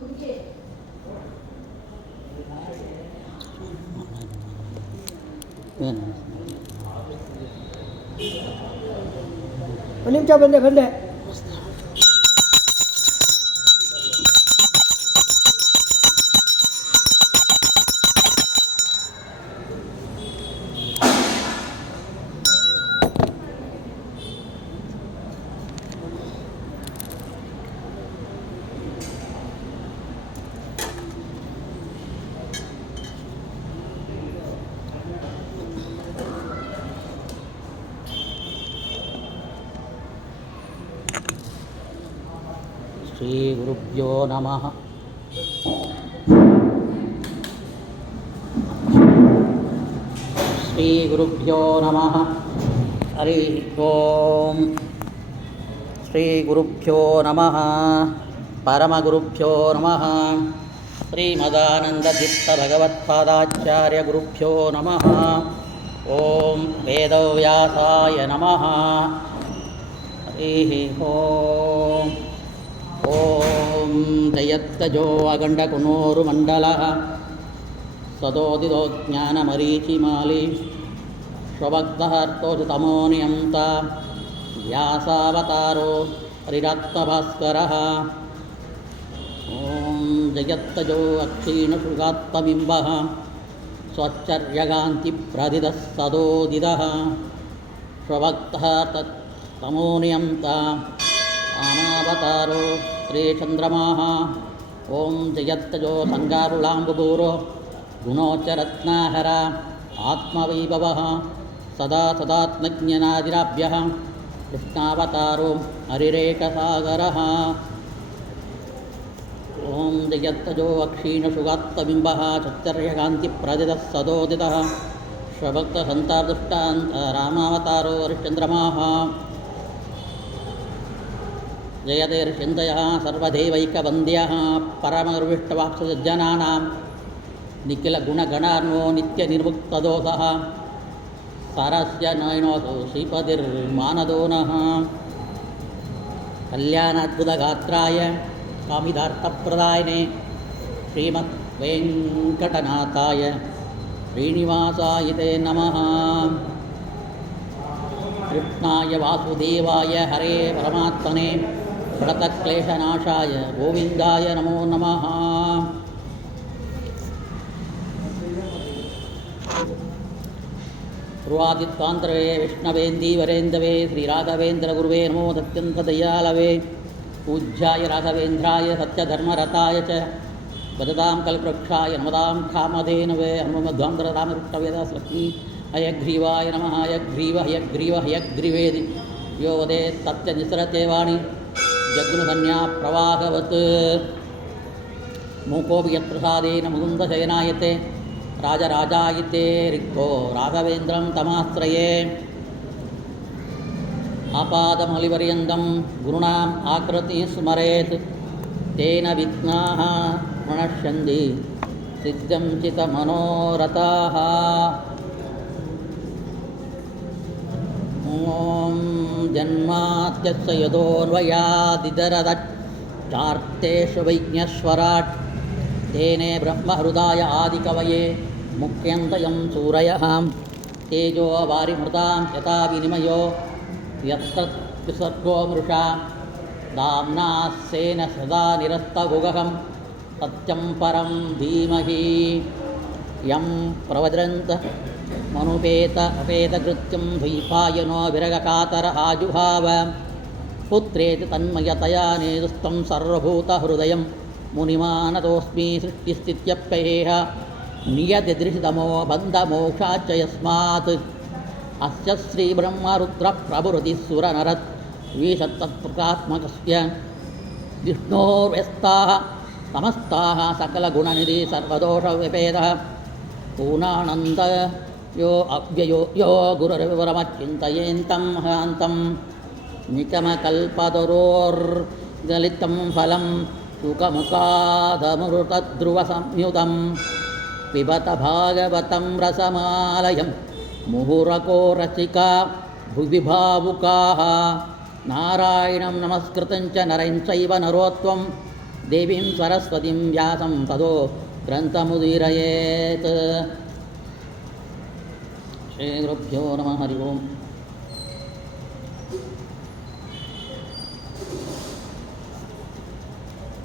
ಒಂದು ನಿಮಿಷ ಬಂದೆ. ಶ್ರೀ ಗುರುಭ್ಯೋ ನಮಃ. ಶ್ರೀ ಗುರುಭ್ಯೋ ನಮಃ. ಹರಿ ಓಂ. ಶ್ರೀ ಗುರುಭ್ಯೋ ನಮಃ. ಪರಮಗುರುಭ್ಯೋ ನಮಃ. ಶ್ರೀಮದಾನಂದತೀರ್ಥ ಭಗವತ್ಪಾದಾಚಾರ್ಯ ಗುರುಭ್ಯೋ ನಮಃ. ಓಂ ವೇದವ್ಯಾಸಾಯ ನಮಃ. ಹರಿ ಓಂ. ಓಂ ಜಯತ್ತಜೋ ಅಗಂಡಕುನೋರು ಮಂಡಲ ಸದೋದಿದೋ ಜ್ಞಾನಮರೀಚಿಮಾಲಿ ಸ್ವಭಕ್ತಹರ್ತೋ ತಮೋ ನಿಯಂತ ವ್ಯಾಸಾವತಾರೋ ಹರಿರಾತ್ಮಭಾಸ್ಕರಃ. ಓಂ ಜಯತ್ತಜೋ ಅಕ್ಷೀಣಶುಗಾತ್ಮಬಿಂಬಃ ಸ್ವಚ್ಚರ್ಯಗಾಂತಿ ಪ್ರದಿದಃ ಸದೋದಿದಃ ಸ್ವಭಕ್ತಃ ತಮೋ ನಿಯಂತ ಆನಾವತಾರೋ ಶ್ರೀಚಂದ್ರಮಾಃ. ಓಂ ಜಯತ್ತಜೋ ಸಂಗಾರುಳಾಂಬುಭೂರೋ ಗುಣೋಚ್ಚರತ್ನಾಹರ ಆತ್ಮವೈಭವಃ ಸದಾ ಸದಾತ್ಮಜ್ಞಾನಾದಿರಾಭ್ಯಃ ಕೃಷ್ಣಾವತಾರೋ ಹರಿರೇಕಸಾಗರಃ. ಓಂ ಜಯತ್ತಜೋ ಅಕ್ಷೀಣಶುಗಾತ್ಮಬಿಂಬಃ ಚಚ್ಚರ್ಯಕಾಂತಿಪ್ರದಿದಃ ಸದೋದಿತಃ ಸ್ವಭಕ್ತಸಂತಾರ್ದುಷ್ಟಾಂತ ರಾಮಾವತಾರೋ ಹರಿಶ್ಚಂದ್ರಮಾಃ. ಜಯದೇರ್ಷಿಂದಯಃ ಸರ್ವದೇವೈಕವಂದ್ಯಃ ಪರಮಗುರುವಿಷ್ಟವಾಪ್ಸಜ್ಜನಾನಾಂ ನಿಖಿಲಗುಣಗಣಾರ್ನೋ ನಿತ್ಯನಿರ್ಮುಕ್ತದೋಷಃ ಸಾರಸ್ಯ ನಯನೋऽಸौ ಶ್ರೀಪತಿರ್ಮಾನದೋ ನಃ. ಕಲ್ಯಾಣಾದ್ಭುತಗಾತ್ರಾಯ ಕಾಮಿತಾರ್ಥಪ್ರದಾಯಿನೇ ಶ್ರೀಮದ್ ವೆಂಕಟನಾಥಾಯ ಶ್ರೀನಿವಾಸಾಯ ತೇ ನಮಃ. ಕೃಷ್ಣಾಯ ವಾಸುದೇವಾಯ ಹರೇ ಪರಮಾತ್ಮನೇ ಪ್ರಣತಕ್ಲೇಶನಾಶಾಯ ಗೋವಿಂದಾಯ ನಮೋ ನಮಃ. ಧ್ರುವಾದಿತ್ವಾಂತರವೇ ವಿಷ್ಣವೇಂದೀವರೇಂದವೇ ಶ್ರೀರಾಘವೇಂದ್ರಗುರುವೇ ನಮೋ ಅತ್ಯಂತದಯಾಳವೇ ಪೂಜ್ಯಾಯ ರಾಘವೇಂದ್ರಾಯ ಸತ್ಯಧರ್ಮರತಾಯ ಚ ವದತಾಂ ಕಲ್ಪವೃಕ್ಷಾಯ ನಮತಾಂ ಕಾಮಧೇನವೇ ಹನುಮಧ್ವಾಂತರರಾಮಕೃಷ್ಣವೇದಾಸ್ಲಕ್ಷ್ಮೀ ಹಯಗ್ರೀವಾಯ ನಮಃ. ಹಯಗ್ರೀವೇದಿ ಯೋ ವದೇ ತತ್ಯ ನಿಸರತೆ ವಾಣಿ ಜಗ್ನುಕನ್ಯಾ ಪ್ರವಾಹವತ್. ಮೂಕೋಪಿ ಯತ್ಪ್ರಸಾದೇನ ಮುಕುಂದಶಯನಾಯತೆ ರಾಜರಾಜಾಯಿತೆ ರಿಕ್ತೋ ರಾಘವೇಂದ್ರಂ ತಮಾಶ್ರಯೇ. ಆಪಾದಮೌಲಿಪರ್ಯಂతం ಗುರುಣಾಂ ಆಕೃತಿ ಸ್ಮರೇತ್ ತೇನ ವಿಘ್ನಾಃ ಪ್ರಣಶ್ಯಂತಿ ಸಿದ್ಧಂ ಚಿತ್ತಮನೋರಥಾಃ. ಓಂ ಜನ್ಮಾದ್ಯಸ್ಯ ಯತೋನ್ವಯಾದಿತರತಶ್ಚಾರ್ಥೇಷು ವಿಘ್ನೇಶ್ವರಾಟ್ ತೇನೇ ಬ್ರಹ್ಮಹೃದಾಯ ಆದಿಕವಯೇ ಮುಖ್ಯಂತಯಂ ಸೂರಯಃ ತೇಜೋ ವಾರಿಮೃತಾಂ ಯಥಾ ವಿನಿಮಯೋ ಯತ್ರ ವಿಸರ್ಗೋ ಮೃಷಾ ಧಾಮ್ನಾ ಸ್ವೇನ ಸದಾ ನಿರಸ್ತಗುಗಹಂ ಸತ್ಯಂ ಪರಂ ಧೀಮಹಿ. ಯಂ ಪ್ರವದ್ರಂತ ಮನುಪೇತ ಅಪೇತಕೃತ್ಯಂ ದ್ವೈಪಾಯನೋ ವಿರಗಕಾತರ ಆಜುಹಾವ ಪುತ್ರೇತಿ ತನ್ಮಯತಯಾ ನೇದುಸ್तं ಸರ್ವಭೂತಹೃದಯಂ ಮುನಿಮಾನತೋಸ್ಮಿ. ಸೃಷ್ಟಿಸ್ಥಿತ್ಯಪ್ಯಯೇಹ ನಿಯತಿದೃಶಿತಮೋ ಬಂಧಮೋಕ್ಷಾಚ್ಚ ಯಸ್ಮಾತ್ ಅಸ್ಯ ಶ್ರೀಬ್ರಹ್ಮರುದ್ರಪ್ರಭೃತಿಸುರನರತ್ ದ್ವಿಶತತ್ಪ್ರಕಾತ್ಮಕಸ್ಯ ವಿಷ್ಣೋರ್ವ್ಯಸ್ತಾಃ ಸಮಸ್ತಾಃ ಸಕಲಗುಣನಿಧಿ ಸರ್ವದೋಷವ್ಯಪೇದಃ ಪೂರ್ಣಾನಂದ ಯೋ ಅವ್ಯಯೋ ಯೋ ಗುರುರವಿವರಮಚ್ಚಿಂತಯೇಂತಂ ಹಾಂತಂ ನಿಕಮಕಲ್ಪತರೋರ್ಗಲಿತಂ ಫಲಂ ಸುಖಮುಖಾದಮೃತಧ್ರುವಸಂಯುತಂ ಪಿಬತ ಭಾಗವತಂ ರಸಮಾಲಯಂ ಮುಹುರಕೋ ರಸಿಕಾ ಭುವಿ ಭಾವುಕಾಃ. ನಾರಾಯಣಂ ನಮಸ್ಕೃತಂ ಚ ನರಂ ಚೈವ ನರೋತ್ವಂ ದೇವೀಂ ಸರಸ್ವತಿಂ ವ್ಯಾಸಂ ತದೋ ಗ್ರಂಥಮುದೀರಯೇತ್. ಶ್ರೀ ಗುರುಭ್ಯೋ ನಮಃ. ಹರಿ ಓಂ.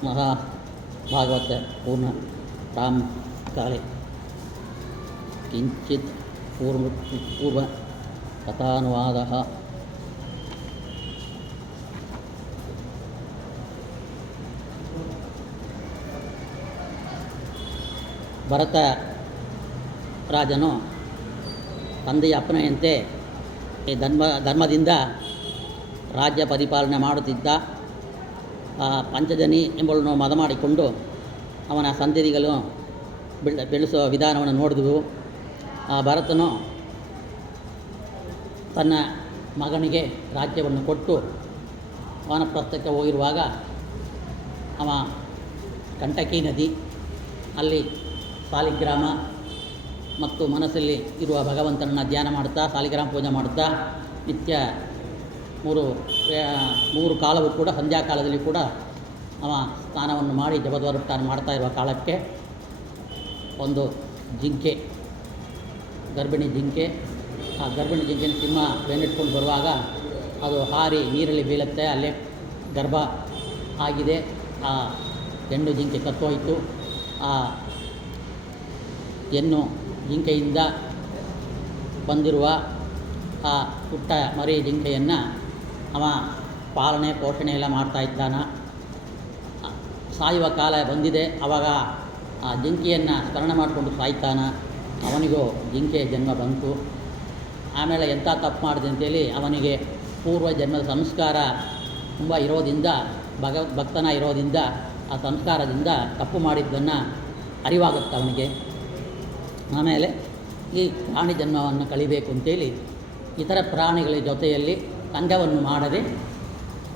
ಮಹಾಭಾಗವತ ಪೂರ್ಣ ರಾಮ ಕಾಳೆ ಕಿಂಚಿತ್ ಪೂರ್ವ ಕಥಾನುವಾದ. ಭರತ ರಾಜನು ತಂದೆಯ ಅಪ್ಪನೆಯಂತೆ ಈ ಧರ್ಮದಿಂದ ರಾಜ್ಯ ಪರಿಪಾಲನೆ ಮಾಡುತ್ತಿದ್ದ. ಪಂಚಜನಿ ಎಂಬುದನ್ನು ಮದ ಮಾಡಿಕೊಂಡು ಅವನ ಸಂತತಿಗಳು ಬೆಳೆಸುವ ವಿಧಾನವನ್ನು ನೋಡಿದೆವು. ಭರತನು ತನ್ನ ಮಗನಿಗೆ ರಾಜ್ಯವನ್ನು ಕೊಟ್ಟು ವಾನಪ್ರಸ್ಥಕ್ಕೆ ಹೋಗಿರುವಾಗ ಅವ ಕಂಟಕಿ ನದಿ, ಅಲ್ಲಿ ಸಾಲಿಗ್ರಾಮ ಮತ್ತು ಮನಸ್ಸಲ್ಲಿ ಇರುವ ಭಗವಂತನನ್ನು ಧ್ಯಾನ ಮಾಡುತ್ತಾ ಸಾಲಿಗ್ರಾಮ ಪೂಜೆ ಮಾಡುತ್ತಾ ನಿತ್ಯ ಮೂರು ಕಾಲವೂ ಕೂಡ ಸಂಧ್ಯಾ ಕಾಲದಲ್ಲಿ ಕೂಡ ಅವ ಸ್ನಾನವನ್ನು ಮಾಡಿ ಜಪದ್ವಾನುಷ್ಠಾನ ಮಾಡ್ತಾ ಇರುವ ಕಾಲಕ್ಕೆ ಒಂದು ಜಿಂಕೆ, ಗರ್ಭಿಣಿ ಜಿಂಕೆ, ಆ ಗರ್ಭಿಣಿ ಜಿಂಕೆನ ಸಿಂಹ ಬೆನ್ನಿಟ್ಕೊಂಡು ಬರುವಾಗ ಅದು ಹಾರಿ ನೀರಲ್ಲಿ ಬೀಳುತ್ತೆ. ಅಲ್ಲೇ ಗರ್ಭ ಆಗಿದೆ. ಆ ಹೆಣ್ಣು ಜಿಂಕೆ ಕತ್ತೋಯಿತು. ಆ ಹೆಣ್ಣು ಜಿಂಕೆಯಿಂದ ಬಂದಿರುವ ಆ ಪುಟ್ಟ ಮರಿ ಜಿಂಕೆಯನ್ನು ಅವ ಪಾಲನೆ ಪೋಷಣೆ ಎಲ್ಲ ಮಾಡ್ತಾಯಿದ್ದಾನ. ಸಾಯುವ ಕಾಲ ಬಂದಿದೆ. ಆವಾಗ ಆ ಜಿಂಕೆಯನ್ನು ಸ್ಮರಣೆ ಮಾಡಿಕೊಂಡು ಸಾಯ್ತಾನ. ಅವನಿಗೂ ಜಿಂಕೆ ಜನ್ಮ ಬಂತು. ಆಮೇಲೆ ಎಂಥ ತಪ್ಪು ಮಾಡಿದೆ ಅಂತೇಳಿ ಅವನಿಗೆ ಪೂರ್ವ ಜನ್ಮದ ಸಂಸ್ಕಾರ ತುಂಬ ಇರೋದ್ರಿಂದ, ಭಕ್ತನ ಇರೋದ್ರಿಂದ ಆ ಸಂಸ್ಕಾರದಿಂದ ತಪ್ಪು ಮಾಡಿದ್ದನ್ನು ಅರಿವಾಗುತ್ತೆ ಅವನಿಗೆ. ಆಮೇಲೆ ಈ ಪ್ರಾಣಿ ಜನ್ಮವನ್ನು ಕಳಿಬೇಕು ಅಂತೇಳಿ ಇತರ ಪ್ರಾಣಿಗಳ ಜೊತೆಯಲ್ಲಿ ಸಂಘವನ್ನು ಮಾಡದೆ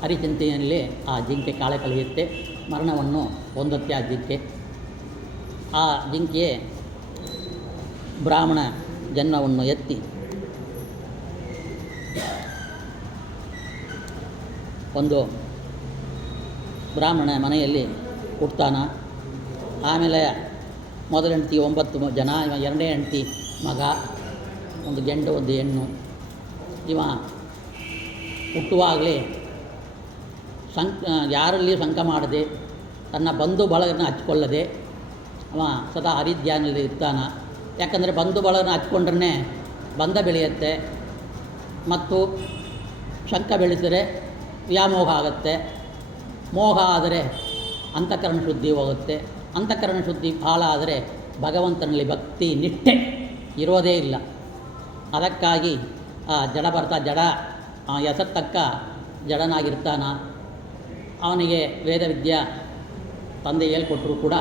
ಹರಿಚಿಂತೆಯಲ್ಲಿ ಆ ಜಿಂಕೆ ಕಾಳೆ ಕಳೆಯುತ್ತೆ. ಮರಣವನ್ನು ಹೊಂದುತ್ತೆ ಆ ಜಿಂಕೆ. ಆ ಜಿಂಕೆ ಬ್ರಾಹ್ಮಣ ಜನ್ಮವನ್ನು ಎತ್ತಿ ಒಂದು ಬ್ರಾಹ್ಮಣ ಮನೆಯಲ್ಲಿ ಹುಟ್ತಾನ. ಆಮೇಲೆ ಮೊದಲ ಹೆಂಡತಿ 9 ಜನ, ಇವ ಎರಡನೇ ಹೆಂಡತಿ ಮಗ, ಒಂದು ಗಂಡು ಒಂದು ಹೆಣ್ಣು. ಇವ ಹುಟ್ಟುವಾಗಲೇ ಯಾರಲ್ಲಿ ಶಂಕ ಮಾಡದೆ ತನ್ನ ಬಂಧು ಬಳಗನ ಹಚ್ಕೊಳ್ಳದೆ ಅವ ಸದಾ ಹರಿಧ್ಯಾನಲ್ಲಿ ಇರ್ತಾನೆ. ಯಾಕಂದರೆ ಬಂಧು ಬಳಗನ ಹಚ್ಕೊಂಡ್ರೆ ಬಂಧ ಬೆಳೆಯುತ್ತೆ ಮತ್ತು ಶಂಕ ಬೆಳೆಸಿದರೆ ವ್ಯಾಮೋಹ ಆಗುತ್ತೆ. ಮೋಹ ಆದರೆ ಅಂತಃಕರಣ ಶುದ್ಧಿ ಹೋಗುತ್ತೆ. ಅಂತಃಕರಣ ಶುದ್ಧಿ ಹಾಳಾದರೆ ಭಗವಂತನಲ್ಲಿ ಭಕ್ತಿ ನಿಷ್ಠೆ ಇರೋದೇ ಇಲ್ಲ. ಅದಕ್ಕಾಗಿ ಆ ಜಡ ಎಸತ್ತಕ್ಕ ಜಡನಾಗಿರ್ತಾನ. ಅವನಿಗೆ ವೇದ ವಿದ್ಯೆ ತಂದೆ ಹೇಳ್ಕೊಟ್ರೂ ಕೂಡ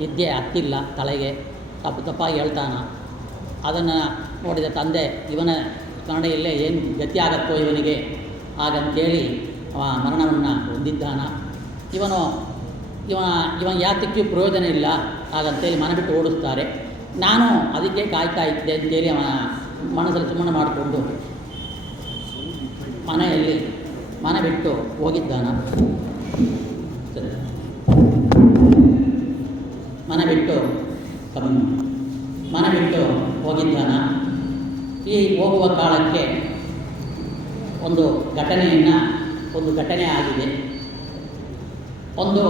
ವಿದ್ಯೆ ಹತ್ತಿಲ್ಲ ತಲೆಗೆ, ತಪ್ಪಾಗಿ ಹೇಳ್ತಾನ. ಅದನ್ನು ನೋಡಿದ ತಂದೆ ಇವನ ಸ್ಮರಣೆಯಲ್ಲೇ ಏನು ಗತಿ ಆಗತ್ತೋ ಇವನಿಗೆ ಹಾಗಂತೇಳಿ ಮರಣವನ್ನು ಹೊಂದಿದ್ದಾನ. ಇವನ ಯಾತಕ್ಕೂ ಪ್ರಯೋಜನ ಇಲ್ಲ ಹಾಗಂತೇಳಿ ಮನೆ ಬಿಟ್ಟು ಓಡಿಸ್ತಾರೆ. ನಾನು ಅದಕ್ಕೆ ಕಾಯ್ತಾ ಇದ್ದೆ ಅಂತೇಳಿ ಅವನ ಮನಸ್ಸಲ್ಲಿ ಸುಮ್ಮನೆ ಮಾಡಿಕೊಂಡು ಮನೆ ಬಿಟ್ಟು ಹೋಗಿದ್ದಾನ. ಮನೆ ಬಿಟ್ಟು ಈ ಹೋಗುವ ಕಾಲಕ್ಕೆ ಒಂದು ಘಟನೆ ಆಗಿದೆ. ಒಂದು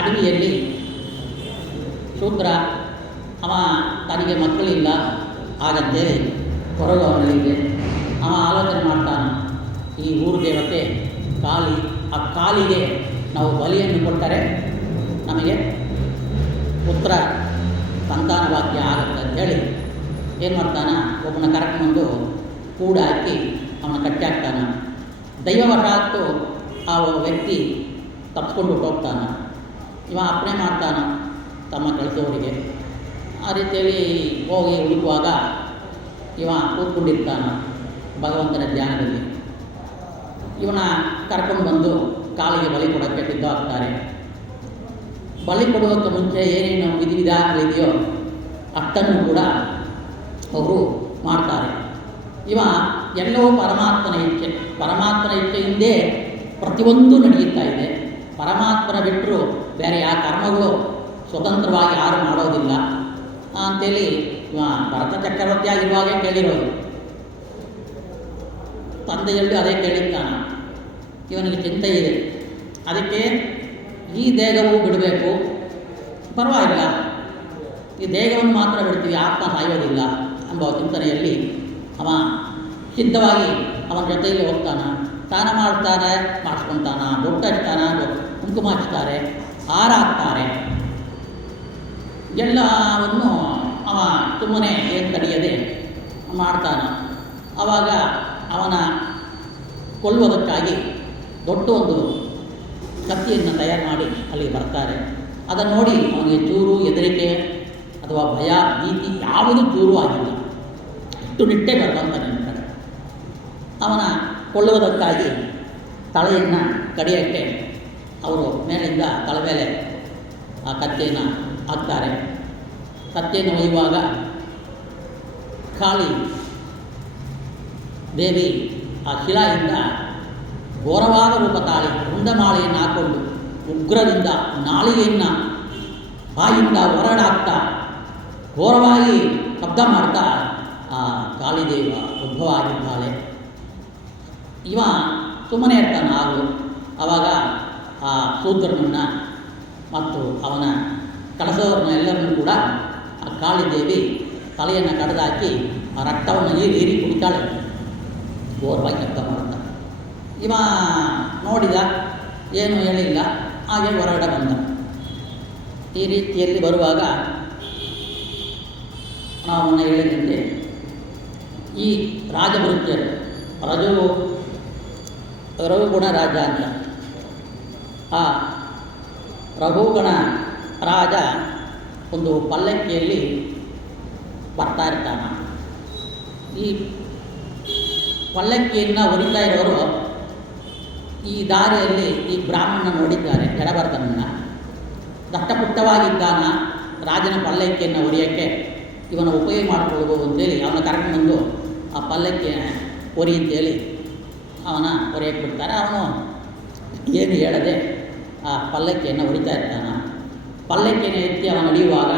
ಅಡವಿಯಲ್ಲಿ ಶೂದ್ರ ಅವ ತನಗೆ ಮಕ್ಕಳಿಲ್ಲ ಹಾಗಂತೇಳಿ ಹೊರಗವನಲ್ಲಿದೆ. ಅವ ಆಲೋಚನೆ ಮಾಡ್ತಾನೆ, ಈ ಊರು ದೇವತೆ ಕಾಳಿ, ಆ ಕಾಳಿಗೆ ನಾವು ಬಲಿಯನ್ನು ಕೊಟ್ಟರೆ ನಮಗೆ ಪುತ್ರ ಸಂತಾನವಾಕ್ಯ ಆಗುತ್ತೆ ಅಂತೇಳಿ ಏನು ಮಾಡ್ತಾನೆ, ಒಬ್ಬನ ಕರ್ಕೊಂಡ್ಬಂದು ಕೂಡ ಹಾಕಿ ಅವನ ಕಟ್ಟಿ ಹಾಕ್ತಾನೆ. ದೈವವಶಾತ್ತು ಆ ವ್ಯಕ್ತಿ ತಪ್ಪಿಸ್ಕೊಂಡು ಹೋಗ್ತಾನೆ. ಇವ ಅಪ್ಪಣೆ ಮಾಡ್ತಾನೆ ತಮ್ಮ ಕೆಲಸದವರಿಗೆ. ಆ ರೀತಿಯಲ್ಲಿ ಹೋಗಿ ಹುಡುಕುವಾಗ ಇವ ಕೂತ್ಕೊಂಡಿರ್ತಾನೆ ಭಗವಂತನ ಧ್ಯಾನದಲ್ಲಿ. ಇವನ ಕರ್ಕೊಂಡು ಬಂದು ಕಾಲಿಗೆ ಬಲಿ ಕೊಡೋಕ್ಕೆ ಸಿದ್ಧವಾಗ್ತಾರೆ. ಬಲಿ ಕೊಡುವುದಕ್ಕೆ ಮುಂಚೆ ಏನೇನು ವಿಧಿವಿಧಾನಗಳಿದೆಯೋ ಅಷ್ಟನ್ನು ಕೂಡ ಅವರು ಮಾಡ್ತಾರೆ. ಇವ ಎಲ್ಲವೂ ಪರಮಾತ್ಮನ ಇಚ್ಛೆಯಿಂದೇ ಪ್ರತಿಯೊಂದು ನಡೆಯುತ್ತಾ ಇದೆ. ಪರಮಾತ್ಮನ ಬಿಟ್ಟರು ಬೇರೆ ಯಾವ ಕರ್ಮಗಳು ಸ್ವತಂತ್ರವಾಗಿ ಯಾರು ಮಾಡೋದಿಲ್ಲ ಅಂಥೇಳಿ ಭರತ ಚಕ್ರವರ್ತಿಯಾಗಿರುವಾಗೇ ಕೇಳಿರೋದು. ತಂದೆಯಲ್ಲಿ ಅದೇ ಕೇಳಿದ್ದಾನೆ. ಇವನಿಗೆ ಚಿಂತೆ ಇದೆ, ಅದಕ್ಕೆ ಈ ದೇಹವು ಬಿಡಬೇಕು, ಪರವಾಗಿಲ್ಲ, ಈ ದೇಹವನ್ನು ಮಾತ್ರ ಬಿಡ್ತೀವಿ, ಆತ್ಮ ಸಾಯೋದಿಲ್ಲ ಎಂಬ ಚಿಂತನೆಯಲ್ಲಿ ಅವ ಸಿದ್ಧವಾಗಿ ಅವನ ಜೊತೆಯಲ್ಲಿ ಹೋಗ್ತಾನೆ. ಸ್ನಾನ ಮಾಡ್ತಾನೆ, ಮಾಡಿಸ್ಕೊತಾನ, ಬೊಟ್ಟು ಹಚ್ತಾನೆ, ಕುಂಕುಮ ಹಚ್ತಾರೆ, ಹಾರ ಹಾಕ್ತಾರೆ, ಎಲ್ಲವನ್ನು ಅವ ಸುಮ್ಮನೆ ಏನು ಕಡಿಯದೆ ಮಾಡ್ತಾನೆ. ಆವಾಗ ಅವನ ಕೊಲ್ಲುವುದಕ್ಕಾಗಿ ದೊಡ್ಡ ಒಂದು ಕತ್ತಿಯನ್ನು ತಯಾರು ಮಾಡಿ ಅಲ್ಲಿಗೆ ಬರ್ತಾರೆ. ಅದನ್ನು ನೋಡಿ ಅವನಿಗೆ ಚೂರು ಹೆದರಿಕೆ ಅಥವಾ ಭಯ, ಭೀತಿ ಯಾವುದೂ ಚೂರು ಆಗಿಲ್ಲ. ಎಷ್ಟು ನಿಟ್ಟೆ ಬರ್ತಾನೆ ಕಡೆ. ಅವನ ಕೊಳ್ಳುವುದಕ್ಕಾಗಿ ತಲೆಯನ್ನು ಕಡಿಯೋಕ್ಕೆ ಅವರು ಮೇಲಿಂದ ತಲೆ ಮೇಲೆ ಆ ಕತ್ತಿಯನ್ನು ಹಾಕ್ತಾರೆ. ಕತ್ತಿಯನ್ನು ಒಯ್ಯುವಾಗ ಕಾಳಿ ದೇವಿ ಆ ಶಿಲಾಯಿಂದ ಘೋರವಾದ ರೂಪ ತಾಳಿ ರುಂಡಮಾಳೆಯನ್ನು ಹಾಕ್ಕೊಂಡು ಉಗ್ರದಿಂದ ನಾಲಿಗೆಯನ್ನು ಬಾಯಿಂದ ಹೊರಡಾಕ್ತಾ ಘೋರವಾಗಿ ಶಬ್ದ ಮಾಡ್ತಾ ಆ ಕಾಳಿದೇವ ಉದ್ಭವ ಆಗಿದ್ದಾಳೆ. ಇವ ಸುಮ್ಮನೆ ಇರ್ತಾನೆ. ಆವಾಗ ಆ ಶೂದ್ರನನ್ನು ಮತ್ತು ಅವನ ಕೆಲಸದವ್ರನ್ನ ಎಲ್ಲರನ್ನೂ ಕೂಡ ಆ ಕಾಳಿದೇವಿ ತಲೆಯನ್ನು ಕಡ್ದಾಕಿ ಆ ರಕ್ತವನ್ನು ಹೀರಿ ಕುಡಿತಾಳೆ. ಘೋರವಾಗಿ ಶಬ್ದ ಮಾಡ್ತಾನೆ. ಇವ ನೋಡಿದ, ಏನು ಹೇಳಿಲ್ಲ, ಹಾಗೆ ಹೊರಗಡೆ ಬಂದ. ಈ ರೀತಿಯಲ್ಲಿ ಬರುವಾಗ ನಾವು ಹೇಳಿದಂತೆ ಈ ರಾಜಭೃತ್ಯರು ರಘುಗುಣ ರಾಜ ಅಂತ, ಆ ರಘುಗಣ ರಾಜ ಒಂದು ಪಲ್ಲಕ್ಕಿಯಲ್ಲಿ ಬರ್ತಾ ಇರ್ತಾನೆ. ಈ ಪಲ್ಲಕ್ಕಿಯನ್ನು ಹೊರಿತಾ ಇರೋರು ಈ ದಾರಿಯಲ್ಲಿ ಈ ಬ್ರಾಹ್ಮಣ ನೋಡಿದ್ದಾರೆ, ಜಡಭರತನನ್ನು. ದಟ್ಟಪುಟ್ಟವಾಗಿದ್ದಾನ, ರಾಜನ ಪಲ್ಲಕ್ಕಿಯನ್ನು ಹೊರಿಯೋಕ್ಕೆ ಇವನ ಉಪಯೋಗ ಮಾಡಿಕೊಳ್ಬೋದು ಅಂತೇಳಿ ಅವನ ಕರ್ಕೊಂಡ್ಬಂದು ಆ ಪಲ್ಲಕ್ಕಿಯ ಹೊರಿ ಅಂತೇಳಿ ಅವನ ಹೊರೆಯಕ್ಕೆ ಬಿಡ್ತಾರೆ. ಅವನು ಏನು ಹೇಳದೆ ಆ ಪಲ್ಲಕ್ಕಿಯನ್ನು ಹೊರಿತಾ ಇರ್ತಾನೆ. ಪಲ್ಲಕ್ಕಿಯನ್ನು ಎತ್ತಿ ಅವನು ನಡೆಯುವಾಗ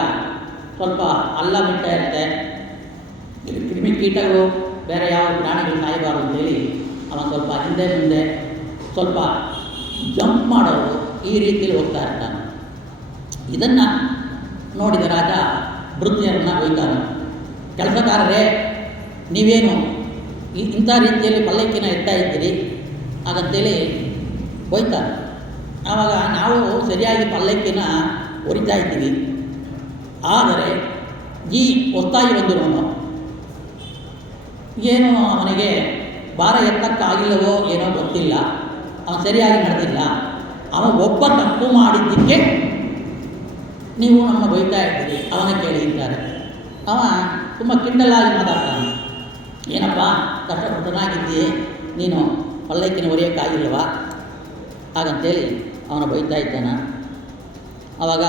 ಸ್ವಲ್ಪ ಹಳ್ಳ ಬಿಡ್ತಾ ಇರುತ್ತೆ, ಕ್ರಿಮಿಕೀಟಗಳು ಬೇರೆ ಯಾವ ಪ್ರಾಣಿಗಳು ಸಾಯಬಾರ್ದು ಅಂತೇಳಿ ಅವನು ಸ್ವಲ್ಪ ಹಿಂದೆ ಮುಂದೆ ಸ್ವಲ್ಪ ಜಂಪ್ ಮಾಡೋದು, ಈ ರೀತಿಯಲ್ಲಿ ಹೋಗ್ತಾ ಇರ್ತಾನೆ. ಇದನ್ನು ನೋಡಿದ ರಾಜ ಭೃತ್ಯರನ್ನು ಬೈತಾನೆ. ಕೆಲಸಗಾರರೇ, ನೀವೇನು ಇಂಥ ರೀತಿಯಲ್ಲಿ ಪಲ್ಲಕ್ಕಿನ ಎತ್ತಾ ಇದ್ದೀರಿ ಹಾಗಂತೇಳಿ ಬೈತಾರೆ. ಆವಾಗ ನಾವು ಸರಿಯಾಗಿ ಪಲ್ಲಕ್ಕಿನ ಹೊರಿತಾ ಇದ್ದೀವಿ, ಆದರೆ ಈ ಹೊಸ್ತಾಗಿ ಬಂದಿರೋನು ಏನು ಅವನಿಗೆ ಭಾರ ಎತ್ತಕ್ಕಾಗಿಲ್ಲವೋ ಏನೋ ಗೊತ್ತಿಲ್ಲ, ಅವನು ಸರಿಯಾಗಿ ನಡೆದಿಲ್ಲ, ಅವನು ಒಬ್ಬ ತಪ್ಪು ಮಾಡಿದ್ದಕ್ಕೆ ನೀವು ನಮ್ಮ ಬೈತಾ ಇದ್ದೀರಿ, ಅವನ ಕೇಳಿದ್ದಾರೆ. ಅವ ತುಂಬ ಕಿಂಡಲಾಗಿ ಮಾತಾಡ್ತಾನೆ. ಏನಪ್ಪ ಕಷ್ಟಪಟ್ಟನಾಗಿದ್ದೀಯೇ, ನೀನು ಪಲ್ಲಕ್ಕಿನ ಹೊರೆಯೋಕ್ಕಾಗಿಲ್ವಾ ಹಾಗಂತೇಳಿ ಅವನು ಬೈತಾ ಇದ್ದಾನೆ. ಆವಾಗ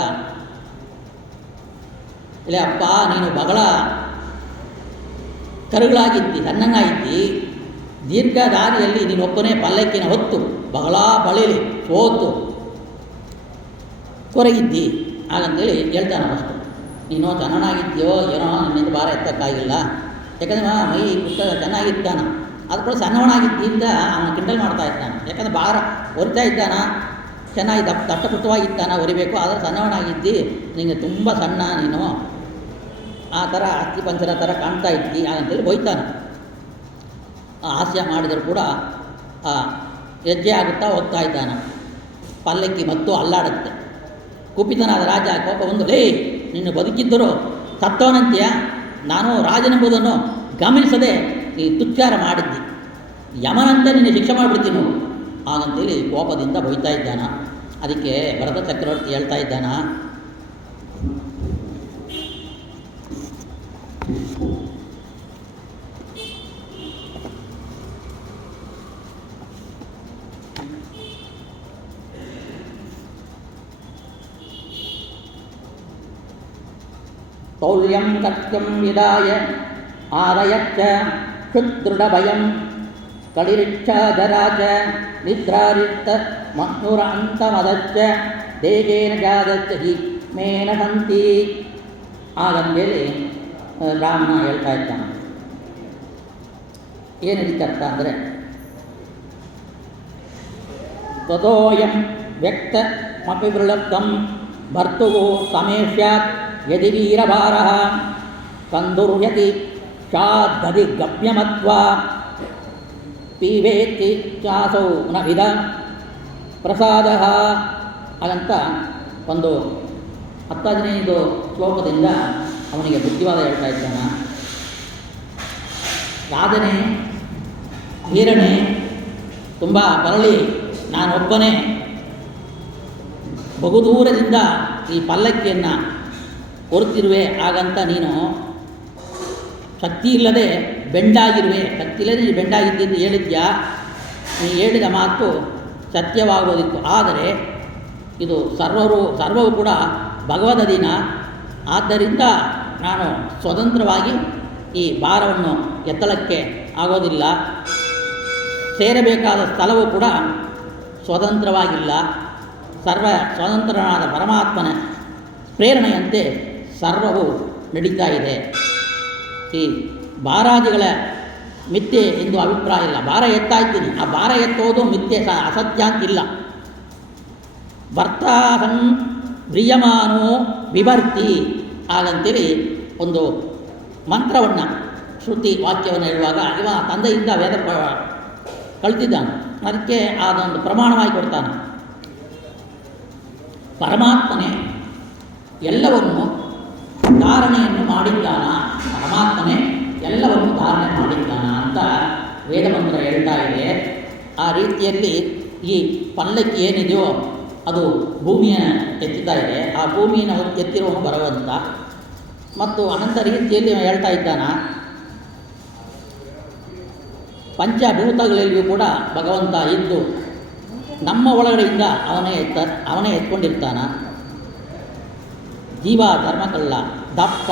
ಇಲ್ಲ ಅಪ್ಪ, ನೀನು ಬಹಳ ಕರುಗಳಾಗಿದ್ದಿ, ಸಣ್ಣನಾಗಿದ್ದಿ, ದೀರ್ಘ ದಾರಿಯಲ್ಲಿ ನೀನೊಬ್ಬನೇ ಪಲ್ಲಕ್ಕಿನ ಹೊತ್ತು ಬಹಳ ಬಳಲಿ ಸೋತು ಕೊರಗಿದ್ದಿ ಹಾಗಂತೇಳಿ ಹೇಳ್ತಾನೆ. ಫಸ್ಟು ನೀನು ಸಣ್ಣನಾಗಿದ್ದೀಯೋ ಏನೋ, ನಿನ್ನಿಂದ ಭಾರ ಎತ್ತಕ್ಕಾಗಿಲ್ಲ, ಯಾಕಂದರೆ ಮೈ ಪುಸ್ತಕ ಚೆನ್ನಾಗಿದ್ದಾನೆ, ಅದು ಕೂಡ ಸಣ್ಣವನಾಗಿದ್ದಿಂದ ಅವನು ಕಿಂಡಲ್ ಮಾಡ್ತಾ ಇದ್ದಾನೆ. ಯಾಕಂದರೆ ಭಾರ ಹೊರಿತಾ ಇದ್ದಾನ, ಚೆನ್ನಾಗಿ ದಟ್ಟಪುಟ್ಟವಾಗಿದ್ದಾನ, ಹೊರಿಬೇಕು, ಆದರೆ ಸಣ್ಣವನಾಗಿದ್ದಿ, ನಿನಗೆ ತುಂಬ ಸಣ್ಣ, ನೀನು ಆ ಥರ ಅಸ್ಥಿ ಪಂಚರ ಥರ ಕಾಣ್ತಾ ಇದ್ದಿ ಹಾಗಂತೇಳಿ ಬೈತಾನೆ. ಹಾಸ್ಯ ಮಾಡಿದರೂ ಕೂಡ ಹೆಜ್ಜೆ ಆಗುತ್ತಾ ಹೋಗ್ತಾ ಇದ್ದಾನೆ. ಪಲ್ಲಕ್ಕಿ ಮತ್ತು ಅಲ್ಲಾಡುತ್ತೆ. ಕುಪಿತನಾದ ರಾಜ ಕೋಪ ಬಂದು, ಲೇ ನಿನ್ನ ಬದುಕಿದ್ದರೂ ಸತ್ತವನಂತೆಯ, ನಾನು ರಾಜನೆಂಬುದನ್ನು ಗಮನಿಸದೆ ಈ ತುಚ್ಚಾರ ಮಾಡಿದ್ದಿ, ಯಮನಂತೆ ನಿನ್ನ ಶಿಕ್ಷೆ ಮಾಡಿಬಿಡ್ತೀನಿ ಹಾಗಂತೇಳಿ ಕೋಪದಿಂದ ಬೈತಾ ಇದ್ದಾನ. ಅದಕ್ಕೆ ಭರತ ಚಕ್ರವರ್ತಿ ಹೇಳ್ತಾ ಇದ್ದಾನ, ತೌಲ್ಯಂ ಸತ್ಯಂ ವಿದಾಯ ಆರಯಚ್ಚ ಕ್ಷುದೃಢಭಯಂ ಕಳಿರಿಚ್ಛಾಧರಾ ಚ ನಿದ್ರಾರಿತ್ತ ಮಹ್ನುರ ಅಂತಮದಚ್ಚ ದೇಗೇನ ಜಾದಚ್ಚ ಹಿ ಮೇನ ಸಂತಿ. ಹಾಗಂತೇಳಿ ಬ್ರಾಹ್ಮಣ ಹೇಳ್ತಾ ಇದ್ದಾನೆ. ಏನು ಅರ್ಥ ಅಂದರೆ ತದೋಯಂ ವ್ಯಕ್ತ ಮಪಿವೃಳಬ್ಧಂ ಭರ್ತುವು ಸಮೇಷ್ಯಾತ್ ಯದಿ ವೀರಭಾರಃ ಕಂದುರ್ಯತಿ ಚಾದಧಿ ಗಮ್ಯಮತ್ವಾ ಪೀವೇತಿ ಚಾಸೌ ನ ವಿಧ ಪ್ರಸಾದಃ. ಹಾಗಂತ ಒಂದು 10-15 ಶ್ಲೋಕದಿಂದ ಅವನಿಗೆ ಬುದ್ಧಿವಾದ ಹೇಳ್ತಾ ಇದ್ದಾನೆ. ರಾಜನೇ, ವೀರನೇ, ತುಂಬ ಬರಲಿ, ನಾನೊಬ್ಬನೇ ಬಹುದೂರದಿಂದ ಈ ಪಲ್ಲಕ್ಕಿಯನ್ನು ಹೊರುತ್ತಿರುವೆ. ಹಾಗಂತ ನೀನು ಶಕ್ತಿ ಇಲ್ಲದೆ ಬೆಂಡಾಗಿರುವೆ, ಶಕ್ತಿ ಇಲ್ಲದೆ ನೀನು ಬೆಂಡಾಗಿದ್ದೀನಿ ಹೇಳಿದ್ಯಾ. ನೀ ಹೇಳಿದ ಮಾತು ಸತ್ಯವಾಗೋದಿತ್ತು. ಆದರೆ ಇದು ಸರ್ವವು ಕೂಡ ಭಗವದ್ ಅಧೀನ. ಆದ್ದರಿಂದ ನಾನು ಸ್ವತಂತ್ರವಾಗಿ ಈ ಭಾರವನ್ನು ಎತ್ತಲಕ್ಕೆ ಆಗೋದಿಲ್ಲ. ಸೇರಬೇಕಾದ ಸ್ಥಳವೂ ಕೂಡ ಸ್ವತಂತ್ರವಾಗಿಲ್ಲ. ಸ್ವತಂತ್ರನಾದ ಪರಮಾತ್ಮನ ಪ್ರೇರಣೆಯಂತೆ ಸರ್ವವು ನಡೀತಾ ಇದೆ. ಈ ಭಾರಾದಿಗಳ ಮಿಥ್ಯೆ ಎಂದು ಅಭಿಪ್ರಾಯ ಇಲ್ಲ. ಭಾರ ಎತ್ತಾ ಇದ್ದೀನಿ, ಆ ಭಾರ ಎತ್ತೋದು ಮಿಥ್ಯೆ, ಅಸತ್ಯ ಅಂತಿಲ್ಲ. ಭರ್ತಾಹಂ ಬ್ರಿಯಮಾನೋ ವಿಭರ್ತಿ. ಹಾಗಂತೇಳಿ ಒಂದು ಮಂತ್ರವನ್ನು, ಶ್ರುತಿ ವಾಕ್ಯವನ್ನು ಹೇಳುವಾಗ ಇವ ತಂದೆಯಿಂದ ವೇದ ಕಳ್ತಿದ್ದಾನೆ. ಅದಕ್ಕೆ ಅದೊಂದು ಪ್ರಮಾಣವಾಗಿ ಕೊಡ್ತಾನೆ. ಪರಮಾತ್ಮನೇ ಎಲ್ಲವನ್ನು ಧಾರಣೆಯನ್ನು ಮಾಡಿದ್ದಾನ, ಪರಮಾತ್ಮನೇ ಎಲ್ಲವನ್ನು ಧಾರಣೆ ಮಾಡಿದ್ದಾನ ಅಂತ ವೇದಮಂತ್ರ ಹೇಳ್ತಾ ಇದೆ. ಆ ರೀತಿಯಲ್ಲಿ ಈ ಪಲ್ಲಕ್ಕಿ ಏನಿದೆಯೋ ಅದು ಭೂಮಿಯ ಎತ್ತುತ್ತಾ ಇದೆ. ಆ ಭೂಮಿಯನ್ನು ಎತ್ತಿರುವನು ಬರುವಂತ ಮತ್ತು ಅನಂತ ರೀತಿಯಲ್ಲಿ ಹೇಳ್ತಾ ಇದ್ದಾನ. ಪಂಚಭೂತಗಳಲ್ಲಿಯೂ ಕೂಡ ಭಗವಂತ ಇದ್ದು ನಮ್ಮ ಒಳಗಡೆಯಿಂದ ಅವನೇ ಎತ್ಕೊಂಡಿರ್ತಾನ. ಜೀವ ಧರ್ಮಕಲ್ಲ, ದಪ್ಪ,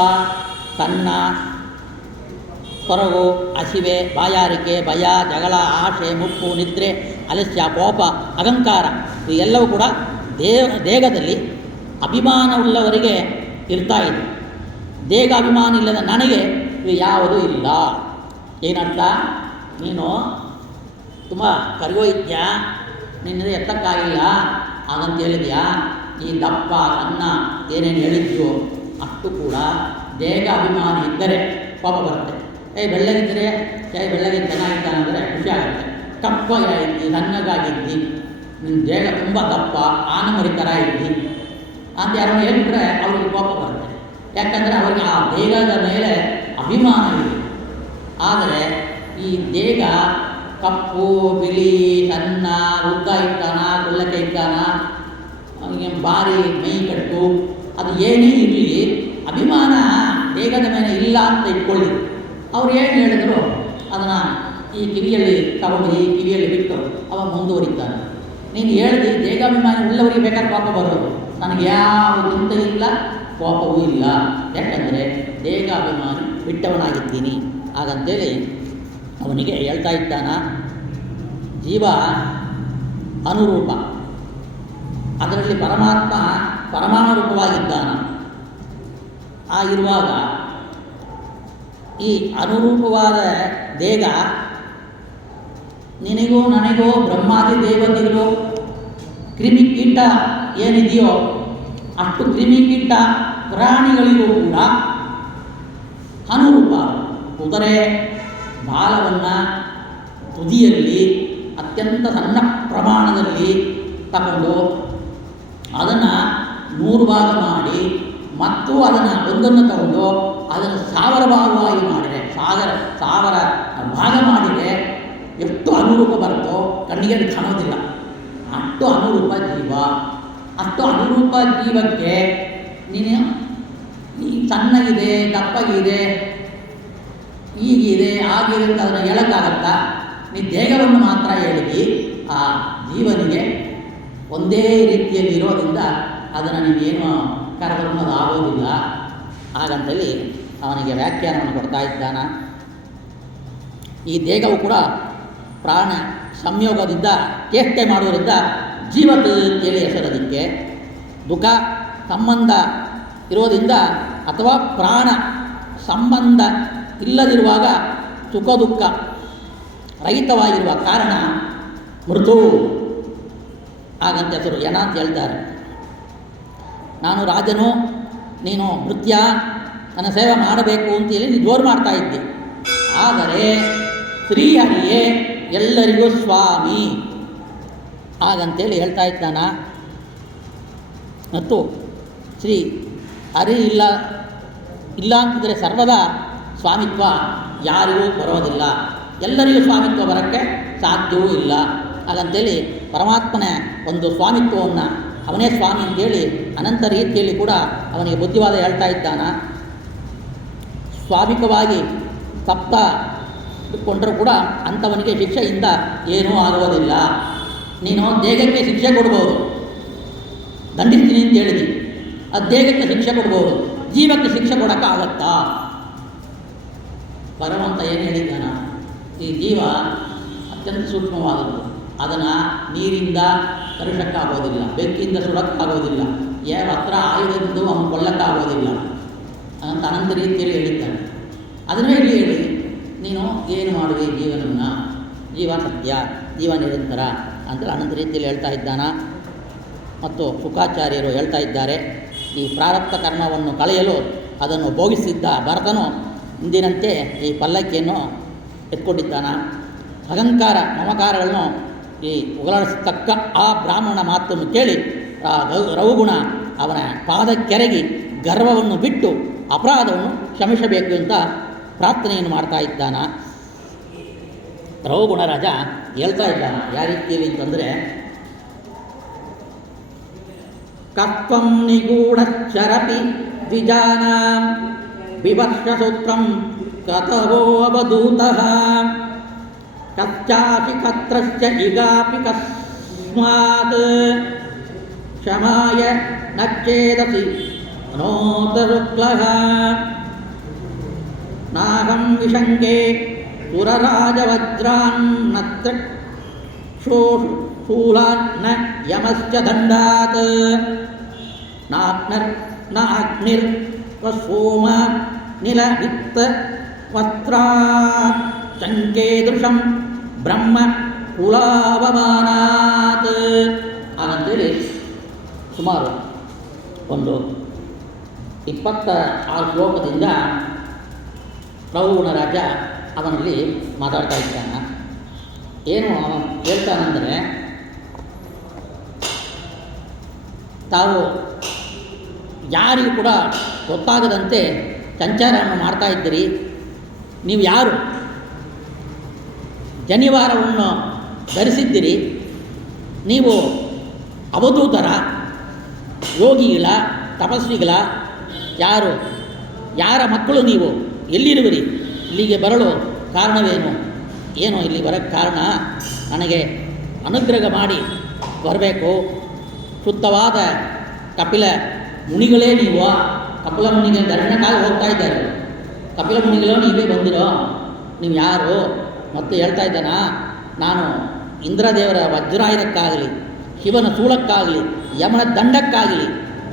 ಸಣ್ಣ, ಕೊರಗು, ಹಸಿವೆ, ಬಾಯಾರಿಕೆ, ಭಯ, ಜಗಳ, ಆಶೆ, ಮುಪ್ಪು, ನಿದ್ರೆ, ಅಲಸ್ಯ, ಕೋಪ, ಅಹಂಕಾರ ಇವೆಲ್ಲವೂ ಕೂಡ ದೇಹದಲ್ಲಿ ಅಭಿಮಾನವುಳ್ಳವರಿಗೆ ಇರ್ತಾ ಇದೆ. ದೇಹ ಅಭಿಮಾನ ಇಲ್ಲದ ನನಗೆ ಇವು ಯಾವುದೂ ಇಲ್ಲ. ಏನರ್ಥ? ನೀನು ತುಂಬ ಕರಿಯೋಯ್ತ್ಯಾ, ನಿನ್ನದೇ ಎತ್ತಕ್ಕಾಗಿಲ್ಲ ಹಾಗಂತ ಹೇಳಿದ್ಯಾ. ಈ ದಪ್ಪ ಸಣ್ಣ ಏನೇನು ಹೇಳಿದ್ಯೋ ಅಷ್ಟು ಕೂಡ ದೇಹ ಅಭಿಮಾನಿ ಇದ್ದರೆ ಕೋಪ ಬರುತ್ತೆ. ಬೆಳ್ಳಗಿದ್ದರೆ ಬೆಳ್ಳಗೆ ಚೆನ್ನಾಗಿದ್ದಾನಂದರೆ ಖುಷಿ ಆಗುತ್ತೆ. ಕಪ್ಪಾಗಿದ್ದಿ, ಸಣ್ಣಗಾಗಿದ್ದಿ, ನಿನ್ನ ದೇಹ ತುಂಬ ದಪ್ಪ, ಆನಮರಿ ಥರ ಇದ್ದಿ ಅಂತ ಯಾರು ಹೇಳಿಬಿಟ್ರೆ ಅವ್ರಿಗೆ ಕೋಪ ಬರುತ್ತೆ. ಯಾಕಂದರೆ ಅವರಿಗೆ ಆ ದೇಹದ ಮೇಲೆ ಅಭಿಮಾನ ಇದೆ. ಆದರೆ ಈ ದೇಹ ಕಪ್ಪು, ಬಿಳಿ, ಸಣ್ಣ, ಉದ್ದ ಇದ್ದಾನ, ಕುಳ್ಳಕ್ಕೆ ಇದ್ದಾನ, ಭಾರಿ ಮೈ ಕಟ್ಟು, ಅದು ಏನೇ ಇರಲಿ ಅಭಿಮಾನ ದೇಹದ ಮೇಲೆ ಇಲ್ಲ ಅಂತ ಇಟ್ಕೊಳ್ಳಿ. ಅವ್ರು ಏನು ಹೇಳಿದ್ರು ಅದನ್ನು ಈ ಕಿವಿಯಲ್ಲಿ ತಗೊಂಡು ಈ ಕಿವಿಯಲ್ಲಿ ಬಿಟ್ಟು ಅವ ಮುಂದುವರಿತಾನೆ. ನೀನು ಹೇಳಿದಿ ದೇಹಾಭಿಮಾನಿ ಉಳ್ಳವರಿಗೆ ಬೇಕಾದ್ರೆ ಕೋಪ ಬರೋದು, ನನಗೆ ಯಾವ ಚಿಂತೆ ಇಲ್ಲ, ಕೋಪವೂ ಇಲ್ಲ. ಯಾಕಂದರೆ ದೇಹಾಭಿಮಾನಿ ಬಿಟ್ಟವನಾಗಿದ್ದೀನಿ. ಹಾಗಂತೇಳಿ ಅವನಿಗೆ ಹೇಳ್ತಾ ಇದ್ದಾನ. ಜೀವ ಅನುರೂಪ, ಅದರಲ್ಲಿ ಪರಮಾತ್ಮ ಪರಮಾನುರೂಪವಾಗಿದ್ದಾನ. ಆಗಿರುವಾಗ ಈ ಅನುರೂಪವಾದ ದೇಹ ನಿನಗೂ ನನಗೂ ಬ್ರಹ್ಮಾದಿ ದೇವತೆಗಳು ಕ್ರಿಮಿಕೀಟ ಏನಿದೆಯೋ ಅಷ್ಟು ಕ್ರಿಮಿಕೀಟ ಪ್ರಾಣಿಗಳಿಗೂ ಕೂಡ ಅನುರೂಪ. ಕುದುರೆ ಬಾಲವನ್ನು ತುದಿಯಲ್ಲಿ ಅತ್ಯಂತ ಸಣ್ಣ ಪ್ರಮಾಣದಲ್ಲಿ ತಗೊಂಡು ಅದನ್ನು 100 ಭಾಗ ಮಾಡಿ ಮತ್ತು ಅದನ್ನು ಒಂದನ್ನು ತಗೊಂಡು ಅದನ್ನು 1000 ಭಾಗವಾಗಿ ಮಾಡಿದರೆ, 1000 ಭಾಗ ಮಾಡಿದರೆ ಎಷ್ಟು ಅನುರೂಪ ಬರುತ್ತೋ ಕಣ್ಣಿಗೆ ಅದು ಕಾಣೋದಿಲ್ಲ. ಅಷ್ಟು ಅನುರೂಪ ಜೀವ. ಅಷ್ಟು ಅನುರೂಪ ಜೀವಕ್ಕೆ ನೀನು ಸಣ್ಣಗಿದೆ, ದಪ್ಪಗಿದೆ, ಹೀಗಿದೆ, ಹಾಗಿದೆ ಅಂತ ಅದನ್ನು ಹೇಳೋಕ್ಕಾಗತ್ತಾ? ನೀ ದೇಹವನ್ನು ಮಾತ್ರ ಹೇಳಿದಿ. ಆ ಜೀವನಿಗೆ ಒಂದೇ ರೀತಿಯಲ್ಲಿ ಇರೋದ್ರಿಂದ ಅದನ್ನು ನೀನೇನು ಕರೆದರೂ ಅದು ಆಗೋದಿಲ್ಲ. ಹಾಗಂತೇಳಿ ಅವನಿಗೆ ವ್ಯಾಖ್ಯಾನವನ್ನು ಕೊಡ್ತಾ ಇದ್ದಾನ. ಈ ದೇಹವು ಕೂಡ ಪ್ರಾಣ ಸಂಯೋಗದಿಂದ ಚೇಷ್ಟೆ ಮಾಡುವುದರಿಂದ ಜೀವತ್ ಅಂತೇಳಿ ಹೆಸರದಕ್ಕೆ. ದುಃಖ ಸಂಬಂಧ ಇರೋದ್ರಿಂದ ಅಥವಾ ಪ್ರಾಣ ಸಂಬಂಧ ಇಲ್ಲದಿರುವಾಗ ಸುಖ ದುಃಖ ರಹಿತವಾಗಿರುವ ಕಾರಣ ಮೃದು ಹಾಗಂತ ಹೆಸರು. ಎಣ ಅಂತ ಹೇಳ್ತಾರೆ. ನಾನು ರಾಜನು, ನೀನು ನೃತ್ಯ ನನ್ನ ಸೇವೆ ಮಾಡಬೇಕು ಅಂತೇಳಿ ನೀನು ಜೋರು ಮಾಡ್ತಾ ಇದ್ದೆ. ಆದರೆ ಶ್ರೀಹರಿಯೇ ಎಲ್ಲರಿಗೂ ಸ್ವಾಮಿ ಹಾಗಂತೇಳಿ ಹೇಳ್ತಾ ಇದ್ದಾನ. ಮತ್ತು ಶ್ರೀ ಹರಿ ಇಲ್ಲ ಅಂತಿದ್ರೆ ಸರ್ವದಾ ಸ್ವಾಮಿತ್ವ ಯಾರಿಗೂ ಬರೋದಿಲ್ಲ, ಎಲ್ಲರಿಗೂ ಸ್ವಾಮಿತ್ವ ಬರೋಕ್ಕೆ ಸಾಧ್ಯವೂ ಇಲ್ಲ. ಹಾಗಂತೇಳಿ ಪರಮಾತ್ಮನ ಒಂದು ಸ್ವಾಮಿತ್ವವನ್ನು ಅವನೇ ಸ್ವಾಮಿ ಅಂತೇಳಿ ಅನಂತ ರೀತಿಯಲ್ಲಿ ಕೂಡ ಅವನಿಗೆ ಬುದ್ಧಿವಾದ ಹೇಳ್ತಾ ಇದ್ದಾನ. ಸ್ವಾಭಿಕವಾಗಿ ತಪ್ಪ ಕೊಂಡರೂ ಕೂಡ ಅಂಥವನಿಗೆ ಶಿಕ್ಷೆಯಿಂದ ಏನೂ ಆಗುವುದಿಲ್ಲ. ನೀನು ದೇಹಕ್ಕೆ ಶಿಕ್ಷೆ ಕೊಡ್ಬೋದು, ದಂಡಿಸ್ತೀನಿ ಅಂತ ಹೇಳಿದಿ, ಅದು ದೇಹಕ್ಕೆ ಶಿಕ್ಷೆ ಕೊಡ್ಬೋದು, ಜೀವಕ್ಕೆ ಶಿಕ್ಷೆ ಕೊಡೋಕ್ಕಾಗತ್ತಾ? ಭಗವಂತ ಏನು ಹೇಳಿದ್ದಾನ, ಈ ಜೀವ ಅತ್ಯಂತ ಸೂಕ್ಷ್ಮವಾದದ್ದು, ಅದನ್ನು ನೀರಿಂದ ಕರುಷಕ್ಕಾಗೋದಿಲ್ಲ, ಬೆಂಕಿಯಿಂದ ಸುಡೋಕ್ಕಾಗೋದಿಲ್ಲ, ಯಾವ ಹತ್ರ ಆಯುಧದಿಂದ ಅವನು ಕೊಳ್ಳಕ್ಕಾಗೋದಿಲ್ಲ ಅಂತ ಅನಂತ ರೀತಿಯಲ್ಲಿ ಹೇಳಿದ್ದಾನೆ. ಅದನ್ನೇ ಇಲ್ಲಿ ಹೇಳಿ ನೀನು ಏನು ಮಾಡುವೆ ಜೀವನವನ್ನು, ಜೀವ ಸತ್ಯ, ಜೀವ ನಿರಂತರ ಅಂತೇಳಿ ಅನಂತ ರೀತಿಯಲ್ಲಿ ಹೇಳ್ತಾ ಇದ್ದಾನ. ಮತ್ತು ಶುಕಾಚಾರ್ಯರು ಹೇಳ್ತಾ ಇದ್ದಾರೆ, ಈ ಪ್ರಾರಬ್ಧ ಕರ್ಮವನ್ನು ಕಳೆಯಲು ಅದನ್ನು ಭೋಗಿಸಿದ್ದ ಭರತನು ಇಂದಿನಂತೆ ಈ ಪಲ್ಲಕ್ಕಿಯನ್ನು ಎತ್ಕೊಂಡಿದ್ದಾನ. ಅಹಂಕಾರ ಮಮಕಾರಗಳನ್ನು ಈ ಉಗಲಾಡಿಸತಕ್ಕ ಆ ಬ್ರಾಹ್ಮಣ ಮಾತನ್ನು ಕೇಳಿ ಆ ರಘುಗುಣ ಅವನ ಪಾದಕ್ಕೆರಗಿ ಗರ್ವವನ್ನು ಬಿಟ್ಟು ಅಪರಾಧವನ್ನು ಕ್ಷಮಿಸಬೇಕು ಅಂತ ಪ್ರಾರ್ಥನೆಯನ್ನು ಮಾಡ್ತಾ ಇದ್ದಾನ. ರಘುಗುಣ ರಾಜ ಹೇಳ್ತಾ ಇದ್ದಾನ ಯಾವ ರೀತಿಯಲ್ಲಿ ಅಂತಂದರೆ, ಕತ್ವಂ ನಿಗೂಢಶ್ಚರಪಿ ದ್ವಿಜಾನಾಂ ವಿವರ್ಷಸೂತ್ರಂ ಕತವೋ ಅವಧೂತಃ ಕಚ್ಚಾಪಿ ಕತ್ರಶ್ಚ ಇಗಾಪಿ ಕಸ್ಮಾತ್ ಕ್ಷಮಾಯ ನಚ್ಚೇದಸಿ ಅನೋತರುಕ್ಲಃ ನಾಹಂ ವಿಶಂಕೆ ಸುರರಾಜವಜ್ರಾನ್ನತ್ರ ಶೂಲಾನ್ನ ಯಮಶ್ಚ ದಂಡಾತ್ ನ ಅಗ್ನಿರ್ ಸೋಮ ನಿಲವಿತ್ತ ವಸ್ತ್ರಾತ್ ಚಂಕೇದೃಶಂ ಬ್ರಹ್ಮ ಕುಲಾವಮಾನಾತ್ ಹಾಗಂತೇಳಿ ಸುಮಾರು ಒಂದು 26 ಶ್ಲೋಕದಿಂದ ರಘುಗುಣ ರಾಜ ಅವನಲ್ಲಿ ಮಾತಾಡ್ತಾ ಇದ್ದಾನ. ಏನು ಅವನು ಹೇಳ್ತಾನಂದರೆ, ತಾವು ಯಾರಿಗೂ ಕೂಡ ಗೊತ್ತಾಗದಂತೆ ಸಂಚಾರವನ್ನು ಮಾಡ್ತಾ ಇದ್ದೀರಿ. ನೀವು ಯಾರು? ಜನಿವಾರವನ್ನು ಧರಿಸಿದ್ದೀರಿ. ನೀವು ಅವಧೂತರ, ಯೋಗಿಗಳ, ತಪಸ್ವಿಗಳ, ಯಾರು? ಯಾರ ಮಕ್ಕಳು ನೀವು? ಎಲ್ಲಿರುವಿರಿ? ಇಲ್ಲಿಗೆ ಬರಲು ಕಾರಣವೇನು? ಏನು ಇಲ್ಲಿ ಬರೋಕ್ಕೆ ಕಾರಣ? ನನಗೆ ಅನುಗ್ರಹ ಮಾಡಿ ಬರಬೇಕು. ಶುದ್ಧವಾದ ಕಪಿಲ ಮುನಿಗಳೇ ನೀವು. ಕಪಿಲ ಮುನಿಗೆ ದರ್ಶನಕ್ಕಾಗಿ ಹೋಗ್ತಾ ಇದ್ದಾರೆ. ಕಪಿಲ ಮುನಿಗಳು ನೀವೇ ಬಂದಿರೋ, ನೀವು ಯಾರು? ಮತ್ತು ಹೇಳ್ತಾ ಇದ್ದಾನ, ನಾನು ಇಂದ್ರದೇವರ ವಜ್ರಾಯುಧಕ್ಕಾಗಲಿ, ಶಿವನ ಶೂಲಕ್ಕಾಗಲಿ, ಯಮನ ದಂಡಕ್ಕಾಗಲಿ,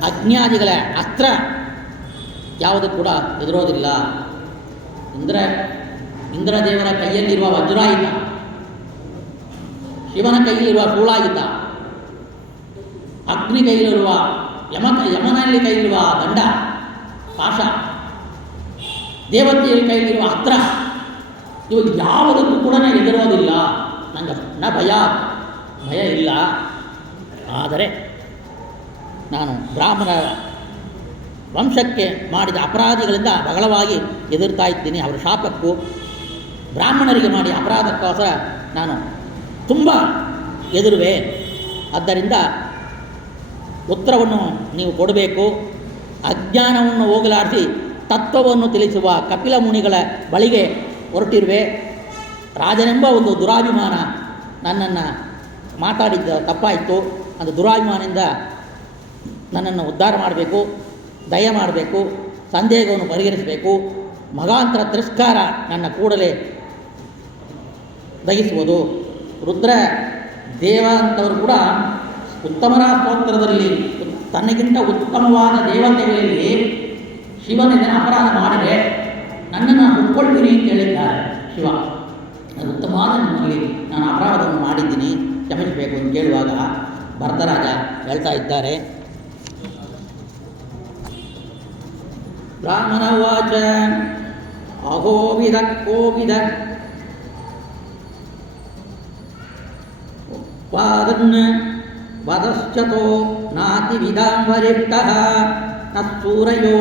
ಅಜ್ಞಾದಿಗಳ ಅಸ್ತ್ರ ಯಾವುದೂ ಕೂಡ ಎದುರೋದಿಲ್ಲ. ಇಂದ್ರದೇವರ ಕೈಯಲ್ಲಿರುವ ವಜ್ರಾಯುಧ, ಶಿವನ ಕೈಯಲ್ಲಿರುವ ಶೂಲಾಯುಧ, ಅಗ್ನಿ ಕೈಯಲ್ಲಿರುವ ಯಮನಲ್ಲಿ ಕೈಯಲ್ಲಿರುವ ದಂಡ ಪಾಶ, ದೇವತೆಯ ಕೈಯಲ್ಲಿರುವ ಅಸ್ತ್ರ, ಇವು ಯಾವುದಕ್ಕೂ ಕೂಡ ನಾನು ಎದುರೋದಿಲ್ಲ. ನನಗೆ ಭಯ ಇಲ್ಲ. ಆದರೆ ನಾನು ಬ್ರಾಹ್ಮಣ ವಂಶಕ್ಕೆ ಮಾಡಿದ ಅಪರಾಧಿಗಳಿಂದ ಬಹಳವಾಗಿ ಎದುರ್ತಾ ಇದ್ದೀನಿ. ಅವರ ಶಾಪಕ್ಕೂ ಬ್ರಾಹ್ಮಣರಿಗೆ ಮಾಡಿ ಅಪರಾಧಕ್ಕೋಸ್ಕರ ನಾನು ತುಂಬ ಎದುರುವೆ. ಆದ್ದರಿಂದ ಉತ್ತರವನ್ನು ನೀವು ಕೊಡಬೇಕು. ಅಜ್ಞಾನವನ್ನು ಹೋಗಲಾಡಿಸಿ ತತ್ವವನ್ನು ತಿಳಿಸುವ ಕಪಿಲ ಮುನಿಗಳ ಬಳಿಗೆ ಹೊರಟಿರುವೆ. ರಾಜನೆಂಬ ಒಂದು ದುರಾಭಿಮಾನ ನನ್ನನ್ನು ಮಾತಾಡಿದ್ದ ತಪ್ಪಾಯಿತು. ಅದು ದುರಾಭಿಮಾನದಿಂದ ನನ್ನನ್ನು ಉದ್ಧಾರ ಮಾಡಬೇಕು, ದಯ ಮಾಡಬೇಕು, ಸಂದೇಹವನ್ನು ಪರಿಹರಿಸಬೇಕು. ಮಗಾಂತರ ತಿರಸ್ಕಾರ ನನ್ನ ಕೂಡಲೇ ದಹಿಸುವುದು. ರುದ್ರ ದೇವ ಅಂತವರು ಕೂಡ ಉತ್ತಮರ ಸ್ತೋತ್ರದಲ್ಲಿ ತನಗಿಂತ ಉತ್ತಮವಾದ ದೇವತೆಗಳಲ್ಲಿ ಶಿವನ ಇದನ್ನು ಅಪರಾಧ ಮಾಡಿದರೆ ನನ್ನನ್ನು ಒಪ್ಕೊಳ್ತೀನಿ ಅಂತ ಹೇಳಿದ್ದಾರೆ ಶಿವ. ಅದು ಉತ್ತಮವಾದ ನಿಮ್ಮಲ್ಲಿ ನಾನು ಅಪರಾಧವನ್ನು ಮಾಡಿದ್ದೀನಿ, ಕ್ಷಮಿಸಬೇಕು ಅಂತ ಕೇಳುವಾಗ ಭರತರಾಜ ಹೇಳ್ತಾ ಇದ್ದಾರೆ. ಬ್ರಾಹ್ಮಣ ವಾಚ ಅಹೋವಿಧ ಕೋವಿಧ ವಾದನ್ ವದಶ್ಚತೋ ನಾತಿ ವಿಧಾಂ ವರಿಷ್ಠಃ ತತ್ಸೂರಯೋ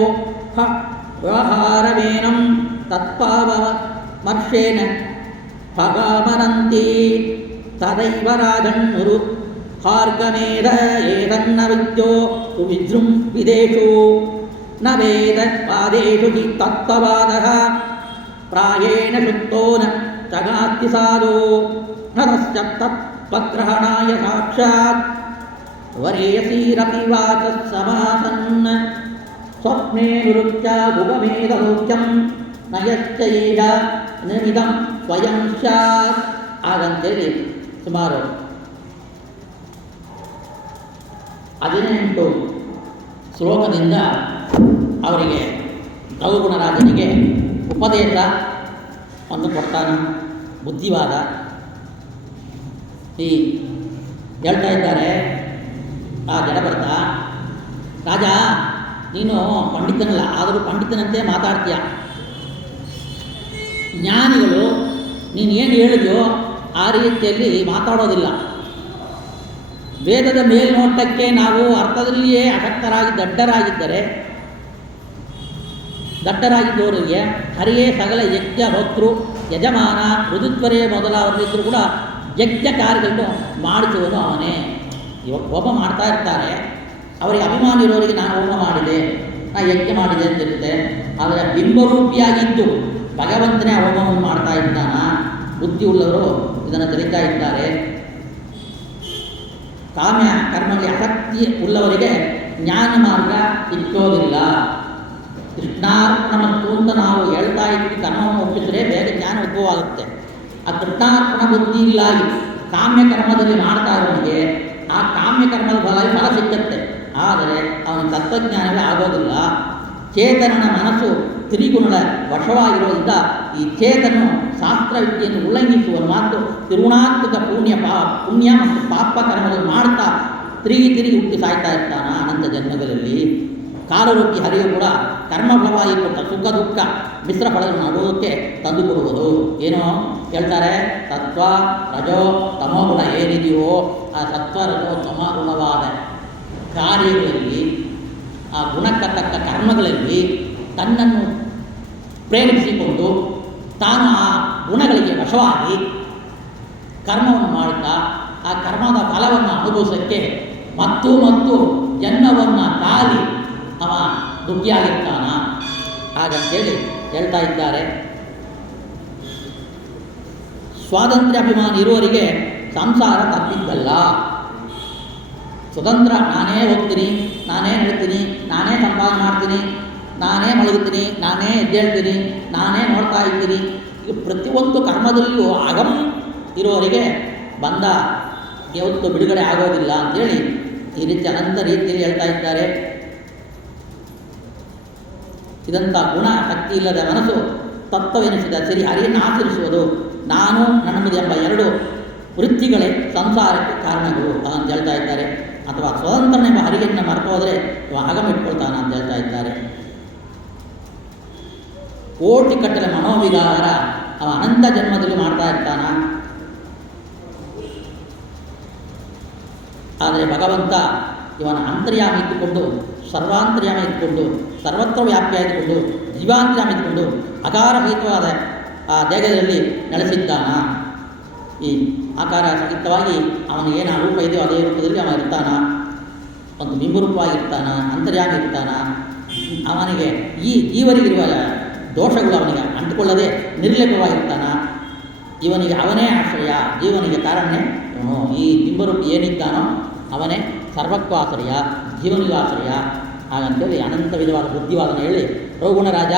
ವ್ಯವಹಾರವೇನಂ ತತ್ಪಾವಮರ್ಷೇಣ ಭಗಾಮನಂತಿ ತದೈವ ರಾಜನ್ನುರು ಹಾರ್ಗಮೇಧ ಏತನ್ನ ವಿದ್ಯೋ ಸುವಿಜೃಂ ವಿದೇಶು ನ ವೇದ ಪಾದೇಶು ಹಿ ತತ್ವವಾದಃ ಪ್ರಾಯೇಣ ಶುಕ್ತೋ ನ ಜಗಾಸ್ತಿ ಸಾಧು ನರಶ್ಚ ತತ್ಪಗ್ರಹಣಾಯ ಸಾಕ್ಷಾತ್ ವರೇಯಸೀರಪಿ ವಾಚಃ ಸಮಾಸನ್ ಸ್ವಪ್ನೇ ನಿರುಚ್ಯ ಭುಗಮೇಧಲೋಕ್ಯಂ ನಯಶ್ಚ ಏಷ ನಿಮಿದಂ ಸ್ವಯಂ ಸ್ಯಾತ್. ಹಾಗಂತೇಳಿ ಸುಮಾರು 18 ಶ್ಲೋಕದಿಂದ ಅವರಿಗೆ ರಘುಗುಣರಾಜನಿಗೆ ಉಪದೇಶವನ್ನು ಕೊಡ್ತಾನೆ, ಬುದ್ಧಿವಾದ. ಈ ಹೇಳ್ತಾ ಇದ್ದಾರೆ ಆ ಜಡಭರತ, ರಾಜ ನೀನು ಪಂಡಿತನಲ್ಲ, ಆದರೂ ಪಂಡಿತನಂತೆ ಮಾತಾಡ್ತೀಯ. ಜ್ಞಾನಿಗಳು ನೀನು ಏನು ಹೇಳಿದೆಯೋ ಆ ರೀತಿಯಲ್ಲಿ ಮಾತಾಡೋದಿಲ್ಲ. ವೇದದ ಮೇಲ್ನೋಟಕ್ಕೆ ನಾವು ಅರ್ಥದಲ್ಲಿಯೇ ಅಶಕ್ತರಾಗಿ ದಡ್ಡರಾಗಿದ್ದವರಿಗೆ ಹರಿಯೇ ಸಕಲ ಯಜ್ಞ ಭಕ್ತೃ ಯಜಮಾನ ಋದುತ್ವರೇ ಮೊದಲಾದವರಿದ್ದರೂ ಕೂಡ ಯಜ್ಞ ಕಾರ್ಯಗಳನ್ನು ಮಾಡಿಸುವನು ಅವನೇ. ಇವಾಗ ಹೋಮ ಮಾಡ್ತಾ ಇರ್ತಾರೆ, ಅವರಿಗೆ ಅಭಿಮಾನ ಇರೋರಿಗೆ ನಾನು ಹೋಮ ಮಾಡಿದೆ, ನಾನು ಯಜ್ಞ ಮಾಡಿದೆ ಅಂತಿರುತ್ತೆ. ಆದರೆ ಬಿಂಬರೂಪಿಯಾಗಿದ್ದು ಭಗವಂತನೇ ಹೋಮವನ್ನು ಮಾಡ್ತಾ ಇದ್ದಾನ. ಬುದ್ಧಿ ಉಳ್ಳವರು ಇದನ್ನು ತಿಳಿತಾ ಇದ್ದಾರೆ. ಕಾಮ್ಯ ಕರ್ಮಗಳಿಗೆ ಆಸಕ್ತಿ ಉಳ್ಳವರಿಗೆ ಜ್ಞಾನ ಮಾರ್ಗ ಸಿಕ್ಕೋದಿಲ್ಲ. ಕೃಷ್ಣಾರ್ಪಣಮಸ್ತು ಅಂತ ನಾವು ಹೇಳ್ತಾ ಇದ್ದು ಕರ್ಮವನ್ನು ಒಪ್ಪಿದರೆ ಬೇಗ ಜ್ಞಾನ ಉದ್ಭವ ಆಗುತ್ತೆ. ಆ ಕೃಷ್ಣಾರ್ಪಣ ಬುದ್ಧಿ ಇಲ್ಲ, ಕಾಮ್ಯ ಕರ್ಮದಲ್ಲಿ ಮಾಡ್ತಾ ಇರೋನಿಗೆ ಆ ಕಾಮ್ಯ ಕರ್ಮದ ಫಲ ಸಿಕ್ಕತ್ತೆ. ಆದರೆ ಅವನ ತತ್ವಜ್ಞಾನವೇ ಆಗೋದಿಲ್ಲ. ಚೇತನನ ಮನಸ್ಸು ತ್ರಿಗುಣಗಳ ವಶವಾಗಿರೋದ್ರಿಂದ ಈ ಚೇತನು ಶಾಸ್ತ್ರವಿದ್ಯೆಯನ್ನು ಉಲ್ಲಂಘಿಸುವ ಮಾತು ತಿರುಗುಣಾತ್ಮಕ ಪುಣ್ಯ ಮತ್ತು ಪಾಪ ಕರ್ಮಗಳು ಮಾಡ್ತಾ ತಿರುಗಿ ಹುಟ್ಟಿ ಸಾಯ್ತಾ ಇರ್ತಾನ ಅನಂತ ಜನ್ಮಗಳಲ್ಲಿ. ಕಾಲರೂಪಿ ಹರಿಯು ಕೂಡ ಕರ್ಮಫಲವಾಗಿ ಕೊಟ್ಟ ಸುಖ ದುಃಖ ಮಿಶ್ರ ಫಲಗಳನ್ನು ಅನುಭವಕ್ಕೆ ತಂದುಕೊಡುವುದು. ಏನೋ ಹೇಳ್ತಾರೆ, ಸತ್ವ ರಜೋ ತಮೋಗುಣ ಏನಿದೆಯೋ ಆ ಸತ್ವ ರಜೋ ತಮೋಗುಣವಾದ ಕಾರ್ಯಗಳಲ್ಲಿ, ಆ ಗುಣಕ್ಕೆ ತಕ್ಕ ಕರ್ಮಗಳಲ್ಲಿ ತನ್ನನ್ನು ಪ್ರೇರೇಪಿಸಿಕೊಂಡು ತಾನು ಆ ಗುಣಗಳಿಗೆ ವಶವಾಗಿ ಕರ್ಮವನ್ನು ಮಾಡುತ್ತಾ ಆ ಕರ್ಮದ ಫಲವನ್ನು ಅನುಭವಿಸೋಕ್ಕೆ ಮತ್ತು ಜನ್ಮವನ್ನು ತಾಳಿ ಅವ ದುಃಖಿಯಾಗಿರ್ತಾನ. ಹಾಗಂತೇಳಿ ಹೇಳ್ತಾ ಇದ್ದಾರೆ. ಸ್ವಾತಂತ್ರ್ಯ ಅಭಿಮಾನ ಇರುವವರಿಗೆ ಸಂಸಾರ ತಪ್ಪಿದ್ದಲ್ಲ. ಸ್ವತಂತ್ರ, ನಾನೇ ಹೋಗ್ತೀನಿ, ನಾನೇ ನಡ್ತೀನಿ, ನಾನೇ ಸಂಪಾದನೆ ಮಾಡ್ತೀನಿ, ನಾನೇ ಮಲಗುತ್ತೀನಿ, ನಾನೇ ಎದ್ದೇಳ್ತೀನಿ, ನಾನೇ ನೋಡ್ತಾ ಇದ್ದೀನಿ. ಇದು ಪ್ರತಿಯೊಂದು ಕರ್ಮದಲ್ಲಿಯೂ ಅಗಮ್ ಇರುವವರಿಗೆ ಬಂದ ಯಾವತ್ತೂ ಬಿಡುಗಡೆ ಆಗೋದಿಲ್ಲ ಅಂಥೇಳಿ ಈ ರೀತಿ ಅನಂತ ರೀತಿಯಲ್ಲಿ ಹೇಳ್ತಾ ಇದ್ದಾರೆ. ಇದಂಥ ಗುಣ ಶಕ್ತಿ ಇಲ್ಲದ ಮನಸ್ಸು ತತ್ವವೆನಿಸಿದ ಸರಿ ಹರಿಯನ್ನು ಆಚರಿಸುವುದು ನಾನು ನನ್ನದು ಎಂಬ 2 ವೃತ್ತಿಗಳೇ ಸಂಸಾರಕ್ಕೆ ಕಾರಣಗಳು ಅಂತ ಹೇಳ್ತಾ ಇದ್ದಾರೆ. ಅಥವಾ ಸ್ವತಂತ್ರನೆಂಬ ಹರಿಯನ್ನು ಮರೆತು ಹೋದರೆ ಆಗಮಿಟ್ಕೊಳ್ತಾನ ಅಂತ ಹೇಳ್ತಾ ಇದ್ದಾರೆ. ಕೋಟಿ ಕಟ್ಟಲೆ ಮನೋವಿಕಾರ ಅವ ಅನಂತ ಜನ್ಮದಲ್ಲಿ ಮಾಡ್ತಾ ಇರ್ತಾನ. ಆದರೆ ಭಗವಂತ ಇವನ ಅಂತರ್ಯಾಮಿ ಇದ್ದುಕೊಂಡು, ಸರ್ವಾಂತರ್ಯಾಮಿ ಇದ್ದುಕೊಂಡು, ಸರ್ವತ್ರ ವ್ಯಾಪ್ತಿಯಾಗಿದ್ದುಕೊಂಡು, ಜೀವಾಂತರ್ಯಾಮಿ ಇದ್ದುಕೊಂಡು ಅಕಾರರಹಿತವಾದ ಆ ದೇಹದಲ್ಲಿ ನೆಲೆಸಿದ್ದಾನ. ಈ ಆಕಾರ ಸಹಿತವಾಗಿ ಅವನಿಗೇನು ರೂಪ ಇದೆಯೋ ಅದೇ ರೂಪದಲ್ಲಿ ಅವನು ಇರ್ತಾನ. ಒಂದು ಬಿಂಬರೂಪವಾಗಿರ್ತಾನ, ಅಂತರ್ಯಾಮಿ ಇರ್ತಾನ. ಅವನಿಗೆ ಈ ಜೀವರಿಗಿರುವ ದೋಷಗಳು ಅವನಿಗೆ ಅಂಟುಕೊಳ್ಳದೆ ನಿರ್ಲೇಪವಾಗಿರ್ತಾನ. ಇವನಿಗೆ ಅವನೇ ಆಶ್ರಯ, ಜೀವನಿಗೆ ಕಾರಣನೇ ಈ ಬಿಂಬರೂಪಿ ಏನಿದ್ದಾನೋ ಅವನೇ ಸರ್ವಕ್ವಾಶ್ರಯ, ಜೀವನಿಗೂ ಆಶ್ರಯ. ಹಾಗಂತೇಳಿ ಅನಂತ ವಿಧವಾದ ಬುದ್ಧಿವಾದನ ಹೇಳಿ ರಘುಗುಣರಾಜ,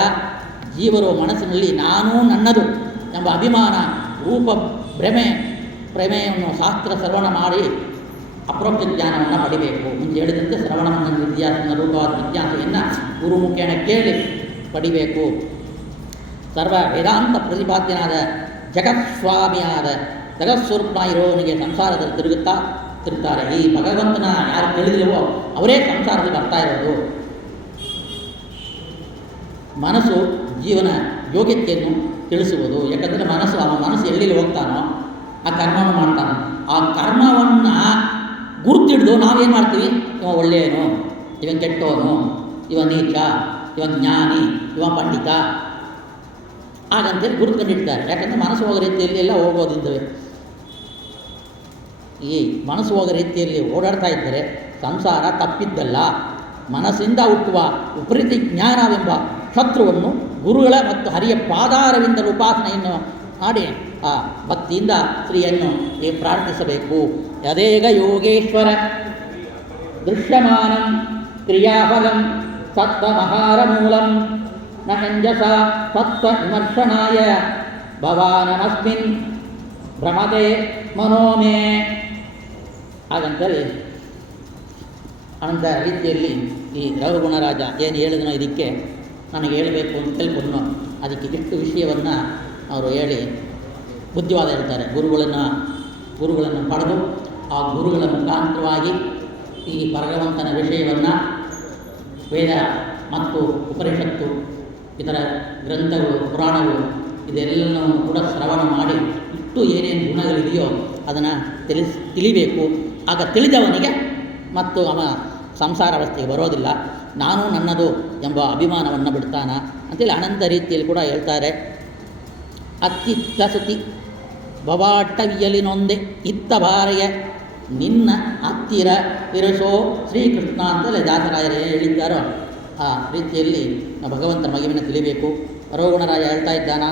ಜೀವರು ಮನಸ್ಸಿನಲ್ಲಿ ನಾನು ನನ್ನದು ಎಂಬ ಅಭಿಮಾನ ರೂಪ ಪ್ರಮೇಯವನ್ನು ಶಾಸ್ತ್ರ ಶ್ರವಣ ಮಾಡಿ ಅಪ್ರೋಕ್ಷ ಜ್ಞಾನವನ್ನು ಪಡಿಬೇಕು. ಮುಂಚೆ ಹೇಳಿದಂತೆ ಶ್ರವಣ ಮನನ ನಿಧ್ಯಾಸನ ರೂಪವಾದ ಜಿಜ್ಞಾಸೆಯನ್ನು ಗುರುಮುಖೇನ ಕೇಳಿ ಪಡಿಬೇಕು. ಸರ್ವ ವೇದಾಂತ ಪ್ರತಿಪಾದ್ಯನಾದ ಜಗತ್ಸ್ವಾಮಿಯಾದ ಜಗತ್ಸ್ವರೂಪನಾಗಿರೋವನಿಗೆ ಸಂಸಾರದಲ್ಲಿ ತಿರುಗ್ತಾರೆ. ಈ ಭಗವಂತನ ಯಾರು ತಿಳಿದಿಲ್ಲವೋ ಅವರೇ ಸಂಸಾರದಲ್ಲಿ ಬರ್ತಾ ಇರೋದು. ಮನಸ್ಸು ಜೀವನ ಯೋಗ್ಯತೆಯನ್ನು ತಿಳಿಸುವುದು. ಯಾಕಂದರೆ ಅವನ ಮನಸ್ಸು ಎಲ್ಲಿ ಹೋಗ್ತಾನೋ ಆ ಕರ್ಮವನ್ನು ಮಾಡ್ತಾನೆ. ಆ ಕರ್ಮವನ್ನು ಗುರುತಿಡಿದು ನಾವೇನು ಮಾಡ್ತೀವಿ, ಇವ ಒಳ್ಳೆಯವನು, ಇವ ಕೆಟ್ಟವನು, ಇವ ನೀಚ, ಇವ ಜ್ಞಾನಿ, ಇವ ಪಂಡಿತ ಹಾಗಂತೇಳಿ ಗುರುತು ಕಂಡಿಡ್ತಾರೆ. ಯಾಕಂದರೆ ಮನಸ್ಸು ಹೋಗೋ ರೀತಿಯಲ್ಲಿ ಎಲ್ಲ ಹೋಗೋದಿದ್ದವೆ. ಈ ಮನಸ್ಸು ಹೋಗೋ ರೀತಿಯಲ್ಲಿ ಓಡಾಡ್ತಾ ಇದ್ದರೆ ಸಂಸಾರ ತಪ್ಪಿದ್ದಲ್ಲ. ಮನಸ್ಸಿಂದ ಹುಟ್ಟುವ ವಿಪರೀತ ಜ್ಞಾನವೆಂಬ ಶತ್ರುವನ್ನು ಗುರುಗಳ ಮತ್ತು ಹರಿಯ ಪಾದಾರವಿಂದ ಉಪಾಸನೆಯನ್ನು ಮಾಡಿ ಆ ಭಕ್ತಿಯಿಂದ ಶ್ರೀಯನ್ನು ಪ್ರಾರ್ಥಿಸಬೇಕು. ಯದೇಗ ಯೋಗೇಶ್ವರ ದೃಶ್ಯಮಾನಂ ಕ್ರಿಯಾಫಲಂ ಸತ್ವಮಹಾರಮೂಲಂ ನ ಸಂಜಸ ಸತ್ವ ವಿಮರ್ಶನಾಯ ಭವಾನಮಸ್ಮಿನ್ ಭ್ರಮತೆ ಮನೋಮೇ. ಹಾಗಂತೇಳಿ ಅನಂತ ರೀತಿಯಲ್ಲಿ ಈ ರಘುಗುಣರಾಜ ಏನು ಹೇಳಿದನೋ ಇದಕ್ಕೆ ನನಗೆ ಹೇಳಬೇಕು ಅಂತ ತಿಳ್ಕೊಂಡು ಅದಕ್ಕೆ ಇಷ್ಟು ವಿಷಯವನ್ನು ಅವರು ಹೇಳಿ ಬುದ್ಧಿವಾದ ಹೇಳ್ತಾರೆ. ಗುರುಗಳನ್ನು ಪಡೆದು ಆ ಗುರುಗಳ ಮುಖಾಂತರವಾಗಿ ಈ ಭಗವಂತನ ವಿಷಯವನ್ನು ವೇದ ಮತ್ತು ಉಪನಿಷತ್ತು ಇತರ ಗ್ರಂಥಗಳು ಪುರಾಣಗಳು ಇದೆಲ್ಲವನ್ನು ಕೂಡ ಶ್ರವಣ ಮಾಡಿ ಇಷ್ಟು ಏನೇನು ಗುಣಗಳಿದೆಯೋ ಅದನ್ನು ತಿಳಿಬೇಕು. ಆಗ ತಿಳಿದವನಿಗೆ ಮತ್ತು ಅವ ಸಂಸಾರ ಅವಸ್ಥೆಗೆ ಬರೋದಿಲ್ಲ. ನಾನು ನನ್ನದು ಎಂಬ ಅಭಿಮಾನವನ್ನು ಬಿಡ್ತಾನ ಅಂತೇಳಿ ಅನಂತ ರೀತಿಯಲ್ಲಿ ಕೂಡ ಹೇಳ್ತಾರೆ. ಅತ್ತಿತ್ತ ಸತಿ ಭವಾಟವಿಯಲಿನೊಂದೆ ಇತ್ತ ಬಾರೆಯ ನಿನ್ನ ಹತ್ತಿರ ಇರಿಸೋ ಶ್ರೀಕೃಷ್ಣ ಅಂತಲೇ ದಾಸರಾಯರು ಹೇಳಿದ್ದಾರೋ ಆ ರೀತಿಯಲ್ಲಿ ಭಗವಂತನ ಮಹಿಮೆಯನ್ನು ತಿಳಿಬೇಕು. ರಘುಗುಣರಾಯ ಹೇಳ್ತಾ ಇದ್ದಾನ,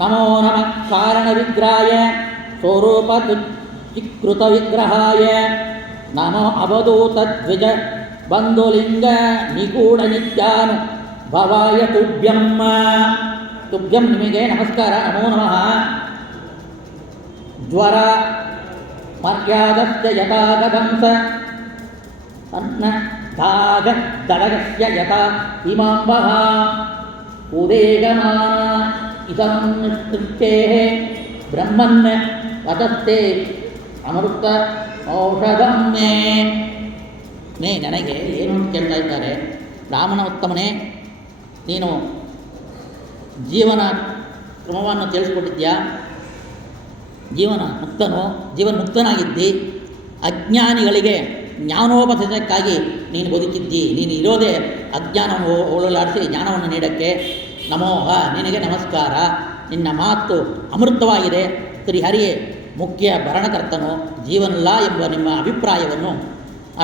ನಮೋ ನಮಃ ಕಾರಣ ವಿಗ್ರಹಾಯ ಸ್ವರೂಪ ಚಿಕೃತ ವಿಗ್ರಹಾಯ ನಮೋ ಅವಧೂತ ದ್ವಿಜ ಬಂಧುಲಿಂಗ ನಿಗೂಢ ನಿತ್ಯಾನು ಭವಾಯ ತುಭ್ಯಂ. ತುಭ್ಯಂ ನಿಮಗೆ ನಮಸ್ಕಾರ. ನಮೋ ನಮಃ. ಜ್ವರ ಮರ್ಯಾದಸ್ಯ ಯಥಾಗದಂಸ ಅನ್ನ ದಾಗ ದಡಗಸ್ಯ ಯಥಾ ಇಮಾಂಬಃ ಉದೇಗಮಾನ ಇದನ್ನುಷ್ಟೇ ಬ್ರಹ್ಮನ್ ವದಸ್ತೆ ಅಮೃತ ಔಷಧಂ ಮೇ. ನನಗೆ ಏನು ಅಂತ ಕೇಳ್ತಾ ಇದ್ದಾರೆ, ರಾಮನ ಉತ್ತಮನೇ, ನೀನು ಜೀವನ ಕ್ರಮವನ್ನು ತಿಳಿಸ್ಕೊಟ್ಟಿದ್ಯಾ, ಜೀವನ್ಮುಕ್ತನಾಗಿದ್ದಿ, ಅಜ್ಞಾನಿಗಳಿಗೆ ಜ್ಞಾನೋಪದೇಶಕ್ಕಾಗಿ ನೀನು ಬದುಕಿದ್ದಿ. ನೀನು ಇರೋದೇ ಅಜ್ಞಾನವನ್ನು ಹೋಳಲಾಡಿಸಿ ಜ್ಞಾನವನ್ನು ನೀಡೋಕ್ಕೆ. ನಮೋಹ, ನಿನಗೆ ನಮಸ್ಕಾರ. ನಿನ್ನ ಮಾತು ಅಮೃತವಾಗಿದೆ. ಶ್ರೀಹರಿಯೇ ಮುಖ್ಯ ಭರಣಕರ್ತನು, ಜೀವನಲ್ಲ ಎಂಬ ನಿಮ್ಮ ಅಭಿಪ್ರಾಯವನ್ನು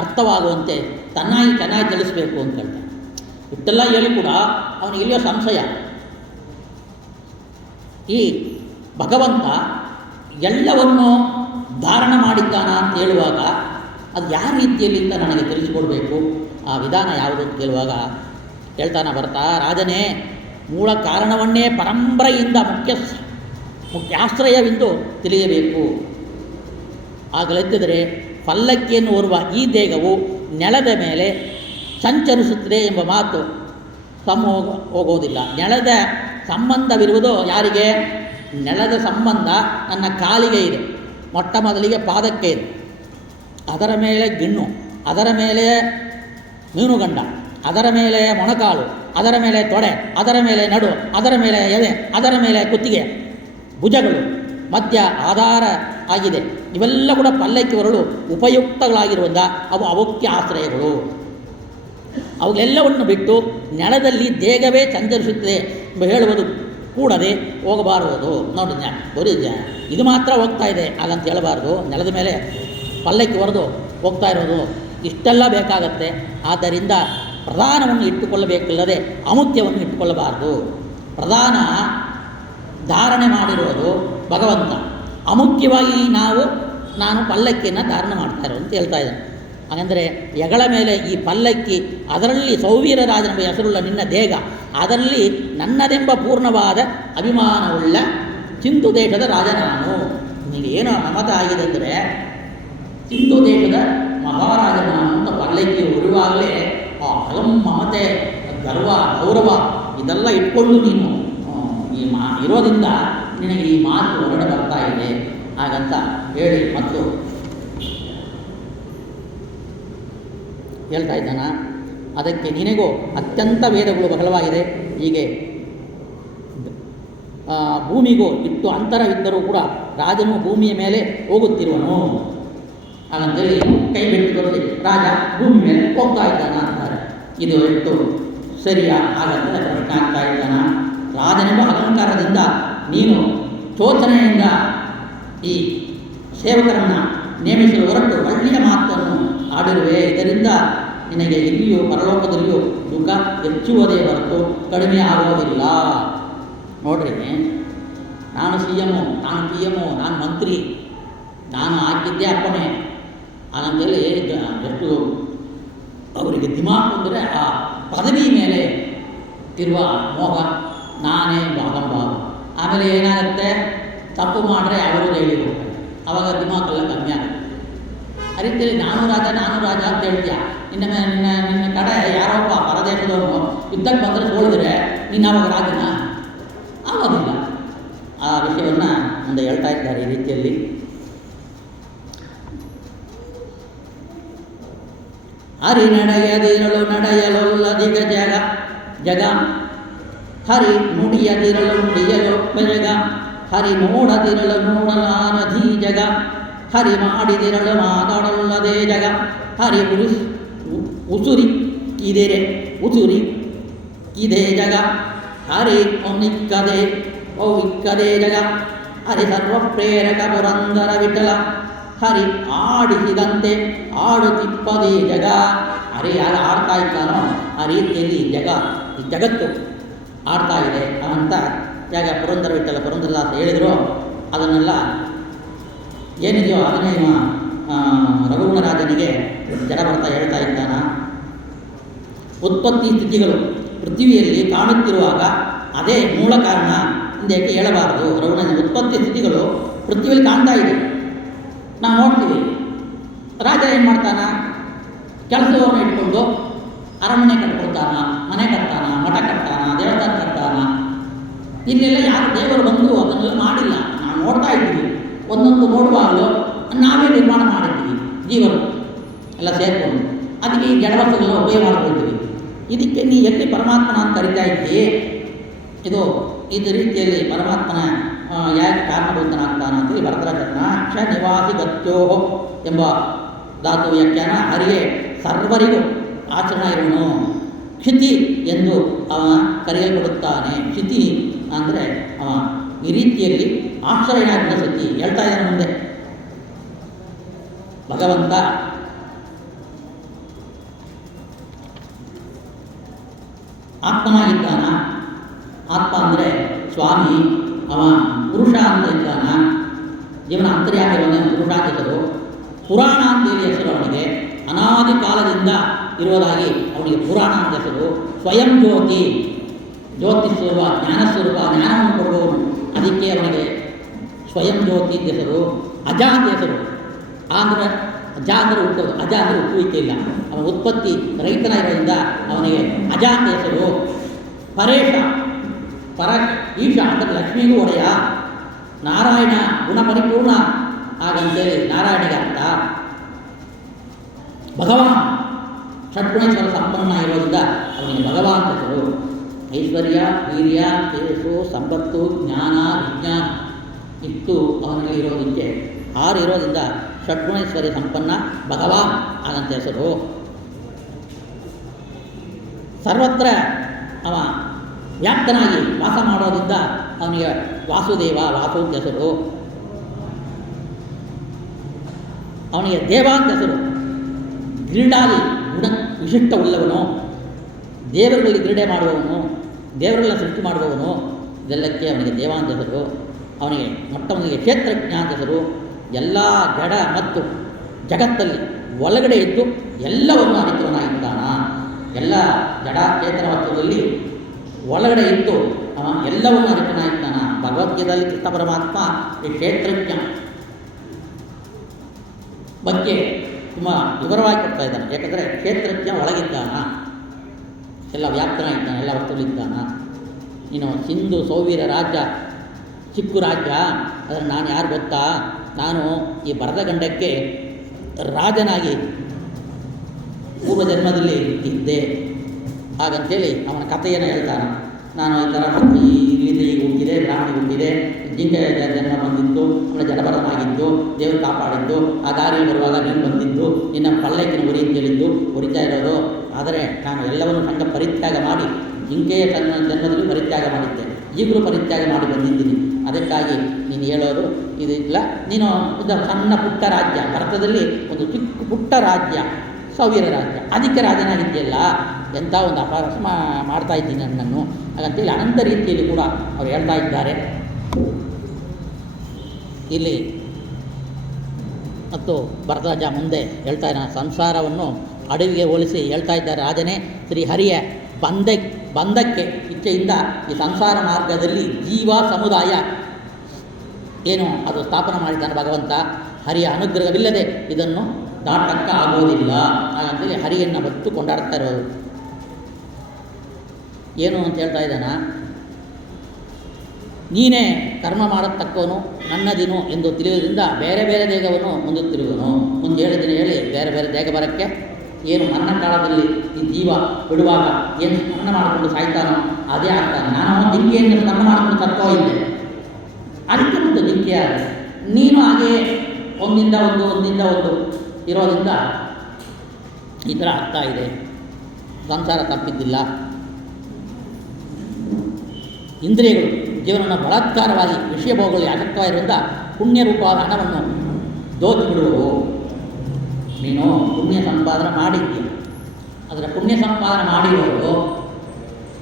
ಅರ್ಥವಾಗುವಂತೆ ಚೆನ್ನಾಗಿ ತಿಳಿಸಬೇಕು ಅಂತ ಹೇಳ್ತಾನೆ. ಇಷ್ಟೆಲ್ಲ ಹೇಳಿ ಕೂಡ ಅವನಿಗೆ ಇಲ್ಲಿಯೋ ಸಂಶಯ. ಈ ಭಗವಂತ ಎಲ್ಲವನ್ನು ಧಾರಣ ಮಾಡಿದ್ದಾನ ಅಂತ ಹೇಳುವಾಗ ಅದು ಯಾವ ರೀತಿಯಲ್ಲಿ ಅಂತ ನನಗೆ ತಿಳಿಸಿಕೊಡ್ಬೇಕು, ಆ ವಿಧಾನ ಯಾವುದು ಅಂತ ಕೇಳುವಾಗ ಹೇಳ್ತಾನೆ ಬರ್ತಾ, ರಾಜನೇ, ಮೂಲ ಕಾರಣವನ್ನೇ ಪರಂಪರೆಯಿಂದ ಮುಖ್ಯಾಶ್ರಯವೆಂದು ತಿಳಿಯಬೇಕು. ಆಗಲೆತ್ತಿದರೆ ಪಲ್ಲಕ್ಕಿಯನ್ನು ಹೊರುವ ಈ ದೇಹವು ನೆಲದ ಮೇಲೆ ಸಂಚರಿಸುತ್ತದೆ ಎಂಬ ಮಾತು ಹೋಗೋದಿಲ್ಲ. ನೆಲದ ಸಂಬಂಧವಿರುವುದು ಯಾರಿಗೆ? ನೆಲದ ಸಂಬಂಧ ನನ್ನ ಕಾಲಿಗೆ ಇದೆ, ಮೊಟ್ಟ ಮೊದಲಿಗೆ ಪಾದಕ್ಕೆ ಇದೆ, ಅದರ ಮೇಲೆ ಗಿಣ್ಣು, ಅದರ ಮೇಲೆ ಮೀನುಗಂಡ, ಅದರ ಮೇಲೆ ಮೊಣಕಾಲು, ಅದರ ಮೇಲೆ ತೊಡೆ, ಅದರ ಮೇಲೆ ನಡು, ಅದರ ಮೇಲೆ ಎದೆ, ಅದರ ಮೇಲೆ ಕುತ್ತಿಗೆ, ಭುಜಗಳು, ಮಧ್ಯ ಆಧಾರ ಆಗಿದೆ. ಇವೆಲ್ಲ ಕೂಡ ಪಲ್ಲಕ್ಕಿ ಹೊರಳು ಉಪಯುಕ್ತಗಳಾಗಿರುವಂಥ ಅವು ಅವಕ್ಯ ಆಶ್ರಯಗಳು. ಅವುಗಳೆಲ್ಲವನ್ನು ಬಿಟ್ಟು ನೆಲದಲ್ಲಿ ದೇಹವೇ ಸಂಚರಿಸುತ್ತದೆ ಎಂಬ ಹೇಳುವುದು ಕೂಡದೆ ಹೋಗಬಾರದು. ನೋಡಿ, ಬರೀ ಇದು ಮಾತ್ರ ಹೋಗ್ತಾ ಇದೆ ಹಾಗಂತ ಹೇಳಬಾರ್ದು. ನೆಲದ ಮೇಲೆ ಪಲ್ಲಕ್ಕಿ ಹೊರದು ಹೋಗ್ತಾ ಇರೋದು ಇಷ್ಟೆಲ್ಲ ಬೇಕಾಗತ್ತೆ. ಆದ್ದರಿಂದ ಪ್ರಧಾನವನ್ನು ಇಟ್ಟುಕೊಳ್ಳಬೇಕಿಲ್ಲದೆ ಅಮುಖ್ಯವನ್ನು ಇಟ್ಟುಕೊಳ್ಳಬಾರ್ದು. ಪ್ರಧಾನ ಧಾರಣೆ ಮಾಡಿರೋದು ಭಗವಂತ, ಅಮುಖ್ಯವಾಗಿ ನಾನು ಪಲ್ಲಕ್ಕಿಯನ್ನು ಧಾರಣೆ ಮಾಡ್ತಾ ಇರೋದು ಅಂತ ಹೇಳ್ತಾ ಇದ್ದಾನೆ. ಹಾಗಂದರೆ ಹೆಗಲ ಮೇಲೆ ಈ ಪಲ್ಲಕ್ಕಿ, ಅದರಲ್ಲಿ ಸೌವೀರರಾಜನೆಂಬ ಹೆಸರುಳ್ಳ ನಿನ್ನ ದೇಗ, ಅದರಲ್ಲಿ ನನ್ನದೆಂಬ ಪೂರ್ಣವಾದ ಅಭಿಮಾನವುಳ್ಳ ಸಿಂಧು ದೇಶದ ರಾಜ ನಾನು. ನಿನಗೆ ಏನೋ ಮಮತ ಆಗಿದೆ ಅಂದರೆ ಸಿಂಧು ದೇಶದ ಮಹಾರಾಜ ನಾನು ಅಂತ ಪಲ್ಲಕ್ಕಿ ಉರುವಾಗಲೇ ಆ ಅಹಂ ಮಮತೆ, ಗರ್ವ, ಗೌರವ ಇದೆಲ್ಲ ಇಟ್ಕೊಂಡು ನೀನು ಇರೋದ್ರಿಂದ ನಿನಗೆ ಈ ಮಾತು ಹೊರಗಡೆ ಬರ್ತಾ ಇದೆ ಹಾಗಂತ ಹೇಳಿ ಮತ್ತು ಹೇಳ್ತಾ ಇದ್ದಾನ. ಅದಕ್ಕೆ ನಿನಗೂ ಅತ್ಯಂತ ವೇದಗಳು ಬಹಳವಾಗಿದೆ, ಹೀಗೆ ಭೂಮಿಗೂ ಇಟ್ಟು ಅಂತರವಿದ್ದರೂ ಕೂಡ ರಾಜನು ಭೂಮಿಯ ಮೇಲೆ ಹೋಗುತ್ತಿರುವನು ಹಾಗಂತೇಳಿ ಕೈ ಬಿಟ್ಟು ತೋರಿಸಿ ರಾಜ ಭೂಮಿ ಮೇಲೆ ಹೋಗ್ತಾ ಇದ್ದಾನ ಅಂತಾರೆ. ಇದು ಎಷ್ಟು ಸರಿಯಾ ಹಾಗಂತ ಪ್ರಶ್ನೆ ಆಗ್ತಾ ಇದ್ದಾನ. ರಾಜನೆಂಬ ಅಲಂಕಾರದಿಂದ ನೀನು ಶೋಚನೆಯಿಂದ ಈ ಸೇವಕರನ್ನು ನೇಮಿಸಲು ಹೊರಟು ಒಳ್ಳೆಯ ಮಾತನ್ನು ಆಡಿರುವೆ. ಇದರಿಂದ ನಿನಗೆ ಇಲ್ಲಿಯೂ ಪರಲೋಕದಲ್ಲಿಯೂ ದುಃಖ ಹೆಚ್ಚುವುದೇ ಹೊರತು ಕಡಿಮೆ ಆಗುವುದಿಲ್ಲ. ನೋಡ್ರಿ, ನಾನು CM, ನಾನು PM, ನಾನು ಮಂತ್ರಿ, ನಾನು ಹಾಕಿದ್ದೆ ಅಪ್ಪಣೆ ಹಾಗಂತೇಳಿ ಎಷ್ಟು ಅವರಿಗೆ ದಿಮಾಕ್ ಅಂದರೆ ಆ ಪದವಿ ಮೇಲೆ ಇರುವ ಮೋಹ, ನಾನೇ ಭಾಗಂಭಾವ. ಆಮೇಲೆ ಏನಾಗುತ್ತೆ, ತಪ್ಪು ಮಾಡಿದ್ರೆ ಅವರು ಜೈಲಿಗೆ ಹೋಗ್ತಾರೆ, ಆವಾಗ ದಿಮಾಕೆಲ್ಲ ಕಮ್ಮಿ ಆಗುತ್ತೆ. ಆ ರೀತಿಯಲ್ಲಿ ನಾನು ರಾಜ ಅಂತ ಹೇಳ್ತೀಯ. ನಿನ್ನ ಕಡೆ ಯಾರೊಬ್ಬ ಪರದೇಶದವನು ಯುದ್ಧಕ್ಕೆ ಬಂದರೆ ಸೋಳಿದ್ರೆ ನೀನು ಆವಾಗ ರಾಜನ ಆಗೋದಿಲ್ಲ. ಆ ವಿಷಯವನ್ನು ಮುಂದೆ ಹೇಳ್ತಾ ಇದ್ದಾರೆ ಈ ರೀತಿಯಲ್ಲಿ. ಹರಿ ನಡೆಯದಿರಲು ನಡೆಯಲೊಲ್ಲದಿಗ ಜಗ ಹರಿ ನುಡಿಯದಿರಲು ನುಡಿಯಲೊಪ್ಪ ಜಗ ಹರಿ ನೋಡದಿರಲು ನೋಡಲಾರಧೀ ಜಗ ಹರಿ ಮಾಡಿದಿರಲು ಮಾತಾಡಲ್ಲದೇ ಜಗ ಹರಿ ಉಸುರಿ ಇದೇ ಜಗ ಹರಿ ಇಕ್ಕದೇ ಜಗ ಹರಿ ಸರ್ವಪ್ರೇರಕ ಪುರಂದರ ವಿಠಲ ಹರಿ ಆಡಿಸಿದಂತೆ ಆಡುತ್ತಿಪ್ಪದೇ ಜಗ. ಹರಿ ಯಾರು ಆಡ್ತಾ ಇದ್ದಾನೋ ಆ ರೀತಿಯಲ್ಲಿ ಈ ಜಗತ್ತು ಆಡ್ತಾ ಇದೆ ಅಂತ ಯಾಗ ಪುರಂದರ ವಿಠಲ ಪುರಂದರದಾಸ ಹೇಳಿದ್ರು. ಅದನ್ನೆಲ್ಲ ಏನಿದೆಯೋ ಅದನ್ನೇ ರಘುಗುಣರಾಜನಿಗೆ ಜಡ ಬರ್ತಾ ಹೇಳ್ತಾ ಇದ್ದಾನ. ಉತ್ಪತ್ತಿ ಸ್ಥಿತಿಗಳು ಪೃಥ್ವಿಯಲ್ಲಿ ಕಾಣುತ್ತಿರುವಾಗ ಅದೇ ಮೂಲ ಕಾರಣ ಹಿಂದೇಕೆ ಹೇಳಬಾರದು. ರಘುಗುಣ ಉತ್ಪತ್ತಿ ಸ್ಥಿತಿಗಳು ಪೃಥ್ವಿಯಲ್ಲಿ ಕಾಣ್ತಾ ಇದೆ, ನಾವು ನೋಡ್ತೀವಿ. ರಾಜ ಏನು ಮಾಡ್ತಾನ, ಕೆಲಸವನ್ನು ಇಟ್ಕೊಂಡು ಅರಮನೆ ಕಟ್ಕೊಳ್ತಾನ, ಮನೆ ಕಟ್ತಾನ, ಮಠ ಕಟ್ತಾನ, ದೇವಸ್ಥಾನ ಕಟ್ತಾನ. ಇಲ್ಲೆಲ್ಲ ಯಾರು ದೇವರು ಬಂದು ಅದನ್ನೆಲ್ಲ ಮಾಡಿಲ್ಲ, ನಾವು ನೋಡ್ತಾ ಇದ್ದೀವಿ. ಒಂದೊಂದು ನೋಡುವಾಗಲೂ ನಾವೇ ನಿರ್ಮಾಣ ಮಾಡಿದ್ದೀವಿ, ಜೀವರು ಎಲ್ಲ ಸೇರಿಕೊಂಡು. ಅದಕ್ಕೆ ಈ ಜಡವಸ್ತುಗಳನ್ನ ಉಪಯೋಗ ಮಾಡ್ಕೊಳ್ತೀವಿ. ಇದಕ್ಕೆ ನೀ ಎಲ್ಲಿ ಪರಮಾತ್ಮನ ಅಂತ ಕರಿತಾ ಇದ್ದೀ, ಇದು ರೀತಿಯಲ್ಲಿ ಪರಮಾತ್ಮನ ಯಾಕೆ ಕಾರಣಭೂತನಾಗ್ತಾನ ಅಂತೇಳಿ ಭರತರಾಜನ ಕ್ಷ ನಿವಾಸಿ ಗತ್ಯೋ ಎಂಬ ಧಾತು ವ್ಯಾಖ್ಯಾನ. ಹರಿಗೆ ಸರ್ವರಿಗೂ ಆಚರಣ ಇರುವನು, ಕ್ಷಿತಿ ಎಂದು ಅವ ಕರೆಯಲ್ಪಡುತ್ತಾನೆ. ಕ್ಷಿತಿ ಅಂದರೆ ಅವ ಈ ರೀತಿಯಲ್ಲಿ ಆಶ್ರಯನಾಗಿದ್ದ ಸ್ಥಿತಿ ಹೇಳ್ತಾ ಇದ್ದಾನೆ. ಮುಂದೆ ಭಗವಂತ ಆತ್ಮನಾಗಿದ್ದಾನ. ಆತ್ಮ ಅಂದರೆ ಸ್ವಾಮಿ, ಅವ ಪುರುಷ ಅಂತ ಇದ್ದಾನ. ಜೀವನ ಅಂತರ್ಯಾಮಿರುವನೇ ಪುರುಷ ಅಂತ ಹೆಸರು. ಪುರಾಣ ಅಂತೇಳಿ ಹೆಸರು ಅವನಿಗೆ. ಅನಾದಿ ಕಾಲದಿಂದ ಇರುವುದಾಗಿ ಅವನಿಗೆ ಪುರಾಣ ಅಂತ ಹೆಸರು. ಸ್ವಯಂ ಜ್ಯೋತಿ, ಜ್ಯೋತಿ ಸ್ವರೂಪ, ಜ್ಞಾನ ಸ್ವರೂಪ, ಜ್ಞಾನವನ್ನು ಕೊಡುವವನು. ಅದಕ್ಕೆ ಅವನಿಗೆ ಸ್ವಯಂ ಜ್ಯೋತಿ ಅಂತ ಹೆಸರು. ಅಜ ಅಂತ ಹೆಸರು. ಅಜ ಅಂದರೆ ಹುಟ್ಟೋದು, ಅಜ ಅಂದರೆ ಹುಟ್ಟುವಿಕೆ ಇಲ್ಲ. ಅವನ ಉತ್ಪತ್ತಿ ರೈತನ ಇರೋದ್ರಿಂದ ಅವನಿಗೆ ಅಜ ಅಂತ ಹೆಸರು. ಪರೇಶ, ಈಶ ಅಂದರೆ ಲಕ್ಷ್ಮಿಗೂ ಒಡೆಯ. ನಾರಾಯಣ ಗುಣ ಪರಿಪೂರ್ಣ ಹಾಗಂತೇಳಿ ನಾರಾಯಣಿಗೆ ಅರ್ಥ. ಭಗವಾನ್ ಷಡ್ಗುಣೇಶ್ವರ ಸಂಪನ್ನ ಇರೋದ್ರಿಂದ ಅವನಿಗೆ ಭಗವಾನ್ ಹೆಸರು. ಐಶ್ವರ್ಯ, ವೀರ್ಯ, ತೇಜಸ್ಸು, ಸಂಪತ್ತು, ಜ್ಞಾನ, ವಿಜ್ಞಾನ ಇತ್ತು ಅವನಲ್ಲಿ ಇರೋದಕ್ಕೆ 6 ಇರೋದ್ರಿಂದ ಷಡ್ಗುಣೇಶ್ವರಿ ಸಂಪನ್ನ ಭಗವಾನ್ ಹಾಗಂತ ಹೆಸರು. ಸರ್ವತ್ರ ಅವ ವ್ಯಾಪ್ತನಾಗಿ ವಾಸ ಮಾಡೋದ್ರಿಂದ ಅವನಿಗೆ ವಾಸುದೇವ, ವಾಸು ಅಂತ ಹೆಸರು. ಅವನಿಗೆ ದೇವ ಅಂತ ಹೆಸರು. ಕ್ರೀಡಾದಿ ಗುಣ ವಿಶಿಷ್ಟ ಉಳ್ಳವನು, ದೇವರುಗಳಲ್ಲಿ ಕ್ರೀಡೆ ಮಾಡುವವನು, ದೇವರುಗಳ ಸೃಷ್ಟಿ ಮಾಡುವವನು. ಇದೆಲ್ಲಕ್ಕೆ ಅವನಿಗೆ ದೇವ ಅಂತ ಹೆಸರು. ಅವನಿಗೆ ಮೊಟ್ಟಮೊದಲಿಗೆ ಕ್ಷೇತ್ರಜ್ಞ ಅಂತ ಹೆಸರು. ಎಲ್ಲ ಜಡ ಮತ್ತು ಜಗತ್ತಲ್ಲಿ ಒಳಗಡೆ ಇದ್ದು ಎಲ್ಲವನ್ನು ಅರಿತವನಾಗಿದ್ದಾನ. ಎಲ್ಲ ಜಡಚೇತನ ವಸ್ತುಗಳಲ್ಲಿ ಒಳಗಡೆ ಇದ್ದು ಎಲ್ಲವನ್ನು ಅರಿತವನಾಗಿದ್ದಾನ. ಭಗವದ್ಗೀತೆಯಲ್ಲಿ ಕೃಷ್ಣ ಪರಮಾತ್ಮ ಈ ಕ್ಷೇತ್ರಜ್ಞ ಬಗ್ಗೆ ತುಂಬ ವಿವರವಾಗಿ ಕೊಡ್ತಾ ಇದ್ದಾನೆ. ಯಾಕಂದರೆ ಕ್ಷೇತ್ರಜ್ಞ ಒಳಗಿದ್ದಾನ, ಎಲ್ಲ ವ್ಯಾಪ್ತನಾಗಿದ್ದಾನೆ, ಎಲ್ಲ ವಸ್ತುಗಳಿದ್ದಾನ. ನೀನು ಸಿಂಧು ಸೌವೀರ ರಾಜ್ಯ ಚಿಕ್ಕ ರಾಜ್ಯ, ಆದರೆ ನಾನು ಯಾರು ಗೊತ್ತಾ, ನಾನು ಈ ಭರತಖಂಡಕ್ಕೆ ರಾಜನಾಗಿ ಪೂರ್ವಜನ್ಮದಲ್ಲಿ ಇದ್ದೆ. ಹಾಗಂತೇಳಿ ಅವನ ಕಥೆಯನ್ನು ಹೇಳ್ತಾನೆ. ನಾನು ಈ ಥರ ಇಲ್ಲಿಂದ ಈಗ ಹುಟ್ಟಿದೆ, ಬ್ರಾಹ್ಮಣಿ ಹುಟ್ಟಿದೆ, ಜಿಂಕೆ ಜನ್ಮ ಬಂದಿದ್ದು, ಅವಳ ಜಲಭರನಾಗಿದ್ದು, ದೇವರು ಕಾಪಾಡಿದ್ದು, ಆ ದಾರಿಯಲ್ಲಿ ಬರುವಾಗ ನೀನು ಬಂದಿದ್ದು, ನಿನ್ನ ಪಲ್ಲಕ್ಕಿನ ಉರಿ ಅಂತೇಳಿದ್ದು ಉರಿತಾ ಇರೋದು. ಆದರೆ ನಾನು ಎಲ್ಲವನ್ನು ಸಂಘ ಪರಿತ್ಯಾಗ ಮಾಡಿ ಜಿಂಕೆಯ ಜನ್ಮದಲ್ಲಿ ಪರಿತ್ಯಾಗ ಮಾಡಿದ್ದೆ, ಈಗಲೂ ಪರಿತ್ಯಾಗ ಮಾಡಿ ಬಂದಿದ್ದೀನಿ. ಅದಕ್ಕಾಗಿ ನೀನು ಹೇಳೋದು ಇದಿಲ್ಲ. ನೀನು ಒಂದು ಸಣ್ಣ ಪುಟ್ಟ ರಾಜ್ಯ, ಭಾರತದಲ್ಲಿ ಒಂದು ಚಿಕ್ಕ ಪುಟ್ಟ ರಾಜ್ಯ, ಸೌವೀರ ರಾಜ್ಯ, ಅದಕ್ಕೆ ರಾಜನಾಗಿದೆಯಲ್ಲ, ಎಂಥ ಒಂದು ಅಪಹಾಸ ಮಾಡ್ತಾ ಇದ್ದೀನಿ ನನ್ನನ್ನು ಹಾಗಂತೇಳಿ ಅನಂತ ರೀತಿಯಲ್ಲಿ ಕೂಡ ಅವರು ಹೇಳ್ತಾ ಇದ್ದಾರೆ. ಇಲ್ಲಿ ಮತ್ತು ಭರತರಾಜ ಮುಂದೆ ಹೇಳ್ತಾ ಇದ್ದಾನೆ, ಸಂಸಾರವನ್ನು ಅಡವಿಗೆ ಹೋಲಿಸಿ ಹೇಳ್ತಾ ಇದ್ದಾರೆ. ರಾಜನೇ, ಶ್ರೀಹರಿಯ ಬಂಧಕ್ಕೆ ಇಚ್ಛೆಯಿಂದ ಈ ಸಂಸಾರ ಮಾರ್ಗದಲ್ಲಿ ಜೀವ ಸಮುದಾಯ ಏನು ಅದು ಸ್ಥಾಪನೆ ಮಾಡಿದ್ದಾನೆ ಭಗವಂತ. ಹರಿಯ ಅನುಗ್ರಹವಿಲ್ಲದೆ ಇದನ್ನು ದಾಟಕ್ಕೆ ಆಗೋದಿಲ್ಲ. ಹಾಗಂತೇಳಿ ಹರಿಯನ್ನು ಹೊತ್ತು ಕೊಂಡಾಡ್ತಾ ಇರೋದು. ಏನು ಅಂತ ಹೇಳ್ತಾ ಇದ್ದಾನ, ನೀನೇ ಕರ್ಮ ಮಾಡತಕ್ಕವನು ನನ್ನದಿನು ಎಂದು ತಿಳಿಯೋದ್ರಿಂದ ಬೇರೆ ಬೇರೆ ದೇಹವನ್ನು ಹೊಂದುತ್ತಿರುವನು. ಮುಂದೆ ಹೇಳಿದ್ದೀನಿ ಹೇಳಿ ಬೇರೆ ಬೇರೆ ದೇಹ ಬರೋಕ್ಕೆ ಏನು ಮರಣ ಕಾಲದಲ್ಲಿ ಈ ಜೀವ ಬಿಡುವಾಗ ಏನು ಸ್ಮರಣ ಮಾಡಿಕೊಂಡು ಸಾಯ್ತಾನೋ ಅದೇ ಆಗ್ತಾನೆ. ನಾನು ಜಿಂಕೆಯನ್ನು ಸ್ಮರಣ ಮಾಡಿಕೊಂಡು ತಕ್ಕೋ ಇದ್ದೆ, ಅದಕ್ಕೆ ಮತ್ತು ಜಿಂಕೆ ನೀನು ಹಾಗೆ ಒಂದಿಂದ ಒಂದು ಇರೋದ್ರಿಂದ ಈ ಥರ ಆಗ್ತಾ ಇದೆ. ಸಂಸಾರ ತಪ್ಪಿದ್ದಿಲ್ಲ. ಇಂದ್ರಿಯಗಳು ಜೀವನವನ್ನು ಬಲಾತ್ಕಾರವಾಗಿ ವಿಷಯ ಭೋಗಗಳಲ್ಲಿ ಆಸಕ್ತವಾಗಿರುವುದರಿಂದ ಪುಣ್ಯರೂಪವಾದ ಹಣವನ್ನು ದೋಚಿ ಬಿಡುವವು. ನೀನು ಪುಣ್ಯ ಸಂಪಾದನೆ ಮಾಡಿದ್ದೀಯ, ಅದರ ಪುಣ್ಯ ಸಂಪಾದನೆ ಮಾಡಿರೋರು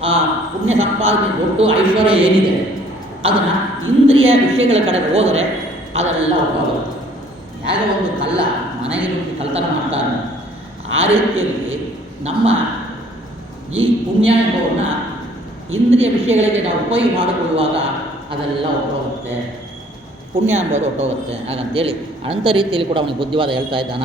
ಆ ಪುಣ್ಯ ಸಂಪಾದನೆ ದೊಡ್ಡ ಐಶ್ವರ್ಯ ಏನಿದೆ ಅದನ್ನು ಇಂದ್ರಿಯ ವಿಷಯಗಳ ಕಡೆಗೆ ಹೋದರೆ ಅದನ್ನೆಲ್ಲ ಒಪ್ಪಾಗುತ್ತೆ. ಯಾಗ ಒಂದು ಕಳ್ಳ ಮನೆಗೆ ನುಗ್ಗಿ ಕಳ್ತನ ಮಾಡ್ತಾನೆ, ಆ ರೀತಿಯಲ್ಲಿ ನಮ್ಮ ಈ ಪುಣ್ಯ ಎಂಬವನ್ನು ಇಂದ್ರಿಯ ವಿಷಯಗಳಿಗೆ ನಾವು ಉಪಯೋಗ ಮಾಡಿಕೊಳ್ಳುವಾಗ ಅದೆಲ್ಲ ಹೊಟ್ಟೋಗುತ್ತೆ, ಪುಣ್ಯ ಎಂಬುದು ಹೊಟ್ಟೋಗುತ್ತೆ. ಹಾಗಂತೇಳಿ ಅನಂತ ರೀತಿಯಲ್ಲಿ ಕೂಡ ಅವನಿಗೆ ಬುದ್ಧಿವಾದ ಹೇಳ್ತಾ ಇದ್ದಾನ.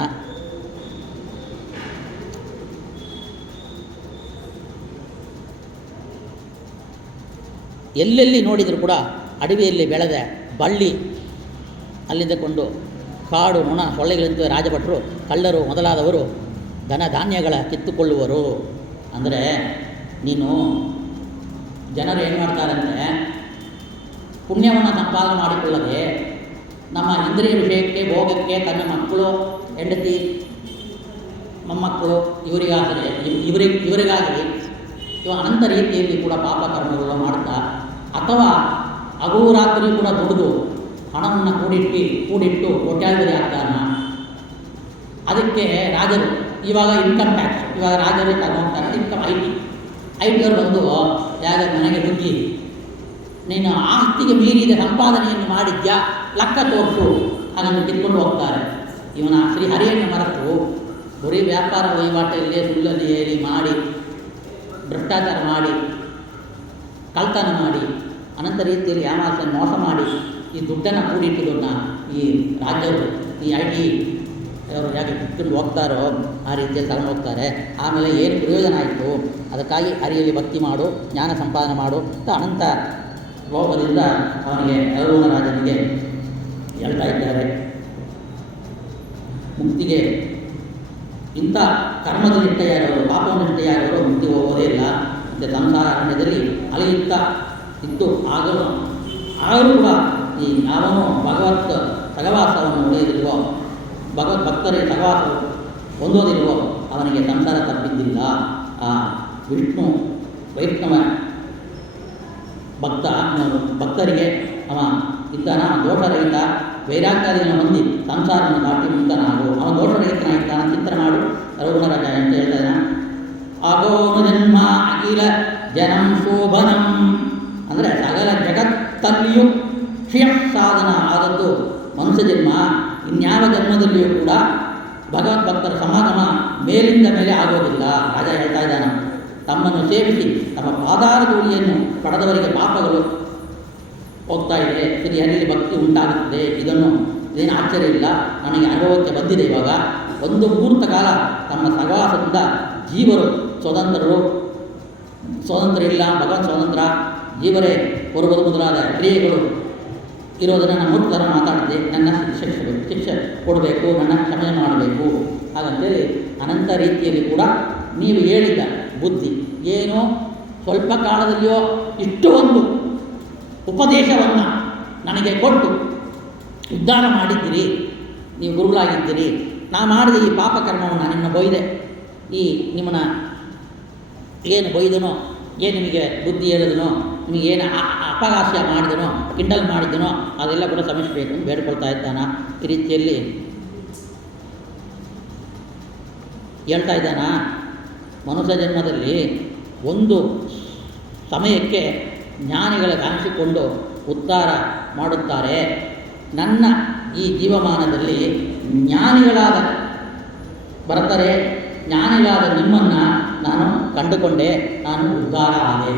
ಎಲ್ಲೆಲ್ಲಿ ನೋಡಿದರೂ ಕೂಡ ಅಡವಿಯಲ್ಲಿ ಬೆಳೆದ ಬಳ್ಳಿ ಅಲ್ಲಿಂದ ಕೊಂಡು ಕಾಡು ನೊಣ ಸೊಳ್ಳೆಗಳಂತೆ ರಾಜಭಟ್ರು ಕಳ್ಳರು ಮೊದಲಾದವರು ಧನ ಧಾನ್ಯಗಳ ಕಿತ್ತುಕೊಳ್ಳುವರು. ಅಂದರೆ ನೀನು ಜನರು ಏನು ಮಾಡ್ತಾರಂತೆ, ಪುಣ್ಯವನ್ನು ಸಂಪಾದನೆ ಮಾಡಿಕೊಳ್ಳದೆ ನಮ್ಮ ಇಂದ್ರಿಯ ವಿಷಯಕ್ಕೆ ಭೋಗಕ್ಕೆ ತನ್ನ ಮಕ್ಕಳು ಹೆಂಡತಿ ಮೊಮ್ಮಕ್ಕಳು ಇವರಿಗಾಗಿ ಇವ ಅನಂತ ರೀತಿಯಲ್ಲಿ ಕೂಡ ಪಾಪ ಕರ್ಮಗಳು ಮಾಡ್ತಾ, ಅಥವಾ ಹಗಲು ಕೂಡ ದುಡಿದು ಹಣವನ್ನು ಕೂಡಿಟ್ಟು ಕೋಟ್ಯಾಧಿಪತಿ ಆಗ್ತಾನ. ಅದಕ್ಕೆ ರಾಜರು ಇವಾಗ ಇನ್ಕಮ್ ಟ್ಯಾಕ್ಸ್, ಇವಾಗ ರಾಜರು ತಗೊಂತಾರೆ ಇನ್ಕಮ್ ಐ ಟಿಯವರು ಬಂದು ಯಾರ ಮನೆಗೆ ನುಗ್ಗಿ ನೀನು ಆಸ್ತಿಗೆ ಮೀರಿದ ಸಂಪಾದನೆಯನ್ನು ಮಾಡಿದ್ಯಾ ಲೆಕ್ಕ ತೋರಿಸು ಅದನ್ನು ಕಿತ್ಕೊಂಡು ಹೋಗ್ತಾರೆ. ಇವನ ಶ್ರೀಹರಿಯನ್ನು ಮರೆತು ಬರೀ ವ್ಯಾಪಾರ ವಹಿವಾಟಲ್ಲೇ ಸುಳ್ಳಲ್ಲಿ ಹೇಳಿ ಮಾಡಿ ಭ್ರಷ್ಟಾಚಾರ ಮಾಡಿ ಕಳ್ತನ ಮಾಡಿ ಅನಂತ ರೀತಿಯಲ್ಲಿ ಯಾಮಾಸನ್ನು ಮೋಸ ಮಾಡಿ ಈ ದುಡ್ಡನ್ನು ಕೂಡಿಟ್ಟಿದ್ದನ್ನ ಈ ರಾಜ್ಯರು ಈ ಐ ಟಿ ಅವರು ಯಾಕೆ ಕಿತ್ಕೊಂಡು ಹೋಗ್ತಾರೋ ಆ ರೀತಿಯಲ್ಲಿ ತಗೊಂಡು ಹೋಗ್ತಾರೆ. ಆಮೇಲೆ ಏನು ಪ್ರಯೋಜನ ಆಯಿತು, ಅದಕ್ಕಾಗಿ ಹರಿಯಲ್ಲಿ ಭಕ್ತಿ ಮಾಡು, ಜ್ಞಾನ ಸಂಪಾದನೆ ಮಾಡು ಅಂತ ಅನಂತ ಲೋಕದಿಂದ ಅವನಿಗೆ ಅರುಣ ರಾಜನಿಗೆ ಹೇಳ್ತಾ ಇದ್ದಾರೆ. ಮುಕ್ತಿಗೆ ಇಂಥ ಕರ್ಮದ ನಿಷ್ಠೆಯಾದವರು, ಪಾಪವನ್ನು ನಿಷ್ಠೆಯಾದವರು ಮುಕ್ತಿ ಹೋಗೋದೇ ಇಲ್ಲ. ಮತ್ತು ಸಂಸಾರ ಅರಣ್ಯದಲ್ಲಿ ಅಲೆಯುತ್ತಾ ಇದ್ದು ಆಗಲೂ ಕೂಡ ಈ ಯಾವನು ಭಗವತ್ ಸಹವಾಸವನ್ನು ಉಳಿಯದಿಲ್ವೋ, ಭಗವತ್ ಭಕ್ತರಿಗೆ ಸಹವಾಸ ಹೊಂದೋದಿಲ್ವೋ ಅವನಿಗೆ ಸಂಸಾರ ತಪ್ಪಿದ್ದಿಲ್ಲ. ಆ ವಿಷ್ಣು ವೈಷ್ಣವ ಭಕ್ತರಿಗೆ ಅವ ಇದ್ದಾನ, ದೋಷರಹಿತ ವೈರಾಗ್ಯದಿಂದ ಹೊಂದಿ ಸಂಸಾರವನ್ನು ದಾಟಿ ಮುಕ್ತನಾಗು. ಅವನ ದೋಷರಹಿತನಾಗಿದ್ದಾನ, ಚಿಂತನೆ ಮಾಡು ರಘುಣರಾಜ ಅಂತ ಹೇಳ್ತಾನೆ. ಅಗೋನು ಜನ್ಮ ಅಖಿಲ ಜನಂ ಶೋಭನಂ ಅಂದರೆ ಸಕಲ ಜಗತ್ತಲ್ಲಿಯೂ ಕ್ಷಯ ಸಾಧನ ಆದದ್ದು ಮನುಷ್ಯ ಜನ್ಮ. ಇನ್ಯಾವ ಜನ್ಮದಲ್ಲಿಯೂ ಕೂಡ ಭಗವದ್ ಭಕ್ತರ ಸಮಾಗಮ ಮೇಲಿಂದ ಮೇಲೆ ಆಗೋದಿಲ್ಲ. ರಾಜ ಹೇಳ್ತಾ ಇದ್ದಾನೆ, ತಮ್ಮನ್ನು ಸೇವಿಸಿ ತಮ್ಮ ಪಾದಾರ ಧೂಳಿಯನ್ನು ಪಡೆದವರಿಗೆ ಪಾಪಗಳು ಹೋಗ್ತಾ ಇದೆ, ಶ್ರೀಹರಿಯಲ್ಲಿ ಭಕ್ತಿ ಉಂಟಾಗುತ್ತದೆ. ಇದೇನು ಆಶ್ಚರ್ಯ ಇಲ್ಲ, ನನಗೆ ಅನುಭವಕ್ಕೆ ಬಂದಿದೆ. ಇವಾಗ ಒಂದು ಮುಹೂರ್ತ ಕಾಲ ತಮ್ಮ ಸಹವಾಸದಿಂದ ಜೀವರು ಸ್ವತಂತ್ರ ಇಲ್ಲ, ಭಗವಂತ ಸ್ವತಂತ್ರ, ಜೀವರೇ ಹೊರಬದು ಮೊದಲಾದ ಕ್ರಿಯೆಗಳು ಇರೋದನ್ನು ನಾನು ಮೂರು ಥರ ಮಾತಾಡಿದೆ. ನನ್ನ ಶಿಕ್ಷೆ ಕೊಡಬೇಕು, ನನ್ನ ಕ್ಷಮೆ ಮಾಡಬೇಕು ಹಾಗಂತೇಳಿ ಅನಂತ ರೀತಿಯಲ್ಲಿ ಕೂಡ ನೀವು ಹೇಳಿದ್ದ ಬುದ್ಧಿ ಏನೋ ಸ್ವಲ್ಪ ಕಾಲದಲ್ಲಿಯೋ ಇಷ್ಟು ಒಂದು ಉಪದೇಶವನ್ನು ನನಗೆ ಕೊಟ್ಟು ಉದ್ಧಾರ ಮಾಡಿದ್ದೀರಿ, ನೀವು ಗುರುಗಳಾಗಿದ್ದೀರಿ. ನಾ ಮಾಡಿದ ಈ ಪಾಪಕರ್ಮವನ್ನು ನಿಮ್ಮನ್ನ ಬೊಯ್ದೆ, ಈ ನಿಮ್ಮನ್ನ ಏನು ಬೊಯ್ದನೋ, ಏನು ನಿಮಗೆ ಬುದ್ಧಿ ಹೇಳಿದನೋ, ನಿಮಗೇನು ಅಪಹಾಸ್ಯ ಮಾಡಿದನೋ, ಕಿಂಡಲ್ ಮಾಡಿದನೋ ಅದೆಲ್ಲ ಕೂಡ ಕ್ಷಮಿಸಬೇಕು ಅಂತ ಬೇಡ್ಕೊಳ್ತಾ ಇದ್ದಾನ. ಈ ರೀತಿಯಲ್ಲಿ ಹೇಳ್ತಾ ಇದ್ದಾನ, ಮನುಷ್ಯ ಜನ್ಮದಲ್ಲಿ ಒಂದು ಸಮಯಕ್ಕೆ ಜ್ಞಾನಿಗಳ ಕಾಣಿಸಿಕೊಂಡು ಉದ್ಧಾರ ಮಾಡುತ್ತಾರೆ. ನನ್ನ ಈ ಜೀವಮಾನದಲ್ಲಿ ಜ್ಞಾನಿಗಳಾದ ಬರ್ತಾರೆ, ಜ್ಞಾನಿಗಳಾದ ನಿಮ್ಮನ್ನು ನಾನು ಕಂಡುಕೊಂಡೆ, ನಾನು ಉದ್ಧಾರ ಆದೆ.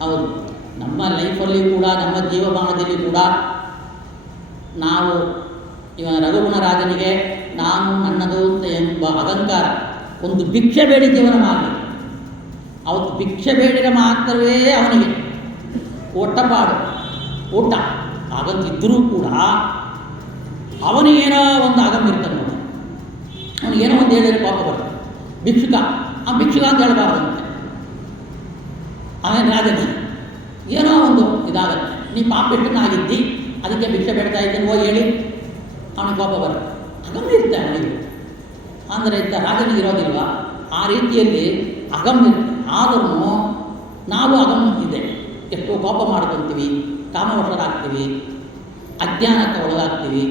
ಹೌದು, ನಮ್ಮ ಲೈಫಲ್ಲಿ ಕೂಡ, ನಮ್ಮ ಜೀವಮಾನದಲ್ಲಿ ಕೂಡ ನಾವು ರಘುಗುಣ ರಾಜನಿಗೆ ನಾನು ನನ್ನದು ಅಂತ ಎಂಬ ಅಹಂಕಾರ, ಒಂದು ಭಿಕ್ಷೆ ಬೇಡಿ ಜೀವನ ಮಾಡಿ, ಅವತ್ತು ಭಿಕ್ಷೆ ಬೇಡಿದ ಮಾತ್ರವೇ ಅವನಿಗೆ ಒಟ್ಟಪಾಡು ಊಟ ಆಗಂತಿದ್ದರೂ ಕೂಡ ಅವನಿಗೇನೋ ಒಂದು ಆಗಮಿರ್ತಾನೆ ನೋಡಿ, ಅವನಿಗೇನೋ ಒಂದು ಹೇಳಿದ್ರೆ ಪಾಪ ಬರ್ತದೆ. ಭಿಕ್ಷುಕ ಅಂತ ಹೇಳಬಾರ್ದಂತೆ, ಆಮೇಲೆ ರಾಜನ ಏನೋ ಒಂದು ಇದಾಗತ್ತೆ, ನೀ ಪಾಪಿಷ್ಟನಾಗಿದ್ದಿ ಅದಕ್ಕೆ ಭಿಕ್ಷೆ ಬೇಡ್ತಾ ಇದ್ದೇನೆ ಹೋಗಿ ಹೇಳಿ, ಅವನಿಗೆ ಪಾಪ ಬರುತ್ತೆ, ಅಗಮ್ಯ ಇರುತ್ತೆ ಅವನಿಗೆ. ಅಂದರೆ ಇಂಥ ರಾಜನಿಗೆ ಇರೋದಿಲ್ವ? ಆ ರೀತಿಯಲ್ಲಿ ಅಗಮ್ಯ ಇರುತ್ತೆ. ಆದರೂ ನಾವು ಅಗಮ್ಯ ಇದೆ, ಎಷ್ಟೋ ಪಾಪ ಮಾಡ್ಕೊತೀವಿ, ಕಾಮವಶರಾಗ್ತೀವಿ, ಅಜ್ಞಾನಕ್ಕೆ ಒಳಗಾಗ್ತೀವಿ,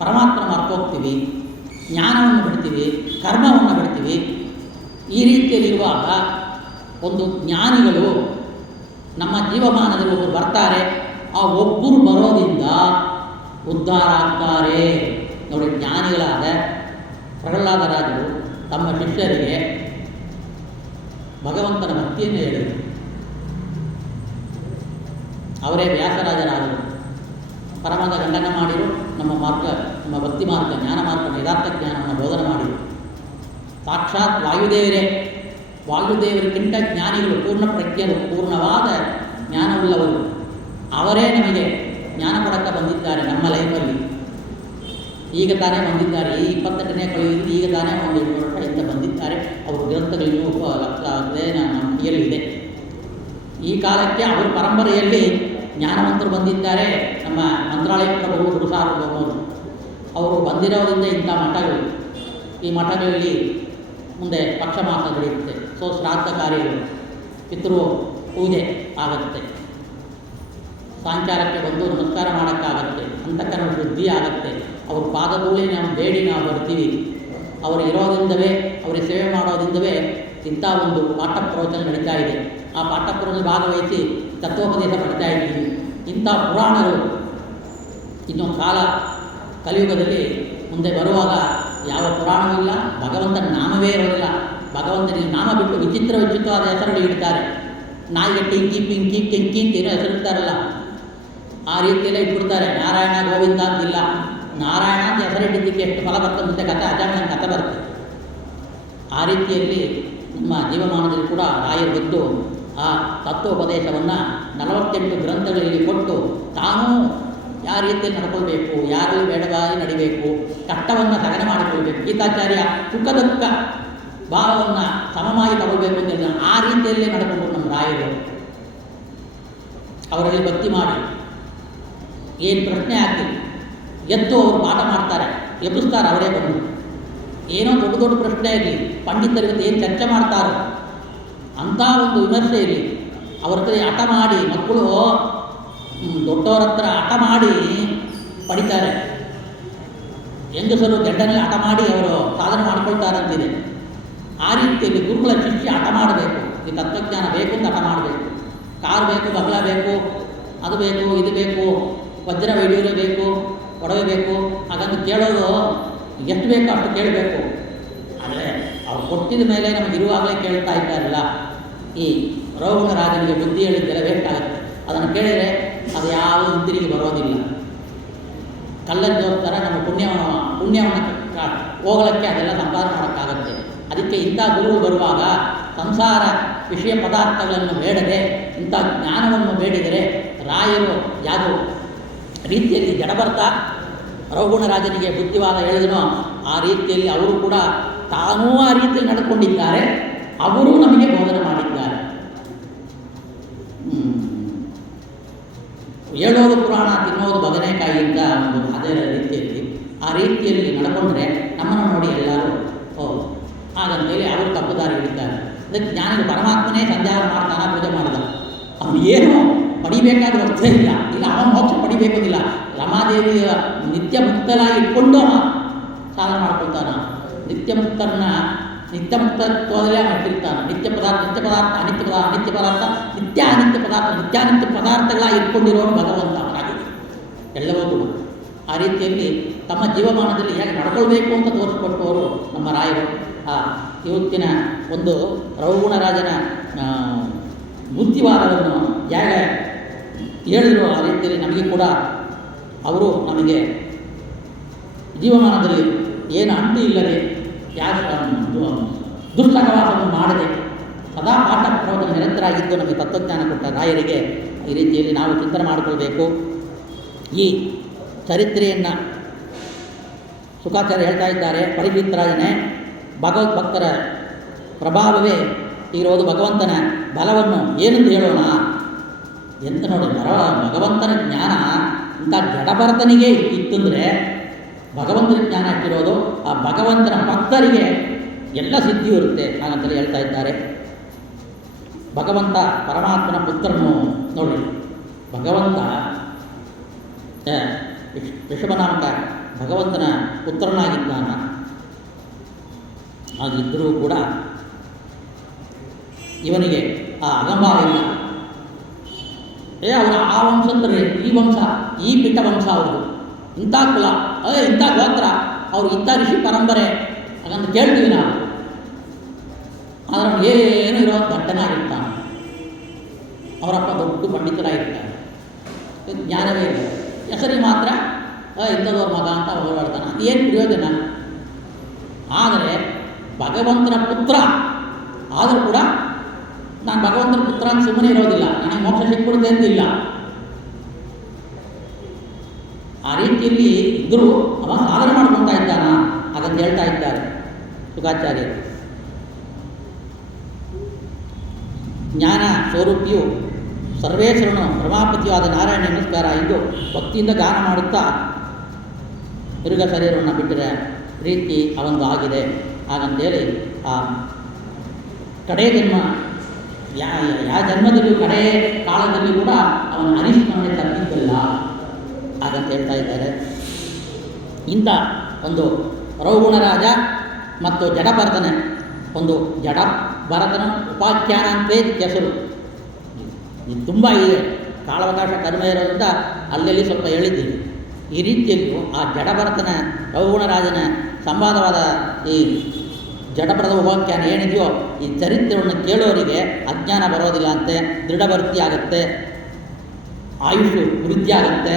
ಪರಮಾತ್ಮ ಮರ್ತೋಗ್ತೀವಿ, ಜ್ಞಾನವನ್ನು ಬಿಡ್ತೀವಿ, ಕರ್ಮವನ್ನು ಬಿಡ್ತೀವಿ. ಈ ರೀತಿಯಲ್ಲಿರುವಾಗ ಒಂದು ಜ್ಞಾನಿಗಳು ನಮ್ಮ ಜೀವಮಾನದಲ್ಲಿ ಒಬ್ಬರು ಬರ್ತಾರೆ, ಆ ಒಬ್ಬರು ಬರೋದ್ರಿಂದ ಉದ್ಧಾರ ಆಗ್ತಾರೆ ನೋಡಿ. ಜ್ಞಾನಿಗಳಾದ ಪ್ರಹ್ಲಾದರಾಜರು ತಮ್ಮ ಶಿಷ್ಯರಿಗೆ ಭಗವಂತನ ಭಕ್ತಿಯನ್ನು ಹೇಳಿದರು. ಅವರೇ ವ್ಯಾಸರಾಜರಾದರು, ಪರಮದ ಖಂಡನ ಮಾಡಿರು, ನಮ್ಮ ಮಾರ್ಗ, ನಮ್ಮ ಭಕ್ತಿ ಮಾರ್ಗ, ಜ್ಞಾನ ಮಾರ್ಗ, ಯಥಾರ್ಥ ಜ್ಞಾನವನ್ನು ಬೋಧನೆ ಮಾಡಿದರು. ಸಾಕ್ಷಾತ್ ವಾಯುದೇವರಿಗಿಂತ ಜ್ಞಾನಿಗಳು, ಪೂರ್ಣ ಪ್ರಜ್ಞರು, ಪೂರ್ಣವಾದ ಜ್ಞಾನವುಳ್ಳವರು. ಅವರೇ ನಮಗೆ ಜ್ಞಾನ ಕೊಡಕ್ಕೆ ಬಂದಿದ್ದಾರೆ ನಮ್ಮ ಲೈಫಲ್ಲಿ. ಈಗ ತಾನೇ ಬಂದಿದ್ದಾರೆ, ಈ 28ನೇ ಕಳೆಯುವುದು ಈಗ ತಾನೇ ಒಂದು 2 ವರ್ಷದಿಂದ ಬಂದಿದ್ದಾರೆ. ಅವರು ಗ್ರಂಥಗಳಿನ್ನೂ ನಮ್ಮ ಕೈಯಲ್ಲಿದೆ. ಈ ಕಾಲಕ್ಕೆ ಅವರ ಪರಂಪರೆಯಲ್ಲಿ ಜ್ಞಾನವಂತರು ಬಂದಿದ್ದಾರೆ. ನಮ್ಮ ಮಂತ್ರಾಲಯ ಪ್ರಭು ಗುರುಸಾರ್ವಭೌಮರು ಅವರು ಬಂದಿರೋದ್ರಿಂದ ಇಂಥ ಮಠಗಳು, ಈ ಮಠಗಳಲ್ಲಿ ಮುಂದೆ ಪಕ್ಷಮಾಸ ನಡೆಯುತ್ತೆ, ಶ್ರಾದ್ದ ಕಾರ್ಯಗಳು, ಪಿತೃ ಪೂಜೆ ಆಗುತ್ತೆ, ಸಾಯಂಕಾಲಕ್ಕೆ ಬಂದು ನಮಸ್ಕಾರ ಮಾಡೋಕ್ಕಾಗತ್ತೆ, ಅಂತಃಕರಣ ಶುದ್ಧಿ ಆಗುತ್ತೆ. ಅವ್ರ ಪಾದಧೂಳಿ ನಾವು ಬೇಡಿ ನಾವು ಬರ್ತೀವಿ. ಅವರು ಇರೋದ್ರಿಂದವೇ, ಅವರಿಗೆ ಸೇವೆ ಮಾಡೋದ್ರಿಂದವೇ ಇಂಥ ಒಂದು ಪಾಠ ಪ್ರವಚನ ನಡೀತಾ ಇದೆ. ಆ ಪಾಠ ಪ್ರವಚನ ಭಾಗವಹಿಸಿ ತತ್ವೋಪದೇಶ ಪಡಿತಾ ಇದ್ದೀವಿ. ಇಂಥ ಪುರಾಣಗಳು ಇನ್ನೊಂದು ಕಾಲ ಕಲಿಯುಗದಲ್ಲಿ ಮುಂದೆ ಬರುವಾಗ ಯಾವ ಪುರಾಣವೂ ಇಲ್ಲ, ಭಗವಂತನ ನಾಮವೇ ಇರೋದಿಲ್ಲ. ಭಗವಂತನಿಗೆ ನಾಮ ಬಿಟ್ಟು ವಿಚಿತ್ರವಾದ ಹೆಸರುಗಳು ಇಡ್ತಾರೆ. ನಾಯಿಗೆ ಟಿಂಕಿ ಪಿಂಕಿ ಕೆಂಕಿ ಅಂತ ಏನೋ ಹೆಸರಿಡ್ತಾರಲ್ಲ, ಆ ರೀತಿಯಲ್ಲೇ ಇಟ್ಬಿಡ್ತಾರೆ. ನಾರಾಯಣ ಗೋವಿಂದ ಅಂತಿಲ್ಲ, ನಾರಾಯಣ ಅಂತ ಹೆಸರಿಟ್ಟಿದ್ದಕ್ಕೆ ಎಷ್ಟು ಫಲ ಬರ್ತದೆ ಮುಂದೆ ಕಥೆ, ಅಜಾಮಿನ ಕಥೆ ಬರುತ್ತೆ. ಆ ರೀತಿಯಲ್ಲಿ ನಮ್ಮ ಜೀವಮಾನದಲ್ಲಿ ಕೂಡ ರಾಯರು ಬಿದ್ದು ಆ ತತ್ವೋಪದೇಶವನ್ನು 48 ಗ್ರಂಥಗಳಲ್ಲಿ ಕೊಟ್ಟು ತಾನೂ ಯಾವ ರೀತಿಯಲ್ಲಿ ನಡ್ಕೊಳ್ಬೇಕು, ಯಾರಲ್ಲಿ ಬೇಡವಾಗಿ ನಡಿಬೇಕು, ಕಷ್ಟವನ್ನು ಸಹನೆ ಮಾಡಿಕೊಳ್ಬೇಕು, ಗೀತಾಚಾರ್ಯ ಸುಖ ದುಃಖ ಭಾವವನ್ನು ಸಮವಾಗಿ ತಗೊಳ್ಬೇಕು ಅಂತ ಹೇಳಿದ್ರೆ ಆ ರೀತಿಯಲ್ಲೇ ನಡ್ಕೊಂಡು ನಮ್ಮ ರಾಯರು. ಅವರಲ್ಲಿ ಭಕ್ತಿ ಮಾಡಿ ಏನು ಪ್ರಶ್ನೆ ಆಗ್ತಿದೆ ಎದ್ದು ಅವರು ಪಾಠ ಮಾಡ್ತಾರೆ, ಎಬ್ಬಿಸ್ತಾರೆ ಅವರೇ ಬಂದು. ಏನೋ ದೊಡ್ಡ ದೊಡ್ಡ ಪ್ರಶ್ನೆ ಇರಲಿ, ಪಂಡಿತರಿಗೆ ಏನು ಚರ್ಚೆ ಮಾಡ್ತಾರೋ ಅಂಥ ಒಂದು ವಿಮರ್ಶೆ ಇರಲಿ, ಅವ್ರ ಹತ್ರ ಹಠ ಮಾಡಿ ಮಕ್ಕಳು ದೊಡ್ಡವ್ರ ಹತ್ರ ಹಠ ಮಾಡಿ ಪಡಿತಾರೆ. ಹೆಂಗಸರು ಗಂಡನಲ್ಲಿ ಹಠ ಮಾಡಿ ಅವರು ಸಾಧನೆ ಮಾಡ್ಕೊಳ್ತಾರಂತಿದೆ. ಆ ರೀತಿಯಲ್ಲಿ ಗುರುಗಳ ಶಿಷ್ಯ ಹಠ ಮಾಡಬೇಕು, ಈ ತತ್ವಜ್ಞಾನ ಬೇಕು ಅಂತ ಹಠ ಮಾಡಬೇಕು. ಕಾರು ಬೇಕು, ಬಗಲ ಬೇಕು, ಅದು ಬೇಕು, ಇದು ಬೇಕು, ವಜ್ರ ವೈಡೂರ್ಯ ಬೇಕು, ಒಡವೆ ಬೇಕು, ಹಾಗಂತ ಕೇಳೋದು ಎಷ್ಟು ಬೇಕೋ ಅಷ್ಟು ಕೇಳಬೇಕು. ಆದರೆ ಅವ್ರು ಕೊಟ್ಟಿದ ಮೇಲೆ ನಮಗೆ ಇರುವಾಗಲೇ ಕೇಳ್ತಾ ಇದ್ದಾರಲ್ಲ, ಈ ರೌರವ ರಾಜನಿಗೆ ಬುದ್ಧಿ ಹೇಳಿದ್ದೆಲ್ಲ ಬೇಕಾಗುತ್ತೆ. ಅದನ್ನು ಕೇಳಿದರೆ ಅದು ಯಾವ ಹಿಂದಿರುಗಿ ಬರೋದಿಲ್ಲ. ಕಲ್ಲಜ್ಜೋಸ್ಕರ ನಮ್ಮ ಪುಣ್ಯವನ್ನು ಹೋಗಲಿಕ್ಕೆ ಅದೆಲ್ಲ ಸಂಪಾದನೆ ಮಾಡೋಕ್ಕಾಗತ್ತೆ. ಅದಕ್ಕೆ ಇಂಥ ಗುರುವು ಬರುವಾಗ ಸಂಸಾರ ವಿಷಯ ಪದಾರ್ಥಗಳನ್ನು ಬೇಡದೆ ಇಂಥ ಜ್ಞಾನವನ್ನು ಬೇಡಿದರೆ ರಾಯರು ಯಾವ ರೀತಿಯಲ್ಲಿ ಜಡಭರ್ತ ರಘುಗುಣರಾಜನಿಗೆ ಬುದ್ಧಿವಾದ ಹೇಳಿದನೋ ಆ ರೀತಿಯಲ್ಲಿ ಅವರು ಕೂಡ ತಾನೂ ಆ ರೀತಿಯಲ್ಲಿ ನಡೆದುಕೊಂಡಿದ್ದಾರೆ, ಅವರೂ ನಮಗೆ ಬೋಧನೆ ಮಾಡಿದ್ದಾರೆ. ಹೇಳೋದು ಪುರಾಣ, ತಿನ್ನೋದು ಬದನೆಕಾಯಿ ಅಂತ ಒಂದು ಅದೇ ರೀತಿಯಲ್ಲಿ ಆ ರೀತಿಯಲ್ಲಿ ನಡ್ಕೊಂಡ್ರೆ ನಮ್ಮನ್ನು ನೋಡಿ ಎಲ್ಲರೂ ಹಾಗಂತೇಳಿ ಅವರು ತಪ್ಪು ದಾರಿ ಹಿಡಿತಾರೆ. ಅದಕ್ಕೆ ಜ್ಞಾನಿಗೆ ಪರಮಾತ್ಮನೇ ಸಂಧ್ಯಾನ ಮಾಡ್ತಾನ, ಪೂಜೆ ಮಾಡಿದ. ಅವನು ಏನು ಪಡಿಬೇಕಾದ ಅರ್ಥ ಇಲ್ಲ, ಅವನ ಮೋಕ್ಷ ಪಡಿಬೇಕೋದಿಲ್ಲ. ರಮಾದೇವಿಯ ನಿತ್ಯ ಮುಕ್ತರಾಗಿ ಇಟ್ಕೊಂಡು ಸಾಧನೆ ಮಾಡ್ಕೊಳ್ತಾನ. ನಿತ್ಯ ಮುಕ್ತತ್ವದಲ್ಲೇ ಇಟ್ಟಿರ್ತಾನೆ. ನಿತ್ಯ ಪದಾರ್ಥ ಅನಿತ್ಯ ಪದಾರ್ಥ ನಿತ್ಯಾನಿತ್ಯ ಪದಾರ್ಥಗಳಾಗಿ ಇಟ್ಕೊಂಡಿರೋನು ಭಗವಂತ ಅವನಾಗಿದೆ ಎಲ್ಲವೂ ಕೂಡ. ಆ ರೀತಿಯಲ್ಲಿ ತಮ್ಮ ಜೀವಮಾನದಲ್ಲಿ ಹೇಗೆ ನಡ್ಕೊಳ್ಬೇಕು ಅಂತ ತೋರಿಸ್ಕೊಟ್ಟವರು ನಮ್ಮ ರಾಯರು. ಇವತ್ತಿನ ಒಂದು ರಘುಗುಣರಾಜನ ಬುದ್ಧಿವಾದವನ್ನು ಹೇಗೆ ಹೇಳಿದ್ರು ಆ ರೀತಿಯಲ್ಲಿ ನಮಗೆ ಕೂಡ ಅವರು ನಮಗೆ ಜೀವಮಾನದಲ್ಲಿ ಏನು ಅಂಟು ಇಲ್ಲದೆ ದುಷ್ಟಕವಾಸವನ್ನು ಮಾಡದೆ ಸದಾ ಪಾಠ ಪ್ರವಚನ ನಿರಂತರಾಗಿದ್ದು ನಮಗೆ ತತ್ವಜ್ಞಾನ ಕೊಟ್ಟ ರಾಯರಿಗೆ ಈ ರೀತಿಯಲ್ಲಿ ನಾವು ಚಿಂತನೆ ಮಾಡಿಕೊಳ್ಬೇಕು. ಈ ಚರಿತ್ರೆಯನ್ನು ಶುಕಾಚಾರ್ಯ ಹೇಳ್ತಾ ಇದ್ದಾರೆ. ಪರಿಚಿತರಾಜನೇ ಭಗವದ್ಭಕ್ತರ ಪ್ರಭಾವವೇ ಇರೋದು. ಭಗವಂತನ ಬಲವನ್ನು ಏನೆಂದು ಹೇಳೋಣ ಎಂತ ನೋಡಿ, ಭಗವಂತನ ಜ್ಞಾನ ಇಂಥ ಜಡಭರತನಿಗೆ ಇತ್ತಂದರೆ ಭಗವಂತನ ಜ್ಞಾನ ಇಟ್ಟಿರೋದು ಆ ಭಗವಂತನ ಭಕ್ತರಿಗೆ ಎಲ್ಲ ಸಿದ್ಧಿಯೂ ಇರುತ್ತೆ ಹಾಗಂತಲೇ ಹೇಳ್ತಾ ಇದ್ದಾರೆ. ಭಗವಂತ ಪರಮಾತ್ಮನ ಪುತ್ರನು ನೋಡಿ, ಭಗವಂತ ಋಷಭನಾಮಕ ಭಗವಂತನ ಪುತ್ರನಾಗಿದ್ದಾನ. ಆಗಿದ್ದರೂ ಕೂಡ ಇವನಿಗೆ ಆ ಅಗಂಭಾವ ಇಲ್ಲ. ಅವರು ಆ ವಂಶ ಅಂದರೆ ಈ ವಂಶ, ಈ ಪಿಟ್ಟ ವಂಶ ಅವ್ರದ್ದು, ಇಂಥ ಕುಲ, ಇಂಥ ಗೋತ್ರ, ಅವ್ರು ಇಂಥ ಋಷಿ ಪರಂಪರೆ ಹಾಗಂತ ಕೇಳ್ತೀವಿ ನಾವು. ಆದರೆ ಏನು ಇರೋ ದಡ್ಡನಾಗಿರ್ತಾನೆ. ಅವರಪ್ಪ ದೊಡ್ಡ ಪಂಡಿತರಾಗಿರ್ತಾರೆ, ಜ್ಞಾನವೇ ಇಲ್ಲ. ಹೆಸರಿಗೆ ಮಾತ್ರ ಇಂಥದವ್ರ ಮಗ ಅಂತ ಹೊರಡ್ತಾನೆ. ಏನು ಪ್ರಯೋಜನ? ಆದರೆ ಭಗವಂತನ ಪುತ್ರ ಆದರೂ ಕೂಡ ನಾನು ಭಗವಂತನ ಪುತ್ರ ಅಂತ ಸುಮ್ಮನೆ ಇರೋದಿಲ್ಲ, ನನಗೆ ಮೋಕ್ಷ ಸಿಕ್ಬಿಡುತ್ತೆ ಅಂತಿಲ್ಲ. ಆ ರೀತಿಯಲ್ಲಿ ಇದ್ದರೂ ಅವ ಸಾಧನೆ ಮಾಡ್ಕೊಳ್ತಾ ಇದ್ದಾನ ಹಾಗಂತ ಹೇಳ್ತಾ ಇದ್ದಾರೆ ಶುಕಾಚಾರ್ಯರು. ಜ್ಞಾನ ಸ್ವರೂಪಿಯು ಸರ್ವೇಶ್ವರನು ರಮಾಪತಿಯಾದ ನಾರಾಯಣ ನಮಸ್ಕಾರ ಎಂದು ಭಕ್ತಿಯಿಂದ ಗಾನ ಮಾಡುತ್ತಾ ಮೃಗ ಶರೀರವನ್ನು ಬಿಟ್ಟರೆ ರೀತಿ ಅವಂದು ಆಗಿದೆ ಹಾಗಂತೇಳಿ ಆ ಕಡೆ ಜನ್ಮ ಯಾವ ಜನ್ಮದಲ್ಲೂ ಕಡೆ ಕಾಲದಲ್ಲಿ ಕೂಡ ಅವನ ಅನಿಸ್ಮರಣೆ ತಪ್ಪಿದ್ದಲ್ಲ ಹಾಗಂತ ಹೇಳ್ತಾ ಇದ್ದಾರೆ. ಇಂಥ ಒಂದು ರಘುಗುಣರಾಜ ಮತ್ತು ಜಡಭರತನ ಒಂದು ಜಡಭರತನ ಉಪಾಖ್ಯಾನ ಅಂತೇ ಹೆಸರು. ಇದು ತುಂಬ ಇದೆ, ಕಾಲಾವಕಾಶ ಕಡಿಮೆ ಇರೋದ್ರಿಂದ ಅಲ್ಲಲ್ಲಿ ಸ್ವಲ್ಪ ಹೇಳಿದ್ದೀನಿ. ಈ ರೀತಿಯಲ್ಲೂ ಆ ಜಡಭರತನ ರಘುಗುಣರಾಜನ ಸಂವಾದವಾದ ಈ ಜಡಭರದ ಉಪಾಖ್ಯಾನ ಏನಿದೆಯೋ ಈ ಚರಿತ್ರೆಯನ್ನು ಕೇಳೋರಿಗೆ ಅಜ್ಞಾನ ಬರೋದಿಲ್ಲ ಅಂತೆ, ದೃಢಭಕ್ತಿ ಆಗುತ್ತೆ, ಆಯುಷು ವೃದ್ಧಿ ಆಗುತ್ತೆ,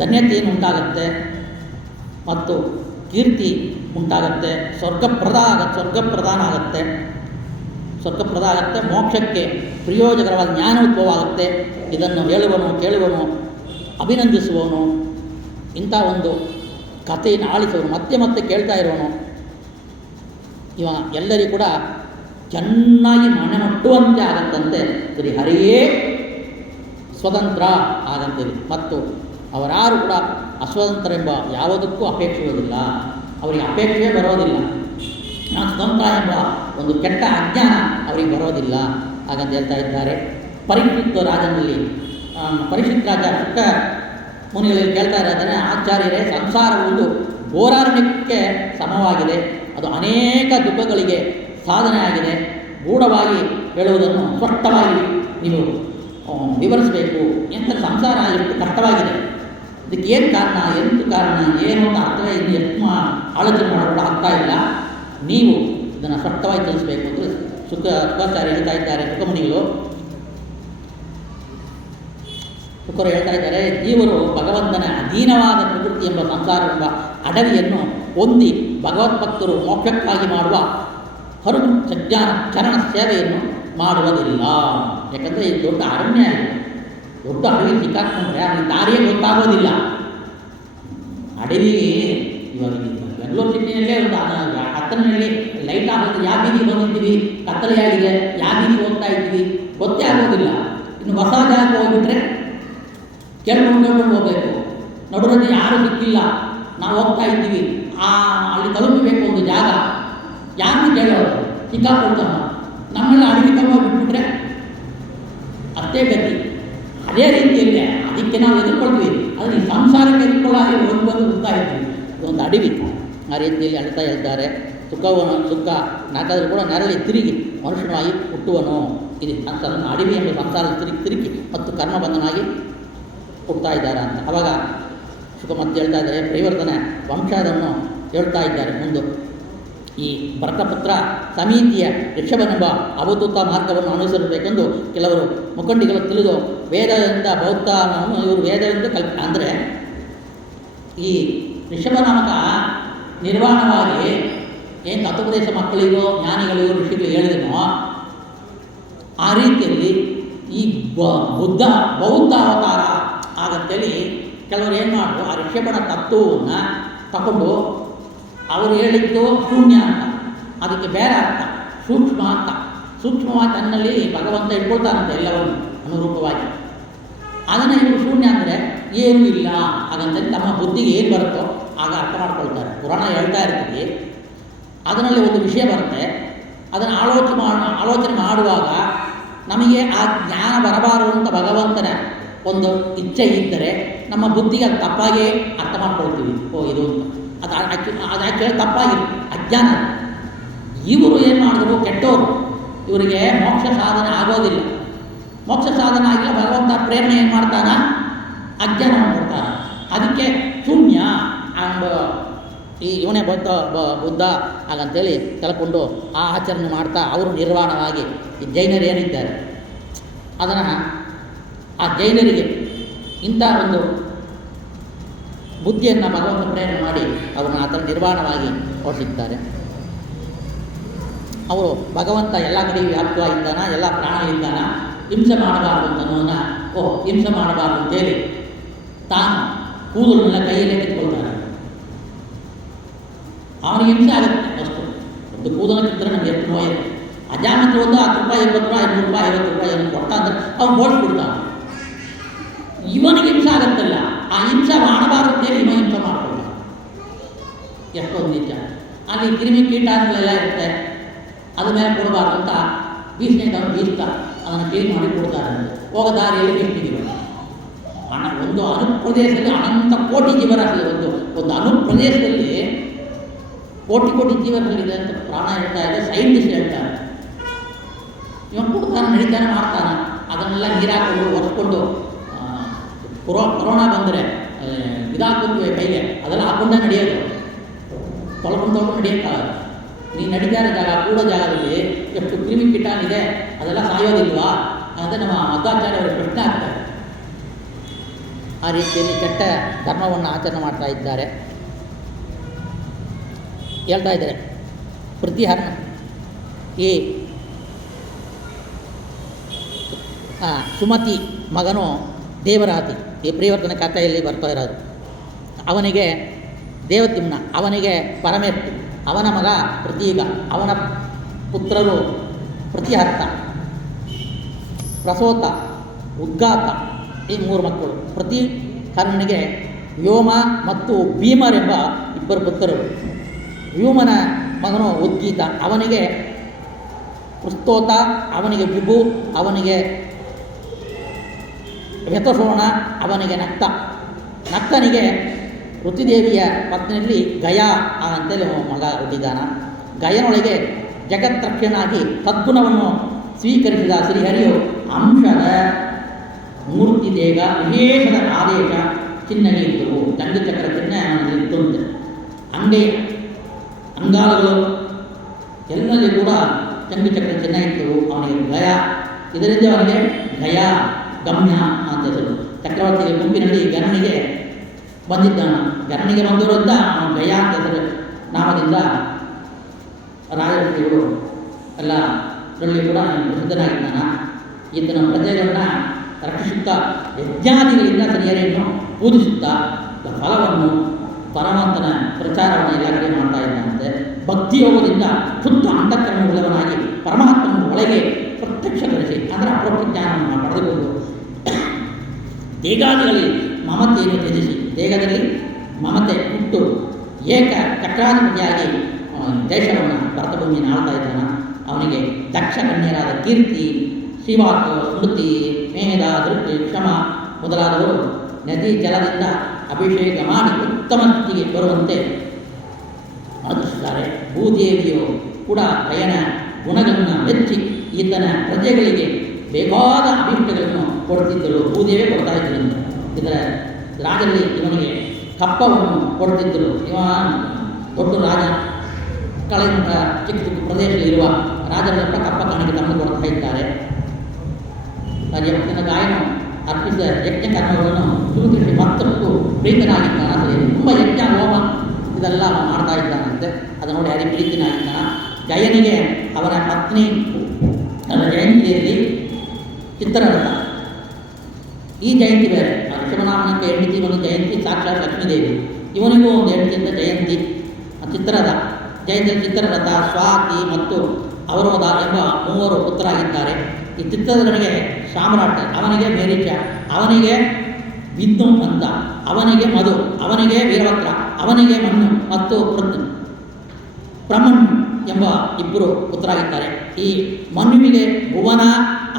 ಧನ್ಯತೆಯನ್ನು ಉಂಟಾಗುತ್ತೆ ಮತ್ತು ಕೀರ್ತಿ ಉಂಟಾಗುತ್ತೆ, ಸ್ವರ್ಗಪ್ರದ ಆಗುತ್ತೆ, ಮೋಕ್ಷಕ್ಕೆ ಪ್ರಯೋಜಕರವಾದ ಜ್ಞಾನ ಉದ್ಭವ ಆಗುತ್ತೆ. ಇದನ್ನು ಹೇಳುವನು, ಕೇಳುವನು, ಅಭಿನಂದಿಸುವವನು, ಇಂಥ ಒಂದು ಕಥೆಯನ್ನು ಆಳಿಸುವನು, ಮತ್ತೆ ಮತ್ತೆ ಕೇಳ್ತಾ ಇರುವನು, ಇವ ಎಲ್ಲರಿಗೂ ಕೂಡ ಚೆನ್ನಾಗಿ ಮನಮುಟ್ಟುವಂತೆ ಆಗತ್ತಂತೆ. ಸರಿ, ಹರಿಯೇ ಸ್ವತಂತ್ರ ಆಗಂತೇಳಿ. ಮತ್ತು ಅವರಾರು ಕೂಡ ಅಸ್ವತಂತ್ರ ಎಂಬ ಯಾವುದಕ್ಕೂ ಅಪೇಕ್ಷಿಸುವುದಿಲ್ಲ, ಅವರಿಗೆ ಅಪೇಕ್ಷೆ ಬರೋದಿಲ್ಲ. ನಾನು ಸ್ವತಂತ್ರ ಎಂಬ ಒಂದು ಕೆಟ್ಟ ಅಜ್ಞಾನ ಅವರಿಗೆ ಬರೋದಿಲ್ಲ ಹಾಗಂತ ಹೇಳ್ತಾ ಇದ್ದಾರೆ. ಪರೀಕ್ಷಿತ್ ರಾಜನಲ್ಲಿ ಪರೀಕ್ಷಿತ್ ರಾಜ ಶುಕ ಮುನಿಗಳಲ್ಲಿ ಕೇಳ್ತಾ ಇರೋದನ್ನೇ, ಆಚಾರ್ಯರೇ, ಸಂಸಾರವೊಂದು ಘೋರಾರಣ್ಯಕ್ಕೆ ಸಮವಾಗಿದೆ, ಅದು ಅನೇಕ ದುಃಖಗಳಿಗೆ ಸಾಧನೆ ಆಗಿದೆ. ಗೂಢವಾಗಿ ಹೇಳುವುದನ್ನು ಸ್ಪಷ್ಟವಾಗಿ ನೀವು ವಿವರಿಸಬೇಕು. ಎಂಥ ಸಂಸಾರ ಎಷ್ಟು ಕಷ್ಟವಾಗಿದೆ, ಇದಕ್ಕೆ ಏನು ಕಾರಣ, ಎಂತ ಕಾರಣ, ಏನು ಅಂತ ಅರ್ಥವೇ ಇನ್ನು ಎಷ್ಟು ಆಲೋಚನೆ ಮಾಡೋಣ ಆಗ್ತಾ ಇಲ್ಲ. ನೀವು ಇದನ್ನು ಸ್ಪಷ್ಟವಾಗಿ ತಿಳಿಸಬೇಕು ಅಂದರೆ ಶುಕಾಚಾರ್ಯ ಹೇಳ್ತಾ ಇದ್ದಾರೆ. ಶುಕರು ಹೇಳ್ತಾ ಇದ್ದಾರೆ, ಜೀವರು ಭಗವಂತನ ಅಧೀನವಾದ ಪ್ರಕೃತಿ ಎಂಬ ಸಂಸಾರವೆಂಬ ಅಡವಿಯನ್ನು ಹೊಂದಿ ಭಗವದ್ಭಕ್ತರು ಮೋಕ್ಷಕ್ಕಾಗಿ ಮಾಡುವ ಹೊರಗು ಸಜ್ಞಾನ ಚರಣ ಸೇವೆಯನ್ನು ಮಾಡುವುದಿಲ್ಲ. ಯಾಕಂದರೆ ಇದು ದೊಡ್ಡ ಅರಣ್ಯ ಇದೆ. ದೊಡ್ಡ ಅಡವಿ ಸಿಕ್ಕಾಕೊಂಡ್ರೆ ಅವನಿಗೆ ದಾರಿಯೇ ಗೊತ್ತಾಗೋದಿಲ್ಲ. ಅಡವಿಗೆ ಇವಾಗ ಬೆಂಗಳೂರು ಸಿಟಿನಲ್ಲೇ ಒಂದು ಹತ್ತನಲ್ಲಿ ಲೈಟ್ ಆಗೋದು, ಯಾವ ಬೀದಿಗೆ ಬಂದಿದ್ದೀವಿ, ಕತ್ತಲೆಯಾಗಿದೆ, ಯಾವ ಬೀದಿಗೆ ಹೋಗ್ತಾ ಇದ್ದೀವಿ ಗೊತ್ತೇ ಆಗೋದಿಲ್ಲ. ಇನ್ನು ಹೊಸ ಜಾಗಕ್ಕೆ ಹೋಗ್ಬಿಟ್ರೆ ಕೇಳ್ಕೊಂಡು ಹೋಗಬೇಕು. ನಡುರಲ್ಲಿ ಯಾರೂ ಸಿಕ್ಕಿಲ್ಲ, ನಾವು ಹೋಗ್ತಾ ಇದ್ದೀವಿ, ಅಲ್ಲಿ ತಲುಪಬೇಕು ಒಂದು ಜಾಗ, ಯಾರನ್ನು ಕೇಳೋದು, ಸಿಕ್ಕಾಕೊಳ್ತಾನ. ನಮ್ಮೆಲ್ಲ ಅಡವಿ ತಗೊಂಡ್ಬಿಟ್ಬಿಟ್ರೆ ಅಷ್ಟೇ ಗತಿ. ಅದೇ ರೀತಿಯಲ್ಲೇ ಅದಕ್ಕೆ ನಾವು ಎದುರ್ಕೊಳ್ತೀವಿ. ಆದರೆ ಈ ಸಂಸಾರಕ್ಕೆ ಎದುರ್ಕೊಳ್ಳಾಗೆ ಬಂದು ಹೋಗ್ತಾ ಇದ್ದೀವಿ. ಒಂದು ಅಡವಿ ಆ ರೀತಿಯಲ್ಲಿ ಅಳ್ತಾ ಇದ್ದಾರೆ. ಸುಖ ನಾಲ್ಕಾದರೂ ಕೂಡ ನೆರಳಿ ತಿರುಗಿ ಮನುಷ್ಯನಾಗಿ ಹುಟ್ಟುವನು. ಇದು ಸಂಸಾರ ಅಡವಿ ಎಂಬ ಸಂಸಾರ ತಿರುಗಿ ಮತ್ತು ಕರ್ಮಬಂಧನಾಗಿ ಹುಡ್ತಾ ಇದ್ದಾರೆ ಅಂತ. ಆವಾಗ ಸುಖ ಮತ್ತೆ ಹೇಳ್ತಾ ಇದ್ದಾರೆ, ಪರಿವರ್ತನ ವಂಶವನ್ನು ಹೇಳ್ತಾ ಇದ್ದಾರೆ. ಮುಂದೆ ಈ ಭರತಪುತ್ರ ಸಮಿತಿಯ ಋಷಭನೆಂಬ ಅವಧೂತ ಮಾರ್ಗವನ್ನು ಅನುಸರಿಸಬೇಕೆಂದು ಕೆಲವರು ಮುಖಂಡಿಗಳು ತಿಳಿದು ವೇದದಿಂದ ಬೌದ್ಧವನ್ನು ಇವರು ವೇದದಿಂದ ಅಂದರೆ ಈ ಋಷಭ ನಾಮಕ ನಿರ್ವಾಣವಾಗಿ ಏನು ತತ್ವೋಪದೇಶ ಮಕ್ಕಳಿಗೋ ಜ್ಞಾನಿಗಳಿಗೋ ಋಷಿಗಳು ಹೇಳಿದನೋ ಆ ರೀತಿಯಲ್ಲಿ ಈ ಬೌದ್ಧ ಅವತಾರ ಆಗಂತೇಳಿ ಕೆಲವರು ಏನು ಮಾಡಿದ್ರು, ಆ ಋಷಭನ ತತ್ವವನ್ನು ತಗೊಂಡು ಅವರು ಹೇಳಿದ್ದು ಶೂನ್ಯ ಅಂತ, ಅದಕ್ಕೆ ಬೇರೆ ಅರ್ಥ ಸೂಕ್ಷ್ಮ ಅಂತ. ಸೂಕ್ಷ್ಮವಾಗಿ ತನ್ನಲ್ಲಿ ಭಗವಂತ ಇಟ್ಕೊಳ್ತಾರಂತೆ ಎಲ್ಲವನ್ನು ಅನುರೂಪವಾಗಿ. ಅದನ್ನು ಇವರು ಶೂನ್ಯ ಅಂದರೆ ಏನೂ ಇಲ್ಲ ಹಾಗಂತೇಳಿ ತಮ್ಮ ಬುದ್ಧಿಗೆ ಏನು ಬರುತ್ತೋ ಆಗ ಅರ್ಥ ಮಾಡ್ಕೊಳ್ತಾರೆ. ಪುರಾಣ ಹೇಳ್ತಾ ಇರ್ತೀವಿ, ಅದರಲ್ಲಿ ಒಂದು ವಿಷಯ ಬರುತ್ತೆ, ಅದನ್ನು ಆಲೋಚನೆ ಮಾಡುವಾಗ ನಮಗೆ ಆ ಜ್ಞಾನ ಬರಬಾರದು ಅಂತ ಭಗವಂತನ ಒಂದು ಇಚ್ಛೆ ಇದ್ದರೆ ನಮ್ಮ ಬುದ್ಧಿಗೆ ಅದು ತಪ್ಪಾಗೇ ಅರ್ಥ ಮಾಡ್ಕೊಳ್ತೀವಿ. ಇದು ಅಂತ ಅದು ಆ್ಯಕ್ಚುಲಿ ತಪ್ಪಾಗಿ ಅಜ್ಞಾನ. ಇವರು ಏನು ಮಾಡಿದ್ರು, ಕೆಟ್ಟವರು, ಇವರಿಗೆ ಮೋಕ್ಷ ಸಾಧನೆ ಆಗೋದಿಲ್ಲ. ಮೋಕ್ಷ ಸಾಧನೆ ಆಗಿಲ್ಲ, ಭಗವಂತ ಪ್ರೇರಣೆ ಏನು ಮಾಡ್ತಾನ, ಅಜ್ಞಾನ ಮಾಡ್ತಾನೆ. ಅದಕ್ಕೆ ಶೂನ್ಯ ಅಂಡ್ ಈ ಇವನೇ ಬುದ್ಧ ಹಾಗಂತೇಳಿ ತಿಳ್ಕೊಂಡು ಆ ಆಚರಣೆ ಮಾಡ್ತಾ ಅವರು ನಿರ್ವಾಣವಾಗಿ ಈ ಜೈನರು ಏನಿದ್ದಾರೆ ಅದನ್ನು ಆ ಜೈನರಿಗೆ ಇಂಥ ಒಂದು ಬುದ್ಧಿಯನ್ನು ಭಗವಂತ ಪ್ರೇರಣೆ ಮಾಡಿ ಅವ್ರನ್ನ ಆ ಥರ ನಿರ್ವಾಣವಾಗಿ ಹೊರಟಿದ್ದಾರೆ. ಅವರು ಭಗವಂತ ಎಲ್ಲ ಕಡೆಗೂ ವ್ಯಾಪ್ತವಾಗಿದ್ದಾನ, ಎಲ್ಲ ಪ್ರಾಣಗಳಿದ್ದಾನ, ಹಿಂಸೆ ಮಾಡಬಾರ್ದು ಅನ್ನೋದನ್ನ ಹಿಂಸೆ ಮಾಡಬಾರ್ದು ಅಂತೇಳಿ ತಾನು ಕೂದಲನ್ನೆಲ್ಲ ಕೈಯಲ್ಲೇ ಕಿತ್ಕೊಳ್ತಾನೆ. ಅವನಿಗೆ ಹಿಂಸೆ ಆಗುತ್ತೆ. ಅಷ್ಟು ಒಂದು ಕೂದಲು ಕಿತ್ತರೆ ನಮ್ಗೆ ಎಷ್ಟು ನೋವು. ಅಜಾಮಿತ್ರ ಒಂದು 10 ರೂಪಾಯಿ 20 ರೂಪಾಯಿ 500 ರೂಪಾಯಿ 50 ರೂಪಾಯಿ ಏನು ಕೊಟ್ಟ ಅಂದರೆ ಅವ್ನು ಬೋಳಿಸ್ಬಿಡ್ತಾನೆ. ಇವನಿಗೆ ಹಿಂಸೆ ಆಗುತ್ತಲ್ಲ, ಆ ಹಿಂಸೆ ಮಾಡಬಾರ್ದು ಅಂತೇಳಿ ಇವ ಹಿಂಸೆ ಮಾಡ್ಕೊಳ್ತಾನೆ. ಎಷ್ಟೊಂದು ನಿಜ. ಅಲ್ಲಿ ಕ್ರಿಮಿ ಕೀಟಾಣುಗಳೆಲ್ಲ ಇರುತ್ತೆ, ಅದ ಮೇಲೆ ಕೊಡಬಾರ್ದು ಅಂತ ಬೀಸ್ನೇದವ್ರು ಬೀಸ್ತಾ ಅದನ್ನು ಕ್ಲೀನ್ ಮಾಡಿ ಕೊಡ್ತಾರೆ. ಹೋಗೋ ದಾರಿಯಲ್ಲಿ ಬೀಸ್ತಿದ್ದೀವಿ. ಒಂದು ಅನುಪ್ರದೇಶದಲ್ಲಿ ಅನಂತ ಕೋಟಿ ಜೀವರಾಶಿ, ಒಂದು ಅನುಪ್ರದೇಶದಲ್ಲಿ ಕೋಟಿ ಜೀವನಗಳಿದೆ ಅಂತ ಪ್ರಾಣ ಹೇಳ್ತಾ ಇದೆ, ಸೈಂಟಿಸ್ಟ್ ಹೇಳ್ತಾರೆ. ಇವನು ಕೊಡ್ತಾನೆ, ನಡೀತಾನೆ, ಮಾಡ್ತಾನೆ. ಅದನ್ನೆಲ್ಲ ನೀರಾಕೊಂಡು ಒರೆಸ್ಕೊಂಡು ಕೊರೋನಾ ಬಂದರೆ ಇದಾಕೊಂಡ್ವಿ ಕೈಗೆ, ಅದೆಲ್ಲ ಹಾಕೊಂಡೇ ನಡೆಯೋದು, ತೊಳ್ಕೊಂಡು ನಡೆಯೋಕ್ಕಾಗಲ್ಲ. ನೀನು ನಡೀತಾ ಇರೋ ಜಾಗ, ಕೂಡೋ ಜಾಗದಲ್ಲಿ ಎಷ್ಟು ಕ್ರಿಮಿ ಕೀಟಾಣಿದೆ, ಅದೆಲ್ಲ ಸಾಯೋದಿಲ್ವಾ ಅಂತ ನಮ್ಮ ಮಧ್ವಾಚಾರ್ಯ ಅವರಿಗೆ ಪ್ರಶ್ನೆ ಆಗ್ತಾರೆ. ಆ ರೀತಿಯಲ್ಲಿ ಕೆಟ್ಟ ಧರ್ಮವನ್ನು ಆಚರಣೆ ಮಾಡ್ತಾ ಇದ್ದಾರೆ. ಹೇಳ್ತಾ ಇದ್ದಾರೆ ಪ್ರತಿಹರಣ ಈ ಸುಮತಿ ಮಗನು ದೇವರಾತಿ, ಈ ಪರಿವರ್ತನೆ ಕಥೆಯಲ್ಲಿ ಬರ್ತಾ ಇರೋದು. ಅವನಿಗೆ ದೇವತಿಮ್ನ, ಅವನಿಗೆ ಪರಮೇತ್ತು, ಅವನ ಮಗ ಪ್ರತೀಗ, ಅವನ ಪುತ್ರರು ಪ್ರತಿಹರ್ತ, ಪ್ರಸೋತ, ಉದ್ಗಾತ, ಈ 3 ಮಕ್ಕಳು. ಪ್ರತಿಹರಣನಿಗೆ ವ್ಯೋಮ ಮತ್ತು ಭೀಮರೆಂಬ 2 ಪುತ್ರರು. ವ್ಯೋಮನ ಮಗನು ಉದ್ಗೀತ, ಅವನಿಗೆ ಪೃಸ್ತೋತ, ಅವನಿಗೆ ವಿಭು, ಅವನಿಗೆ ವ್ಯತಸೋಣ, ಅವನಿಗೆ ನಕ್ತನಿಗೆ ಋತಿದೇವಿಯ ಪತ್ನಿಯಲ್ಲಿ ಗಯಾ ಅಂತೇಳಿ ಮಗ ಹುಟ್ಟಿದಾನ. ಗಯನೊಳಗೆ ಜಗತ್ರಕ್ಷನಾಗಿ ಸದ್ಗುಣವನ್ನು ಸ್ವೀಕರಿಸಿದ ಶ್ರೀಹರಿಯು ಅಂಶದ ಮೂರ್ತಿ ದೇಹ ವಿಶೇಷದ ಆದೇಶ ಚಿಹ್ನೆಗೆ ಇದ್ದವು. ಚಂದ್ರಚಕ್ರ ಚಿಹ್ನೆ ಅವನಲ್ಲಿ ಇತ್ತುಂಟು. ಅಂಗಾಲಗಳು ಎಲ್ಲಲ್ಲಿ ಕೂಡ ಚಂದ್ರಚಕ್ರ ಚಿಹ್ನೆ ಇದ್ದವು. ಅವನಿಗೆ ಗಯ, ಇದರಿಂದ ಅವನಿಗೆ ಗಯ ಗಮ್ಯ ಅಂತ ಹೆಸರು. ಚಕ್ರವರ್ತಿಯ ಗುಂಪಿನಲ್ಲಿ ಗಣನಿಗೆ ಬಂದಿದ್ದಾನೆ. ಗಣನಿಗೆ ಬಂದಿರೋದ್ರಿಂದ ಅವನು ಗಯ ಅಂತ ಹೆಸರು ನಾಮದಿಂದ ರಾಜಋಷಿಗಳು ಎಲ್ಲ ಇದರಲ್ಲಿ ಕೂಡ ಪ್ರಸಿದ್ಧನಾಗಿದ್ದಾನ. ಈತನ ಪ್ರಜೆಗಳನ್ನು ರಕ್ಷಿಸುತ್ತಾ ಯಜ್ಞಾದಿಗಳಿಂದ ಸರಿಯರೆಯನ್ನು ಪೂಜಿಸುತ್ತಾ ಫಲವನ್ನು ಪರಮಾತ್ಮನ ಪ್ರಚಾರವನ್ನು ಎಲ್ಲ ಕಡೆ ಮಾಡ್ತಾ ಇದ್ದಂತೆ. ಭಕ್ತಿಯೋಗದಿಂದ ಶುದ್ಧ ಅಂತಃಕರಣವುಳ್ಳವನಾಗಿ ಪರಮಾತ್ಮನ ಒಳಗೆ ಪ್ರತ್ಯಕ್ಷಗೊಳಿಸಿ ಅಂದರೆ ಅಪರೋಕ್ಷ ಜ್ಞಾನವನ್ನು ಪಡೆದುಕೊಂಡು ದೇಗಾದಿಗಳಲ್ಲಿ ಮಮತೆಯನ್ನು ತ್ಯಜಿಸಿ, ದೇಹದಲ್ಲಿ ಮಮತೆ ಹುಟ್ಟು ಏಕ ಚಕ್ರಾಧಿಪತಿಯಾಗಿ ದೇಶವನ್ನು ಭರತಭೂಮಿಯನ್ನು ಆಳ್ತಾ ಇದ್ದಾನ. ಅವನಿಗೆ ದಕ್ಷ ಕನ್ಯರಾದ ಕೀರ್ತಿ, ಶಿವಾಕ, ಸ್ಮೃತಿ, ಮೇಧ, ದೃಷ್ಟಿ, ಕ್ಷಮ ಮೊದಲಾದವರು ನದಿ ಜಲದಿಂದ ಅಭಿಷೇಕ ಮಾಡಿ ಉತ್ತಮ ಸ್ಥಿತಿಗೆ ಬರುವಂತೆ ಆದರ್ಶಿದ್ದಾರೆ. ಭೂದೇವಿಯು ಕೂಡ ಗಯನ ಗುಣಗಳನ್ನು ಮೆಚ್ಚಿ ಈತನ ಪ್ರಜೆಗಳಿಗೆ ಬೇಕಾದ ಅಭಿಷ್ಟಗಳನ್ನು ಕೊಡ್ತಿದ್ದರು. ಭೂದೇವಿ ಕೊಡ್ತಾ ಇದ್ದರು. ಇದರ ರಾಜರಲ್ಲಿ ಇವನಿಗೆ ಕಪ್ಪವನ್ನು ಕೊಡ್ತಿದ್ದರು. ಇವ ದೊಡ್ಡ ರಾಜ, ಕಳೆದ ಚಿಕ್ಕ ಚಿಕ್ಕ ಪ್ರದೇಶದಲ್ಲಿ ಇರುವ ರಾಜರ ಕಪ್ಪ ಕಾಣಿಕೆ ತಮ್ಮ ಕೊಡ್ತಾ ಇದ್ದಾರೆ. ಯಜ್ಞನ ಗಾಯನ ಅರ್ಪಿಸಿದ ಯಜ್ಞ ಕರ್ಮಗಳನ್ನು ಶ್ರೀಕೃಷ್ಣ ಮತ್ತಷ್ಟು ಪ್ರೀತನಾಗಿದ್ದಾನೆ. ತುಂಬ ಯಜ್ಞ ಹೋಮ ಇದೆಲ್ಲ ಮಾಡ್ತಾ ಇದ್ದಾನಂತೆ. ಅದು ನೋಡಿ ಹರಿ ಪ್ರೀತಿನಾಗಿದ್ದಾನ. ಗಯನಿಗೆ ಅವನ ಪತ್ನಿ ಅವರ ಜಯಂತಿಯಲ್ಲಿ ಚಿತ್ರರಥ. ಈ ಜಯಂತಿ ಬೇರೆ, ಋಷಭನಾಮನಕ್ಕೆ ಹೆಂಡತಿ ಒಂದು ಜಯಂತಿ ಸಾಕ್ಷಾತ್ ಲಕ್ಷ್ಮೀದೇವಿ. ಇವನಿಗೂ ಒಂದು ಹೆಂಡತಿಯಿಂದ ಜಯಂತಿ ಚಿತ್ರದ ಜಯಂತಿ ಚಿತ್ರರಥ, ಸ್ವಾತಿ ಮತ್ತು ಅವರೋಧ ಎಂಬ 3 ಪುತ್ರರಾಗಿದ್ದಾರೆ. ಈ ಚಿತ್ರರಥನಿಗೆ ಸಾಮ್ರಾಟ್, ಅವನಿಗೆ ಮೇರಿಚ, ಅವನಿಗೆ ವಿದ್ನು ಅಂತ, ಅವನಿಗೆ ಮಧು, ಅವನಿಗೆ ವೀರವಕ್ರ, ಅವನಿಗೆ ಮಣ್ಣು ಮತ್ತು ಪ್ರಮಣ್ ಎಂಬ 2 ಪುತ್ರರಾಗಿದ್ದಾರೆ. ಈ ಮನ್ನುವಿಗೆ ಭುವನ,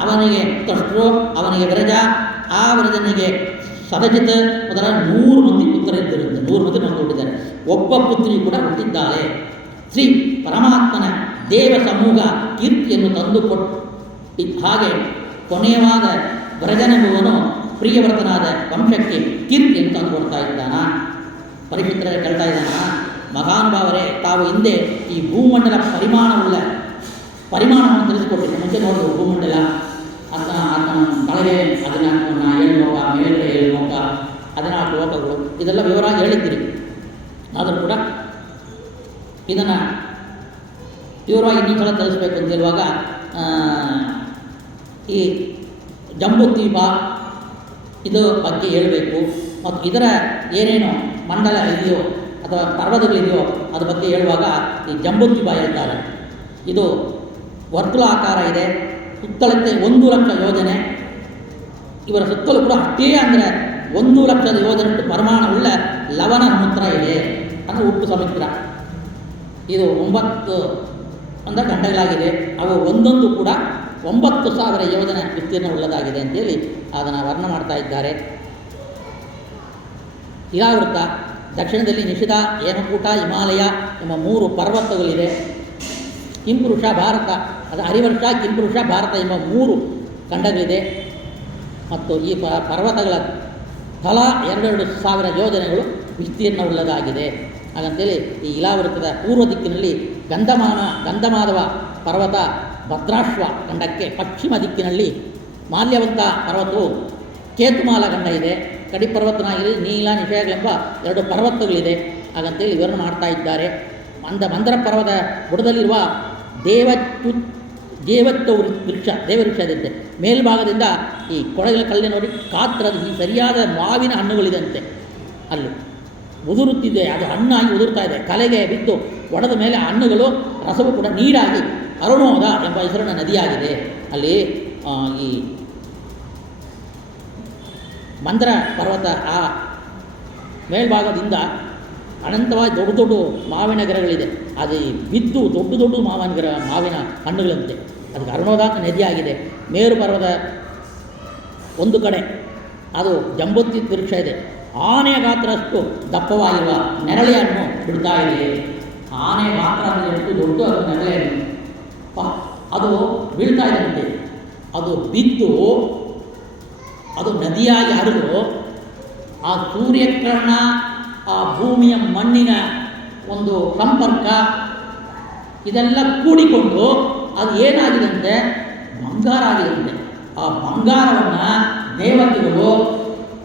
ಅವನಿಗೆ ತ್ವಷ್ಟೃ, ಅವನಿಗೆ ವಿರಜ, ಆ ವಿರಜನಿಗೆ ಸದಜಿತ್ ಮೊದಲ 100 ಮಂದಿ ಪುತ್ರರಿದ್ದರು. 100 ಮಂದಿ ಮಕ್ಕಳು ಹುಟ್ಟಿದ್ದಾರೆ. ಒಬ್ಬ ಪುತ್ರಿ ಕೂಡ ಹುಟ್ಟಿದ್ದಾಳೆ. ಶ್ರೀ ಪರಮಾತ್ಮನ ದೇವ ಸಮೂಹ ಕೀರ್ತಿಯನ್ನು ತಂದುಕೊಟ್ಟು ಹಾಗೆ ಕೊನೆಯವಾದ ವ್ರಜನೆಂಬುವನು ಪ್ರಿಯವ್ರತನಾದ ವಂಶಕ್ಕೆ ಕೀರ್ತಿಯನ್ನು ತಂದುಕೊಡ್ತಾ ಇದ್ದಾನ. ಪರಿಚಿತ್ರ ಕೇಳ್ತಾ ಇದ್ದಾನ, ಮಹಾನುಭಾವರೇ, ತಾವು ಹಿಂದೆ ಈ ಭೂಮಂಡಲ ಪರಿಮಾಣವನ್ನು ತಿಳಿಸಿಕೊಟ್ಟಿದ್ದೆ. ಮುಂಚೆ ನೋಡಿದ್ರು ಭೂಮಂಡಲ ಕೆಳಗೆ 14 ಲೋಕ, ಮೇಲ್ಗಡೆ 7 ಲೋಕ, 14 ಲೋಕಗಳು, ಇದೆಲ್ಲ ವಿವರವಾಗಿ ಹೇಳಿದ್ದೀರಿ. ಆದರೂ ಕೂಡ ಇದನ್ನು ವಿವರವಾಗಿ ಇನ್ನೊಂದು ಸಲ ತಿಳಿಸ್ಬೇಕು ಅಂತ ಹೇಳುವಾಗ ಈ ಜಂಬೂದ್ವೀಪ ಇದು ಬಗ್ಗೆ ಹೇಳಬೇಕು. ಮತ್ತು ಇದರ ಏನೇನು ಮಂಡಲ ಇದೆಯೋ ಅಥವಾ ಪರ್ವತಗಳಿದೆಯೋ ಅದ್ರ ಬಗ್ಗೆ ಹೇಳುವಾಗ ಈ ಜಂಬೂದ್ವೀಪ ಹೇಳ್ತಾರೆ. ಇದು ವರ್ತುಲಾಕಾರ ಇದೆ. ಸುತ್ತಳತೆ 1 ಲಕ್ಷ ಯೋಜನೆ. ಇವರ ಸುತ್ತಲೂ ಕೂಡ ಅಷ್ಟೇ ಅಂದರೆ 1 ಲಕ್ಷದ ಯೋಜನೆಷ್ಟು ಪರಿಮಾಣವುಳ್ಳ ಲವಣ ಸಮುದ್ರ ಇದೆ, ಅಂದರೆ ಉಪ್ಪು ಸಮುದ್ರ. ಇದು 9 ಅಂದರೆ ಖಂಡಗಳಾಗಿದೆ. ಅವು ಒಂದೊಂದು ಕೂಡ 9,000 ಯೋಜನೆ ವಿಸ್ತೀರ್ಣ ಉಳ್ಳದಾಗಿದೆ ಅಂತೇಳಿ ಅದನ್ನು ವರ್ಣ ಮಾಡ್ತಾ ಇದ್ದಾರೆ. ಇಲಾವೃತ ದಕ್ಷಿಣದಲ್ಲಿ ನಿಷಿಧ, ಹೇಮಕೂಟ, ಹಿಮಾಲಯ ಎಂಬ 3 ಪರ್ವತಗಳಿದೆ. ಕಿಂಪುರುಷ ಭಾರತ, ಅದು ಹರಿವರ್ಷ, ಕಿಂಪುರುಷ, ಭಾರತ ಎಂಬ 3 ಖಂಡಗಳಿದೆ. ಮತ್ತು ಈ ಪರ್ವತಗಳ ತಲಾ 2,000 ಯೋಜನೆಗಳು ವಿಸ್ತೀರ್ಣವುಳ್ಳದಾಗಿದೆ. ಹಾಗಂತೇಳಿ ಈ ಇಲಾವೃತದ ಪೂರ್ವ ದಿಕ್ಕಿನಲ್ಲಿ ಗಂಧಮಾಧವ ಪರ್ವತ ಭದ್ರಾಶ್ವ ಖಂಡಕ್ಕೆ, ಪಶ್ಚಿಮ ದಿಕ್ಕಿನಲ್ಲಿ ಮಾಲ್ಯವಂತ ಪರ್ವತವು ಕೇತುಮಾಲ ಖಂಡ ಇದೆ. ಕಡಿ ಪರ್ವತನಾಗಿರಿ, ನೀಲ, ನಿಷಯಗಳೆಂಬ 2 ಪರ್ವತಗಳಿದೆ. ಹಾಗಂತೇಳಿ ವಿವರಣೆ ಮಾಡ್ತಾ ಇದ್ದಾರೆ. ಮಂದರ ಪರ್ವತ ಬುಡದಲ್ಲಿರುವ ದೇವತ್ವ ವೃಕ್ಷ ಇದೆ. ಮೇಲ್ಭಾಗದಿಂದ ಈ ಕೊಡಗಿನ ಕಲ್ಲಿನ ನೋಡಿ ಗಾತ್ರದ ಈ ಸರಿಯಾದ ಮಾವಿನ ಹಣ್ಣುಗಳಿದಂತೆ ಅಲ್ಲಿ ಉದುರುತ್ತಿದೆ. ಅದು ಹಣ್ಣಾಗಿ ಉದುರ್ತಾ ಇದೆ. ಕಲೆಗೆ ಬಿದ್ದು ಒಡೆದ ಮೇಲೆ ಹಣ್ಣುಗಳು, ರಸವು ಕೂಡ ನೀರಾಗಿ ಅರುಣೋದ ಎಂಬ ಹೆಸರಿನ ನದಿಯಾಗಿದೆ. ಅಲ್ಲಿ ಈ ಮಂದರ ಪರ್ವತ ಆ ಮೇಲ್ಭಾಗದಿಂದ ಅನಂತವಾಗಿ ದೊಡ್ಡ ಮಾವಿನ ಗಿಡಗಳಿದೆ. ಅದು ಬಿದ್ದು ದೊಡ್ಡ ಮಾವಿನ ಹಣ್ಣುಗಳಂತೆ. ಅದಕ್ಕೆ ಅರುಣೋದಾಕ ನದಿಯಾಗಿದೆ. ಮೇರು ಪರ್ವತ ಒಂದು ಕಡೆ ಅದು ಜಂಬೂದ್ವೀಪ ವೃಕ್ಷ ಇದೆ. ಆನೆಯ ಗಾತ್ರಷ್ಟು ದಪ್ಪವಾಗಿರುವ ನೆರಳೆ ಹಣ್ಣು ಬಿಡ್ತಾ ಇದೆ. ಆನೆ ಗಾತ್ರ ಎಷ್ಟು ದೊಡ್ಡ ನೆರಳೆ ಹಣ್ಣು ಅದು ಬೀಳ್ತಾ ಇದ್ದಂತೆ. ಅದು ಬಿದ್ದು ಅದು ನದಿಯಾಗಿ ಹರಿದು ಆ ಸೂರ್ಯಕಿರಣ, ಆ ಭೂಮಿಯ ಮಣ್ಣಿನ ಒಂದು ಸಂಪರ್ಕ, ಇದೆಲ್ಲ ಕೂಡಿಕೊಂಡು ಅದು ಏನಾಗಿದಂತೆ ಬಂಗಾರ ಆಗಿದಂತೆ. ಆ ಬಂಗಾರವನ್ನು ದೇವತೆಗಳು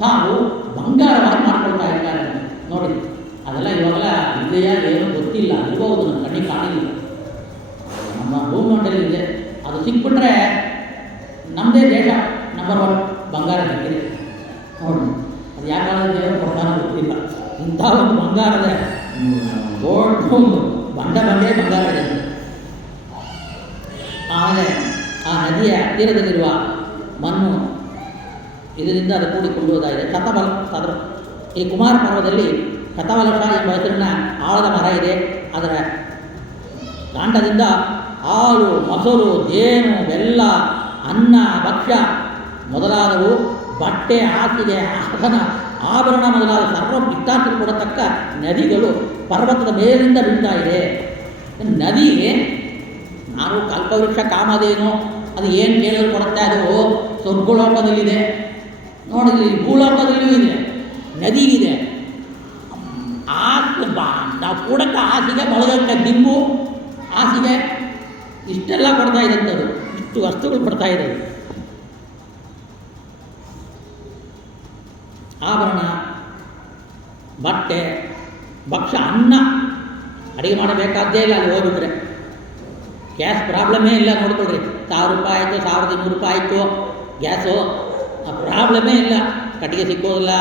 ತಾವು ಬಂಗಾರವಾಗಿ ಮಾಡ್ಕೊಳ್ತಾ ಇದ್ದಾರೆ ನೋಡಿ. ಅದೆಲ್ಲ ಇವಾಗೆಲ್ಲ ಇದೆಯಾ ಏನೂ ಗೊತ್ತಿಲ್ಲ, ಇರಬಹುದು, ನಮ್ಮ ಕಣ್ಣಿಗೆ ಕಾಣಿಲ್ಲ. ನಮ್ಮ ಭೂಮಂಡಲ ಇದೆ, ಅದು ಸಿಕ್ಬಿಟ್ರೆ ನಮ್ಮದೇ ದೇಶ ನಂಬರ್ 1 ಬಂಗಾರ ಸಿಕ್ಕಿದೆ ನೋಡಿ. ಅದು ಯಾಕಾದ್ರೆ ದೇವರು ಕೊಡ್ತಾನೋ ಗೊತ್ತಿಲ್ಲ. ಇಂಥ ಒಂದು ಬಂಗಾರದ ದೊಡ್ಡ ಬಂಡೆ ಬಂಗಾರ ಇದೆ. ಆಮೇಲೆ ಆ ನದಿಯ ತೀರದಲ್ಲಿರುವ ಮಣ್ಣು ಇದರಿಂದ ಅದು ಕೂಡಿಕೊಂಡು ಹೋದಾಗಿದೆ. ಅದರ ಈ ಕುಮಾರ ಪರ್ವದಲ್ಲಿ ಶತವಲಶ ಎಂಬ ಹೆಸರಿನ ಆಳದ ಮರ ಇದೆ. ಅದರ ಕಾಂಡದಿಂದ ಹಾಲು, ಮೊಸರು, ಜೇನು, ಬೆಲ್ಲ, ಅನ್ನ, ಭಕ್ಷ್ಯ ಮೊದಲಾದವು, ಬಟ್ಟೆ, ಹಾಸಿಗೆ, ಆಸನ, ಆಭರಣ ಮೊದಲಾದ ಸರ್ವ ಇಷ್ಟಾರ್ಥರು ಕೊಡತಕ್ಕ ನದಿಗಳು ಪರ್ವತದ ಮೇಲಿಂದ ಬೀಳ್ತಾ ಇದೆ. ನದಿ ನಾನು ಕಲ್ಪವೃಕ್ಷ ಕಾಮಧೇನು ಅದು ಏನು ಕೇಳಿದ್ರು ಕೊಡುತ್ತೆ, ಅದು ಸ್ವರ್ಗಲೋಕದಲ್ಲಿದೆ ನೋಡಿದ್ರಿ, ಭೂಲೋಕದಲ್ಲಿಯೂ ಇದೆ, ನದಿ ಇದೆ. ನಾವು ಕೂಡಕ್ಕೆ ಹಾಸಿಗೆ, ಮೊಳಗಕ್ಕೆ ದಿಂಬು, ಹಾಸಿಗೆ ಇಷ್ಟೆಲ್ಲ ಕೊಡ್ತಾ ಇದ್ದಂಥದ್ದು, ಇಷ್ಟು ವಸ್ತುಗಳು ಕೊಡ್ತಾ ಇರೋದು. ಆಭರಣ, ಬಟ್ಟೆ, ಭಕ್ಷ್ಯ, ಅನ್ನ, ಅಡುಗೆ ಮಾಡಬೇಕಾದ್ದೇ ಇಲ್ಲ. ಅಲ್ಲಿ ಹೋಗಿದ್ರೆ ಗ್ಯಾಸ್ ಪ್ರಾಬ್ಲಮೇ ಇಲ್ಲ ನೋಡ್ಕೊಳ್ರಿ. 1000 ರೂಪಾಯಿ ಆಯಿತು, 1200 ರೂಪಾಯಿ ಆಯಿತು ಗ್ಯಾಸು, ಆ ಪ್ರಾಬ್ಲಮೇ ಇಲ್ಲ. ಕಟ್ಟಿಗೆ ಸಿಕ್ಕೋದಿಲ್ಲ,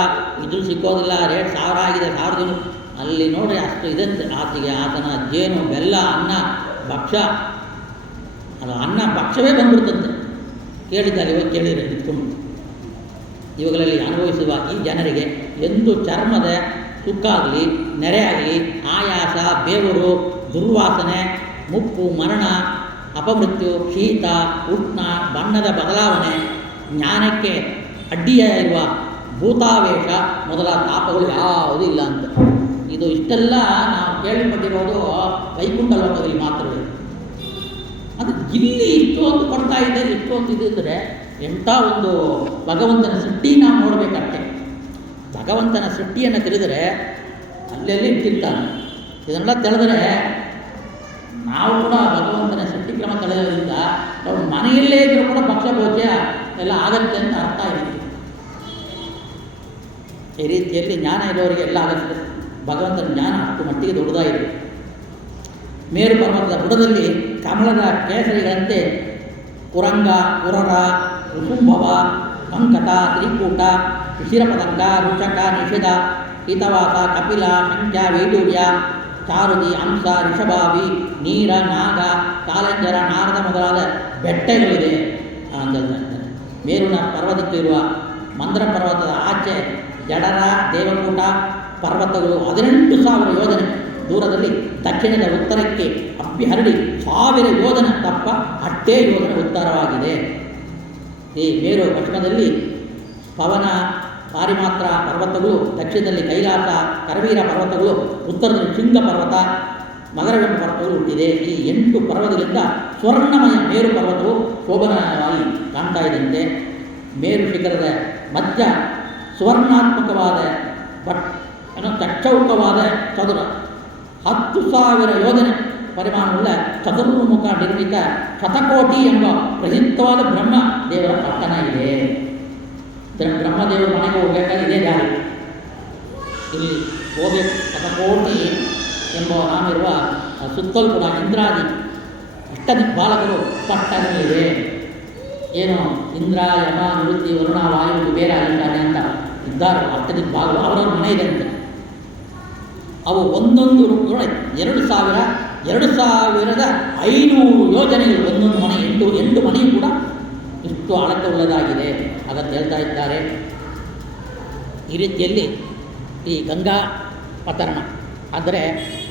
ಇದು ಸಿಕ್ಕೋದಿಲ್ಲ, ರೇಟ್ 1000 ಆಗಿದೆ, 1200. ಅಲ್ಲಿ ನೋಡ್ರಿ ಅಷ್ಟು ಇದಂತೆ. ಹಾಸಿಗೆ, ಆಸನ, ಜೇನು, ಬೆಲ್ಲ, ಅನ್ನ, ಭಕ್ಷ್ಯ. ಅದು ಅನ್ನ ಭಕ್ಷ್ಯವೇ ಬಂದ್ಬಿಡ್ತಂತೆ. ಕೇಳಿದ್ದಾರೆ, ಇವಾಗ ಕೇಳಿದರೆ ಇಟ್ಕೊಂಡು ಇವುಗಳಲ್ಲಿ ಅನುಭವಿಸುವ ಈ ಜನರಿಗೆ ಎಂದು ಚರ್ಮದ ಸುಕ್ಕಾಗಲಿ, ನೆರೆ ಆಗಲಿ, ಆಯಾಸ, ಬೇವರು, ದುರ್ವಾಸನೆ, ಮುಪ್ಪು, ಮರಣ, ಅಪಮೃತ್ಯು, ಶೀತ, ಉಷ್ಣ, ಬಣ್ಣದ ಬದಲಾವಣೆ, ಜ್ಞಾನಕ್ಕೆ ಅಡ್ಡಿಯಾಗಿರುವ ಭೂತಾವೇಶ ಮೊದಲಾದ ತಾಪಗಳು ಯಾವುದೂ ಇಲ್ಲ ಅಂತ. ಇದು ಇಷ್ಟೆಲ್ಲ ನಾವು ಕೇಳಿಪಟ್ಟಿರೋದು ವೈಕುಂಠ ಲೋಕದಲ್ಲಿ ಮಾತ್ರವೇ. ಅದು ಇಲ್ಲಿ ಇಷ್ಟೊಂದು ಕೊಡ್ತಾ ಇದೆ, ಇಷ್ಟೊಂದು ಇದ್ದರೆ ಎಂಥ ಒಂದು ಭಗವಂತನ ಸೃಷ್ಟಿ ನಾವು ನೋಡಬೇಕಷ್ಟೆ. ಭಗವಂತನ ಸೃಷ್ಟಿಯನ್ನು ತಿಳಿದರೆ ಅಲ್ಲೆಲ್ಲಿ ಇಟ್ಟಿರ್ತಾನೆ. ಇದನ್ನೆಲ್ಲ ತಿಳಿದರೆ ನಾವು ಕೂಡ ಭಗವಂತನ ಸೃಷ್ಟಿ ಕ್ರಮ ತಿಳಿಯೋದ್ರಿಂದ ನಾವು ಮನೆಯಲ್ಲೇ ಇದ್ದರೂ ಕೂಡ ಭಕ್ಷ್ಯ ಭೋಜ್ಯ ಎಲ್ಲ ಆಗತ್ತೆ ಅಂತ ಅರ್ಥ ಇದೆ. ಈ ರೀತಿಯಲ್ಲಿ ಜ್ಞಾನ ಇರೋರಿಗೆ ಎಲ್ಲ ಆಗುತ್ತೆ. ಭಗವಂತನ ಜ್ಞಾನ ಅಷ್ಟು ಮಟ್ಟಿಗೆ ದೊಡ್ಡದಾಗಿದೆ. ಮೇರು ಪರ್ವತದ ಬುಡದಲ್ಲಿ ಕಮಲದ ಕೇಸರಿಗಳಂತೆ ಕುರಂಗ, ಕುರರ, ಋಷುಂಭವ, ಕಂಕಟ, ತ್ರಿಕೂಟ, ಶಿಶಿರಪತಂಗ, ರುಚಕ, ನಿಷಿಧ, ಹಿತವಾಸ, ಕಪಿಲ, ಶಂಚ, ವೈಡೂರ್ಯ, ಚಾರುದಿ, ಹಂಸ, ಋಷಭಾವಿ, ನೀರ, ನಾಗ, ಕಾಲಂಜರ, ನಾರದ ಮೊದಲಾದ ಬೆಟ್ಟಗಳಿದೆ ಅಂದರೆ ಮೇರುನ ಪರ್ವತಕ್ಕಿರುವ ಮಂದ್ರ ಪರ್ವತದ ಆಚೆ ಜಡರ, ದೇವಕೂಟ ಪರ್ವತಗಳು 18,000 ಯೋಜನೆ ದೂರದಲ್ಲಿ ದಕ್ಷಿಣದ ಉತ್ತರಕ್ಕೆ ಹಬ್ಬಿ ಹರಡಿ 1000 ಯೋಜನೆ ದಪ್ಪ ಅಷ್ಟೇ ಯೋಜನೆ ಉತ್ತರವಾಗಿದೆ. ಈ ಮೇರು ಪಶ್ಚಿಮದಲ್ಲಿ ಪವನ, ಪಾರಿಮಾತ್ರ ಪರ್ವತಗಳು, ದಕ್ಷಿಣದಲ್ಲಿ ಕೈಲಾಸ, ಕರವೀರ ಪರ್ವತಗಳು, ಉತ್ತರದಲ್ಲಿ ಶೃಂಗ ಪರ್ವತ, ಮಗರವೆಂಬ ಪರ್ವತಗಳು ಹುಟ್ಟಿದೆ. ಈ 8 ಪರ್ವತಗಳಿಂದ ಸ್ವರ್ಣಮಯ ಮೇರು ಪರ್ವತವು ಶೋಭನವಾಗಿ ಕಾಣ್ತಾ ಇದ್ದಂತೆ ಮೇರು ಶಿಖರದ ಮಧ್ಯ ಸುವರ್ಣಾತ್ಮಕವಾದ ತಕ್ಷೌಕವಾದ ಚದುರ 10,000 ಯೋಜನೆ ಪರಿಮಾಣವುಳ್ಳ ಚತುರ್ಮುಖ ನಿರ್ಮಿತ ಶತಕೋಟಿ ಎಂಬ ಪ್ರಸಿದ್ಧವಾದ ಬ್ರಹ್ಮ ದೇವರ ಪಟ್ಟಣ ಇದೆ. ಬ್ರಹ್ಮದೇವರ ಮನೆಗೆ ಹೋಗಬೇಕಾದ್ರೆ ಇದೇ ದಾರಿ. ಇಲ್ಲಿ ಹೋಗಬೇಕು. ಶತಕೋಟಿ ಎಂಬ ನಾಮಿರುವ ಸುತ್ತಲೂ ಕೂಡ ಇಂದ್ರಾದಿ ಅಷ್ಟದಿಕ್ಪಾಲಕರು ಪಟ್ಟಣಗಳಿವೆ. ಏನು ಇಂದ್ರ, ಯಮ, ನಿವೃತ್ತಿ, ವರುಣ, ವಾಯು, ಕುಬೇರ, ಈಶಾನ್ಯ ಅಂತ ಇದ್ದಾರೆ. ಅಷ್ಟದಿಕ್ಪಾಲಕರು ಅವರವ್ರ ಮನೆ ಇದೆ ಅಂತೆ. ಅವು ಒಂದೊಂದು 2,500 ಯೋಜನೆಗಳು ಒಂದೊಂದು ಮನೆ. 8 ಮನೆಯೂ ಕೂಡ ಇಷ್ಟು ಆಳಕ್ಕೆ ಉಳ್ಳದಾಗಿದೆ ಹಾಗಂತ ಹೇಳ್ತಾ ಇದ್ದಾರೆ. ಈ ರೀತಿಯಲ್ಲಿ ಈ ಗಂಗಾ ಅವತರಣ ಅಂದರೆ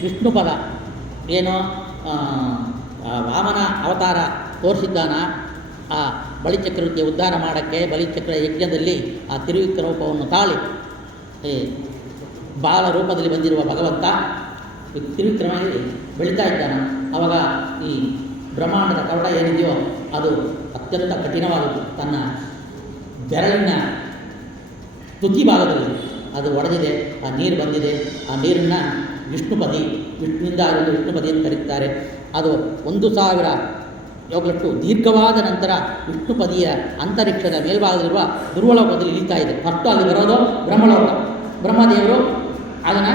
ವಿಷ್ಣು ಪದ ಏನು ವಾಮನ ಅವತಾರ ತೋರಿಸಿದ್ದಾನ, ಆ ಬಲಿಚಕ್ರವರ್ತಿಯ ಉದ್ಧಾರ ಮಾಡೋಕ್ಕೆ ಬಲಿಚಕ್ರ ಯಜ್ಞದಲ್ಲಿ ಆ ತಿರುವಿಕ್ರಮವನ್ನು ತಾಳಿ ಬಾಲ ರೂಪದಲ್ಲಿ ಬಂದಿರುವ ಭಗವಂತ ತಿರುವಿಕ್ರಮದಲ್ಲಿ ಬೆಳೀತಾ ಇದ್ದಾನೆ. ಆವಾಗ ಈ ಬ್ರಹ್ಮಾಂಡದ ಕವಟ ಏನಿದೆಯೋ ಅದು ಅತ್ಯಂತ ಕಠಿಣವಾದದ್ದು. ತನ್ನ ಬೆರಳಿನ ತುದಿ ಭಾಗದಲ್ಲಿ ಅದು ಒಡೆದಿದೆ, ಆ ನೀರು ಬಂದಿದೆ. ಆ ನೀರನ್ನು ವಿಷ್ಣುಪದಿ, ವಿಷ್ಣುವಿಂದ ಆಗೋದು ವಿಷ್ಣುಪದಿ ಅಂತ ಕರೀತಾರೆ. ಅದು 1000 ಯೋಗಲಷ್ಟು ದೀರ್ಘವಾದ ನಂತರ ವಿಷ್ಣುಪದಿಯ ಅಂತರಿಕ್ಷದ ಮೇಲ್ಭಾಗದಲ್ಲಿರುವ ದುರ್ವಲೋಕದಲ್ಲಿ ಇಳಿತಾ ಇದೆ. ಫಸ್ಟು ಅಲ್ಲಿ ಬರೋದು ಬ್ರಹ್ಮಲೋಕ. ಬ್ರಹ್ಮದೇವರು ಅದನ್ನು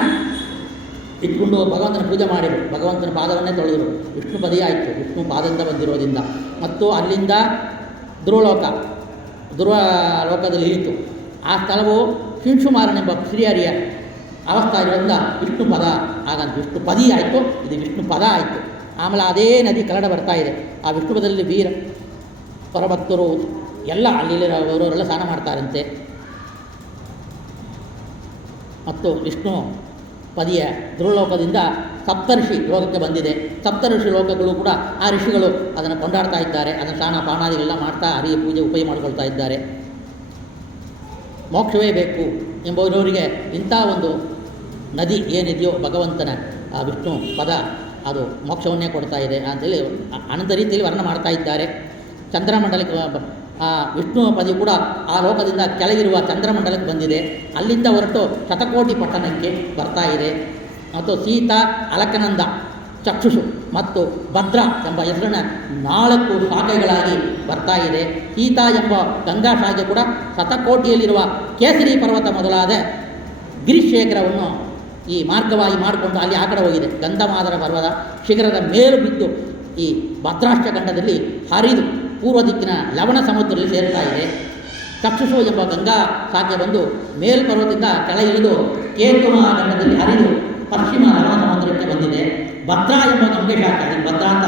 ಇಟ್ಕೊಂಡು ಭಗವಂತನ ಪೂಜೆ ಮಾಡಿದರು, ಭಗವಂತನ ಪಾದವನ್ನೇ ತೊಳೆದರು. ವಿಷ್ಣುಪದಿ ಆಯಿತು, ವಿಷ್ಣು ಪಾದದಿಂದ ಬಂದಿರೋದ್ರಿಂದ. ಮತ್ತು ಅಲ್ಲಿಂದ ಧ್ರುವಲೋಕದಲ್ಲಿ ಇಳಿತು. ಆ ಸ್ಥಳವು ಶಿಂಶುಮಾರನೆಂಬ ಶ್ರೀಹರಿಯ ಅವಸ್ಥಾ ಇರೋದ್ರಿಂದ ವಿಷ್ಣು ಪದ ಹಾಗಂತ ವಿಷ್ಣುಪದಿ ಆಯಿತು, ಇದು ವಿಷ್ಣು ಪದ ಆಯಿತು. ಆಮೇಲೆ ಅದೇ ನದಿ ಕನ್ನಡ ಬರ್ತಾ ಇದೆ. ಆ ವಿಷ್ಣುಪದದಲ್ಲಿ ವೀರ ಪರಭಕ್ತರು ಎಲ್ಲ ಅಲ್ಲಿರೋರೆಲ್ಲ ಸ್ನಾನ ಮಾಡ್ತಾರಂತೆ. ಮತ್ತು ವಿಷ್ಣು ಪದಿಯ ಧ್ರುವಲೋಕದಿಂದ ಸಪ್ತರ್ಷಿ ಲೋಕಕ್ಕೆ ಬಂದಿದೆ. ಸಪ್ತರ್ಷಿ ಲೋಕಗಳು ಕೂಡ ಆ ಋಷಿಗಳು ಅದನ್ನು ಕೊಂಡಾಡ್ತಾ ಇದ್ದಾರೆ. ಅದನ್ನು ಸ್ನಾನ ಪಾನಾದಿಗಳೆಲ್ಲ ಮಾಡ್ತಾ ಹರಿಯ ಪೂಜೆ ಉಪಯೋಗ ಮಾಡಿಕೊಳ್ತಾ ಇದ್ದಾರೆ. ಮೋಕ್ಷವೇ ಬೇಕು ಎಂಬುವವರಿಗೆ ಇಂಥ ಒಂದು ನದಿ ಏನಿದೆಯೋ ಭಗವಂತನ ಆ ವಿಷ್ಣು ಪದ ಅದು ಮೋಕ್ಷವನ್ನೇ ಕೊಡ್ತಾ ಇದೆ ಅಂತೇಳಿ ಅನಂತ ರೀತಿಯಲ್ಲಿ ವರ್ಣನೆ ಮಾಡ್ತಾ ಇದ್ದಾರೆ. ಚಂದ್ರಮಂಡಲಕ್ಕೆ ಆ ವಿಷ್ಣು ಪದಿ ಕೂಡ ಆ ಲೋಕದಿಂದ ಕೆಳಗಿರುವ ಚಂದ್ರಮಂಡಲಕ್ಕೆ ಬಂದಿದೆ. ಅಲ್ಲಿಂದ ಹೊರಟು ಶತಕೋಟಿ ಪಟ್ಟಣಕ್ಕೆ ಬರ್ತಾ ಇದೆ. ಮತ್ತು ಸೀತಾ, ಅಲಕನಂದ, ಚಕ್ಷುಷು ಮತ್ತು ಭದ್ರ ಎಂಬ ಹೆಸರಿನ 4 ಶಾಖೆಗಳಾಗಿ ಬರ್ತಾ ಇದೆ. ಸೀತಾ ಎಂಬ ಗಂಗಾ ಶಾಖೆ ಕೂಡ ಶತಕೋಟಿಯಲ್ಲಿರುವ ಕೇಸರಿ ಪರ್ವತ ಮೊದಲಾದ ಗಿರಿಶೇಖರವನ್ನು ಈ ಮಾರ್ಗವಾಗಿ ಮಾಡಿಕೊಂಡು ಅಲ್ಲಿ ಆ ಕಡೆ ಹೋಗಿದೆ. ಗಂಧಮಾದರ ಪರ್ವತ ಶಿಖರದ ಮೇಲು ಬಿದ್ದು ಈ ಭದ್ರಾಷ್ಟ್ರ ಖಂಡದಲ್ಲಿ ಹರಿದು ಪೂರ್ವ ದಿಕ್ಕಿನ ಲವಣ ಸಮುದ್ರದಲ್ಲಿ ಸೇರ್ತಾ ಇದೆ. ಚಕ್ಷುಷು ಎಂಬ ಗಂಗಾ ಶಾಖೆ ಬಂದು ಮೇಲ್ಪರ್ವತದಿಂದ ಕೆಳ ಇಳಿದು ಕೇತುಮ ಖಂಡದಲ್ಲಿ ಹರಿದು ಪಶ್ಚಿಮ ಲವಣ ಸಮುದ್ರಕ್ಕೆ ಬಂದಿದೆ. ಭದ್ರಾ ಎಂಬ ಗಂಗೆ ಶಾಖೆ, ಅದಕ್ಕೆ ಭದ್ರಾ ಅಂತ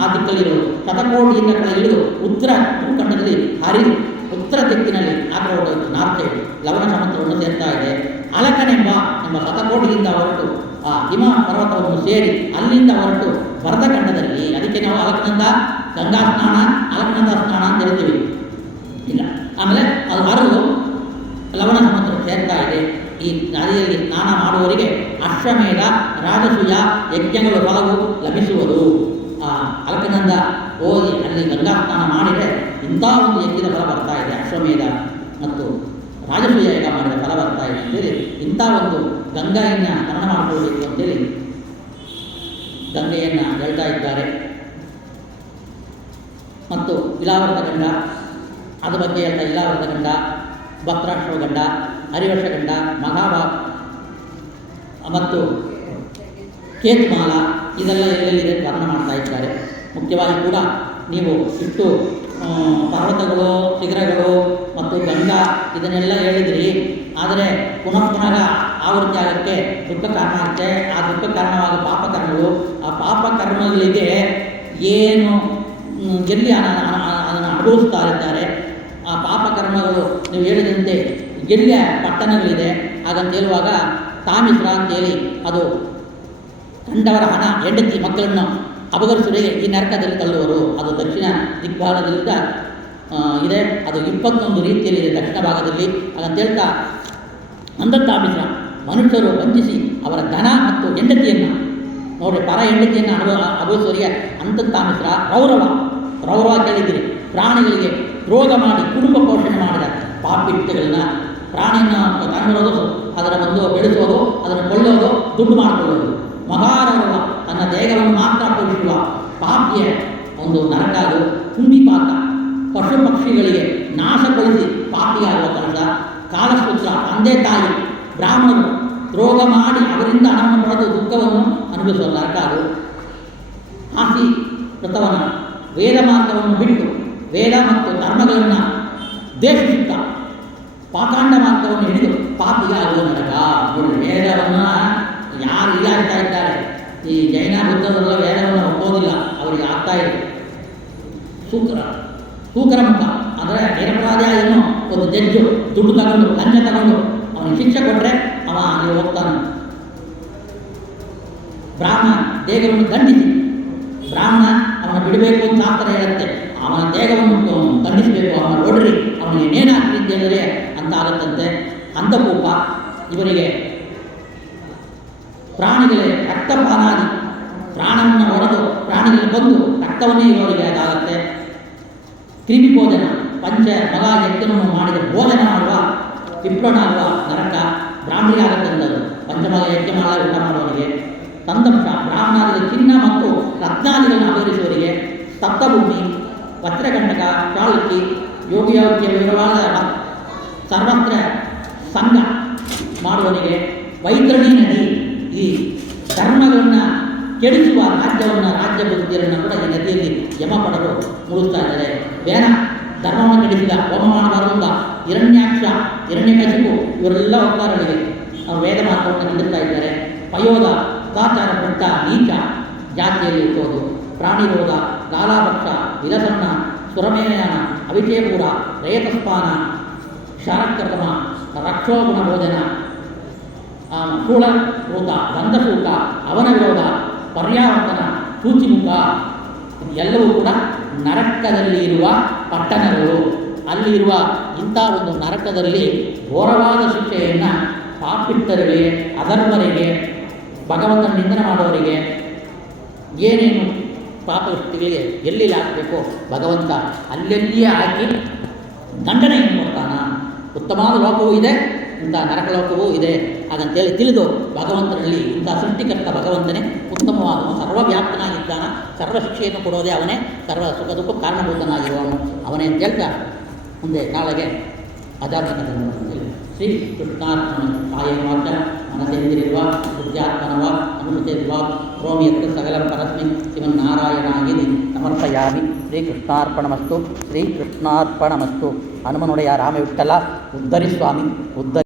ಆ ದಿಕ್ಕಲ್ಲಿರೋದು, ಶತಕೋಟಿಯಿಂದ ಕೆಳ ಇಳಿದು ಉತ್ತರ ಭೂಖಂಡದಲ್ಲಿ ಹರಿದು ಉತ್ತರ ದಿಕ್ಕಿನಲ್ಲಿ ಆ ಕಡೆ ಹೊರಟು ನಾರ್ತೆ ಲವಣ ಸಮುದ್ರವನ್ನು ಸೇರ್ತಾ ಇದೆ. ಅಲಕನೆಂಬ ಶತಕೋಟಿಯಿಂದ ಹೊರಟು ಆ ಹಿಮ ಪರ್ವತವನ್ನು ಸೇರಿ ಅಲ್ಲಿಂದ ಹೊರಟು ಭರತಖಂಡದಲ್ಲಿ, ಅದಕ್ಕೆ ನಾವು ಅಲಕನಂದ ಗಂಗಾ ಸ್ನಾನ, ಅಲಕನಂದ ಸ್ನಾನ ಅಂತ ಹೇಳ್ತೀವಿ. ಇಲ್ಲ, ಆಮೇಲೆ ಅದು ಹರಿದು ಲವಣ ಸಮುದ್ರ ಸೇರ್ತಾ ಇದೆ. ಈ ನದಿಯಲ್ಲಿ ಸ್ನಾನ ಮಾಡುವವರಿಗೆ ಅಶ್ವಮೇಧ, ರಾಜಸೂಯ ಯಜ್ಞಗಳು ಫಲವು ಲಭಿಸುವುದು. ಆ ಅಲಕನಂದ ಹೋಗಿ ಅಲ್ಲಿ ಗಂಗಾ ಸ್ನಾನ ಮಾಡಿದರೆ ಇಂಥ ಒಂದು ಯಜ್ಞದ ಫಲ ಬರ್ತಾ ಇದೆ. ಅಶ್ವಮೇಧ ಮತ್ತು ರಾಜಸೂಯ ಯಾಗ ಮಾಡಿದ ಫಲ ಬರ್ತಾ ಇದೆ ಅಂತೇಳಿ ಇಂಥ ಒಂದು ಗಂಗೆಯನ್ನು ಸ್ಮರಣ ಮಾಡಿಕೊಳ್ಳಬೇಕು ಅಂತೇಳಿ ಗಂಗೆಯನ್ನು ಹೇಳ್ತಾ ಇದ್ದಾರೆ. ಮತ್ತು ಇಲಾವರ್ತ ಗಂಡ, ಅದ್ರ ಬಗ್ಗೆ ಹೇಳ್ತಾ ಇಲಾವರ್ತ ಗಂಡ, ಭದ್ರಾಶ್ವ ಗಂಡ, ಹರಿವರ್ಷ ಗಂಡ, ಮಹಾಭಾಗ ಮತ್ತು ಕೇತುಮಾಲ ಇದೆಲ್ಲ ಎಲ್ಲೆಲ್ಲಿದೆ ವರ್ಣನೆ ಮಾಡ್ತಾ ಇದ್ದಾರೆ. ಮುಖ್ಯವಾಗಿ ಕೂಡ ನೀವು ಇಷ್ಟು ಪರ್ವತಗಳು, ಶಿಖರಗಳು ಮತ್ತು ಗಂಗಾ ಇದನ್ನೆಲ್ಲ ಹೇಳಿದ್ರಿ. ಆದರೆ ಪುನಃ ಆವೃತ್ತಿ ಆಗೋಕ್ಕೆ ದುಃಖ ಕಾರಣ ಆಗುತ್ತೆ. ಆ ದುಃಖ ಕಾರಣವಾದ ಪಾಪಕರ್ಮಗಳು, ಆ ಪಾಪಕರ್ಮಗಳಿಗೆ ಏನು ಎಲ್ಲಿ ಅದನ್ನು ಅನುಭವಿಸ್ತಾ ಇದ್ದಾರೆ. ಆ ಪಾಪಕರ್ಮಗಳು ನೀವು ಹೇಳಿದಂತೆ ಎಲ್ಲಿಯ ಪಟ್ಟಣಗಳಿದೆ ಹಾಗಂತ ಹೇಳುವಾಗ ತಾಮಿಶ್ರ ಅಂತೇಳಿ ಅದು ಕಂಡವರ ಹಣ, ಹೆಂಡತಿ ಮಕ್ಕಳನ್ನು ಅಪಗರಿಸುವರಿಗೆ ಈ ನರಕದಲ್ಲಿ ತಳ್ಳುವರು. ಅದು ದಕ್ಷಿಣ ದಿಗ್ಭಾಗದಲ್ಲಿದ್ದ ಇದೆ. ಅದು 21 ರೀತಿಯಲ್ಲಿದೆ ದಕ್ಷಿಣ ಭಾಗದಲ್ಲಿ. ಹಾಗಂತ ಹೇಳ್ತಾ ಅಂಧತಾಮಿಶ್ರ ಮನುಷ್ಯರು ವಂಚಿಸಿ ಅವರ ಧನ ಮತ್ತು ಹೆಂಡತಿಯನ್ನು ನೋಡ್ರಿ, ಪರ ಹೆಂಡತಿಯನ್ನು ಅನುಭವಿಸುವವರಿಗೆ ಅಂಧತಾಮಿಶ್ರ. ರೌರವ ಕೇಳಿದ್ದೀರಿ, ಪ್ರಾಣಿಗಳಿಗೆ ರೋಗ ಮಾಡಿ ಕುಟುಂಬ ಪೋಷಣೆ ಮಾಡಿದ ಪಾಪಿಟ್ಟುಗಳನ್ನ, ಪ್ರಾಣಿಯನ್ನು ತಗೊಂಡಿರೋದು, ಅದರ ಒಂದು ಬೆಳೆಸೋದು, ಅದನ್ನು ಕೊಳ್ಳೋದು, ದುಡ್ಡು ಮಾಡಿಕೊಳ್ಳೋದು. ಮಹಾರೌರವ ತನ್ನ ದೇಹವನ್ನು ಮಾತ್ರ ಪೋಷಿಸುವ ಪಾಪಿಯ ಒಂದು ನರಕ. ಅದು ಕುಂಬಿಪಾಕ, ಪಶು ಪಕ್ಷಿಗಳಿಗೆ ನಾಶಗೊಳಿಸಿ ಪಾಪಿಯಾಗುವ ಕೆಲಸ. ಕಾಲಸೂತ್ರ, ತಂದೆ ತಾಯಿ ಬ್ರಾಹ್ಮಣರು ರೋಗ ಮಾಡಿ ಅವರಿಂದ ಹಣವನ್ನು ಪಡೆದು ದುಃಖವನ್ನು ಅನುಭವಿಸುವ ನರಕ. ಅದು ಹಾಸಿ ವ್ರತವನ್ನು, ವೇದ ಮಾರ್ಗವನ್ನು ಬಿಟ್ಟು ವೇದ ಮತ್ತು ಧರ್ಮಗಳನ್ನು ದ್ವೇಷಿಸುತ್ತಾ ಪಾಖಂಡ ಮಾರ್ಗವನ್ನು ಹಿಡಿದು ಪಾಪಿಗೆ ಆಗುವ ನರಕ. ವೇದವನ್ನು ಯಾರು ಇಲಾಗ್ತಾ ಇದ್ದಾರೆ, ಈ ಜೈನ ಬುದ್ಧರೆಲ್ಲ ವೇದವನ್ನು ಒಪ್ಪೋದಿಲ್ಲ, ಅವರಿಗೆ ಆಗ್ತಾ ಇದೆ. ಸೂಕರ ಮುಖ ಅಂದರೆ ನಿರಪರಾಧಿಯನ್ನು ಒಂದು ಜಡ್ಜು ದುಡ್ಡು ತಗೊಂಡು ಲಂಚ ತಗೊಂಡು ಅವನಿಗೆ ಶಿಕ್ಷೆ ಕೊಟ್ಟರೆ ಅವ ಅಲ್ಲಿ ಹೋಗ್ತಾನೆ. ಬ್ರಾಹ್ಮಣ ದೇಹವನ್ನು ದಂಡಿಸಿ, ಬ್ರಾಹ್ಮಣ ಅವನ ಬಿಡಬೇಕು ಅಂತ ಶಾಸ್ತ್ರ ಹೇಳುತ್ತೆ. ಅವನ ದೇಹವನ್ನು ದಂಡಿಸಬೇಕು, ಅವನ ನೋಡ್ರಿ, ಅವನಿಗೆ ನೇಣು ಹಾಕಿ ಅಂತ ಹೇಳಿದರೆ ಅಂತ ಆಗುತ್ತಂತೆ. ಅಂಧಕೂಪ ಇವರಿಗೆ ಪ್ರಾಣಿಗಳಿಗೆ ರಕ್ತಪಾನಾದಿ, ಪ್ರಾಣವನ್ನು ಹೊಡೆದು ಪ್ರಾಣಿಗಳಿಗೆ ಬಂದು ರಕ್ತವನ್ನೇ ಇವರಿಗೆ ಅದಾಗುತ್ತೆ. ಕ್ರಿಮಿ ಭೋಜನ, ಪಂಚ ಮಗ ಎತ್ತನವನ್ನು ಮಾಡಿದ ಭೋಜನ ಮಾಡುವ ಕ್ಷಿಪ್ರನಾಗುವ ನರಕ, ಬ್ರಾಹ್ಮಣಿಯಾಗ ತಂದದ್ದು, ಪಂಚಮಾಲ ಯಜ್ಞಮಾಲ ಊಟ ಮಾಡುವವರಿಗೆ, ತಂದಂಶ ಬ್ರಾಹ್ಮಣರಲ್ಲಿ ಚಿನ್ನ ಮತ್ತು ರತ್ನಾದಿಗಳನ್ನು ಅಪಹರಿಸುವವರಿಗೆ, ಸಪ್ತಭೂಮಿ, ವಜ್ರಗಂಟಕ, ಚಾಳುಕಿ, ಯೋಗಿಯೋಗ್ಯ ವಿವರವಾದ ಸರ್ವತ್ರ ಸಂಘ ಮಾಡುವವರಿಗೆ, ವೈತರಣಿ ನದಿ, ಈ ಧರ್ಮಗಳನ್ನು ಕೆಡಿಸುವ ರಾಜ್ಯ ಬುದ್ಧಿಯನ್ನು ಕೂಡ ಈ ನದಿಯಲ್ಲಿ ಯಮ ಪಡೆದು ಮುಳುಗ್ತಾ ಇದ್ದಾರೆ. ಬೇನ ಧರ್ಮವನ್ನು ಕೆಡಿಸಿದ, ಹೋಮ ಮಾಡಬಾರದು, ಹಿರಣ್ಯಾಕ್ಷ, ಹಿರಣ್ಯಕಶಿಪು ಇವರೆಲ್ಲ ಹೋಗ್ತಾರಲ್ಲಿಗೆ ಅವರು ವೇದ ಮಾರ್ಗವನ್ನು ಖಂಡಿಸ್ತಾ ಇದ್ದಾರೆ. ಪಯೋಧ, ಸದಾಚಾರ ಭ್ರಷ್ಟ, ನೀಚ ಜಾತಿಯಲ್ಲಿ ಇಟ್ಟೋದು, ಪ್ರಾಣಿರೋಧ, ಗಾಲಾಭಕ್ಷ, ವಿಲಸನ್ನ, ಸುರಮೇಯನ, ಅವಿಷಯಪೂರ, ರೇತಸ್ಪಾನ, ಶಾರಕರ್ಮ, ರಕ್ಷೋಗುಣ ಭೋಜನ, ಶೂಳಭೂತ, ದಂತಶೂಕ, ಅವನ ವಿರೋಧ, ಪರ್ಯಾವರ್ತನ, ಸೂಚಿಮುಖ ಎಲ್ಲವೂ ಕೂಡ ನರಕದಲ್ಲಿ ಇರುವ ಪಟ್ಟಣಗಳು. ಅಲ್ಲಿರುವ ಇಂಥ ಒಂದು ನರಕದಲ್ಲಿ ಘೋರವಾದ ಶಿಕ್ಷೆಯನ್ನು ಪಾಪಿಷ್ಟರಿಗೆ, ಅಧರ್ಮರಿಗೆ, ಭಗವಂತನ ನಿಂದನೆ ಮಾಡುವವರಿಗೆ, ಏನೇನು ಪಾಪಗಳಿಗೆ ಎಲ್ಲಿ ಹಾಕಬೇಕೋ ಭಗವಂತ ಅಲ್ಲೆಲ್ಲಿಯೇ ಹಾಕಿ ದಂಡನೆಯನ್ನು ಕೊಡ್ತಾನ. ಉತ್ತಮವಾದ ಲೋಕವೂ ಇದೆ, ಇಂಥ ನರಕ ಲೋಕವೂ ಇದೆ. ಹಾಗಂತೇಳಿ ತಿಳಿದು ಭಗವಂತನಲ್ಲಿ ಇಂಥ ಸೃಷ್ಟಿಕರ್ತ ಭಗವಂತನೇ ಉತ್ತಮವಾದವನು, ಸರ್ವವ್ಯಾಪ್ತನಾಗಿದ್ದಾನ, ಸರ್ವ ಶಿಕ್ಷೆಯನ್ನು ಕೊಡೋದೇ ಅವನೇ, ಸರ್ವ ಸುಖ ದುಃಖ ಕಾರಣಭೂತನಾಗಿರುವವನು ಅವನೇ ಅಂತ ಹೇಳ್ತಾ ಮುಂದೆ ನಾಳೆಗೆ ಅಧ್ಯಾತ್ಮಿಕ ಶ್ರೀ ಕೃಷ್ಣಾರ್ಪಣ ಕಾಯೇನ ವಾಚ ಮನಸೇಂದ್ರಿಯರ್ವ ಬುದ್ಧ್ಯಾತ್ಮನವ ಅನುಮತೇರ್ವ ರೋಮಿಯತ್ರ ಸಕಲಂ ಪರಸ್ಮಿನ್ ಶ್ರೀಮನ್ನಾರಾಯಣಾಗಿನಿ ಸಮರ್ಪಯಾಮಿ. ಶ್ರೀಕೃಷ್ಣಾರ್ಪಣಮಸ್ತು, ಶ್ರೀಕೃಷ್ಣಾರ್ಪಣಮಸ್ತು. ಹನುಮನುಡೆಯ ರಾಮವಿಠಲ ಉದ್ಧರಿಸ್ವಾಮಿ, ಉದ್ಧರಿ.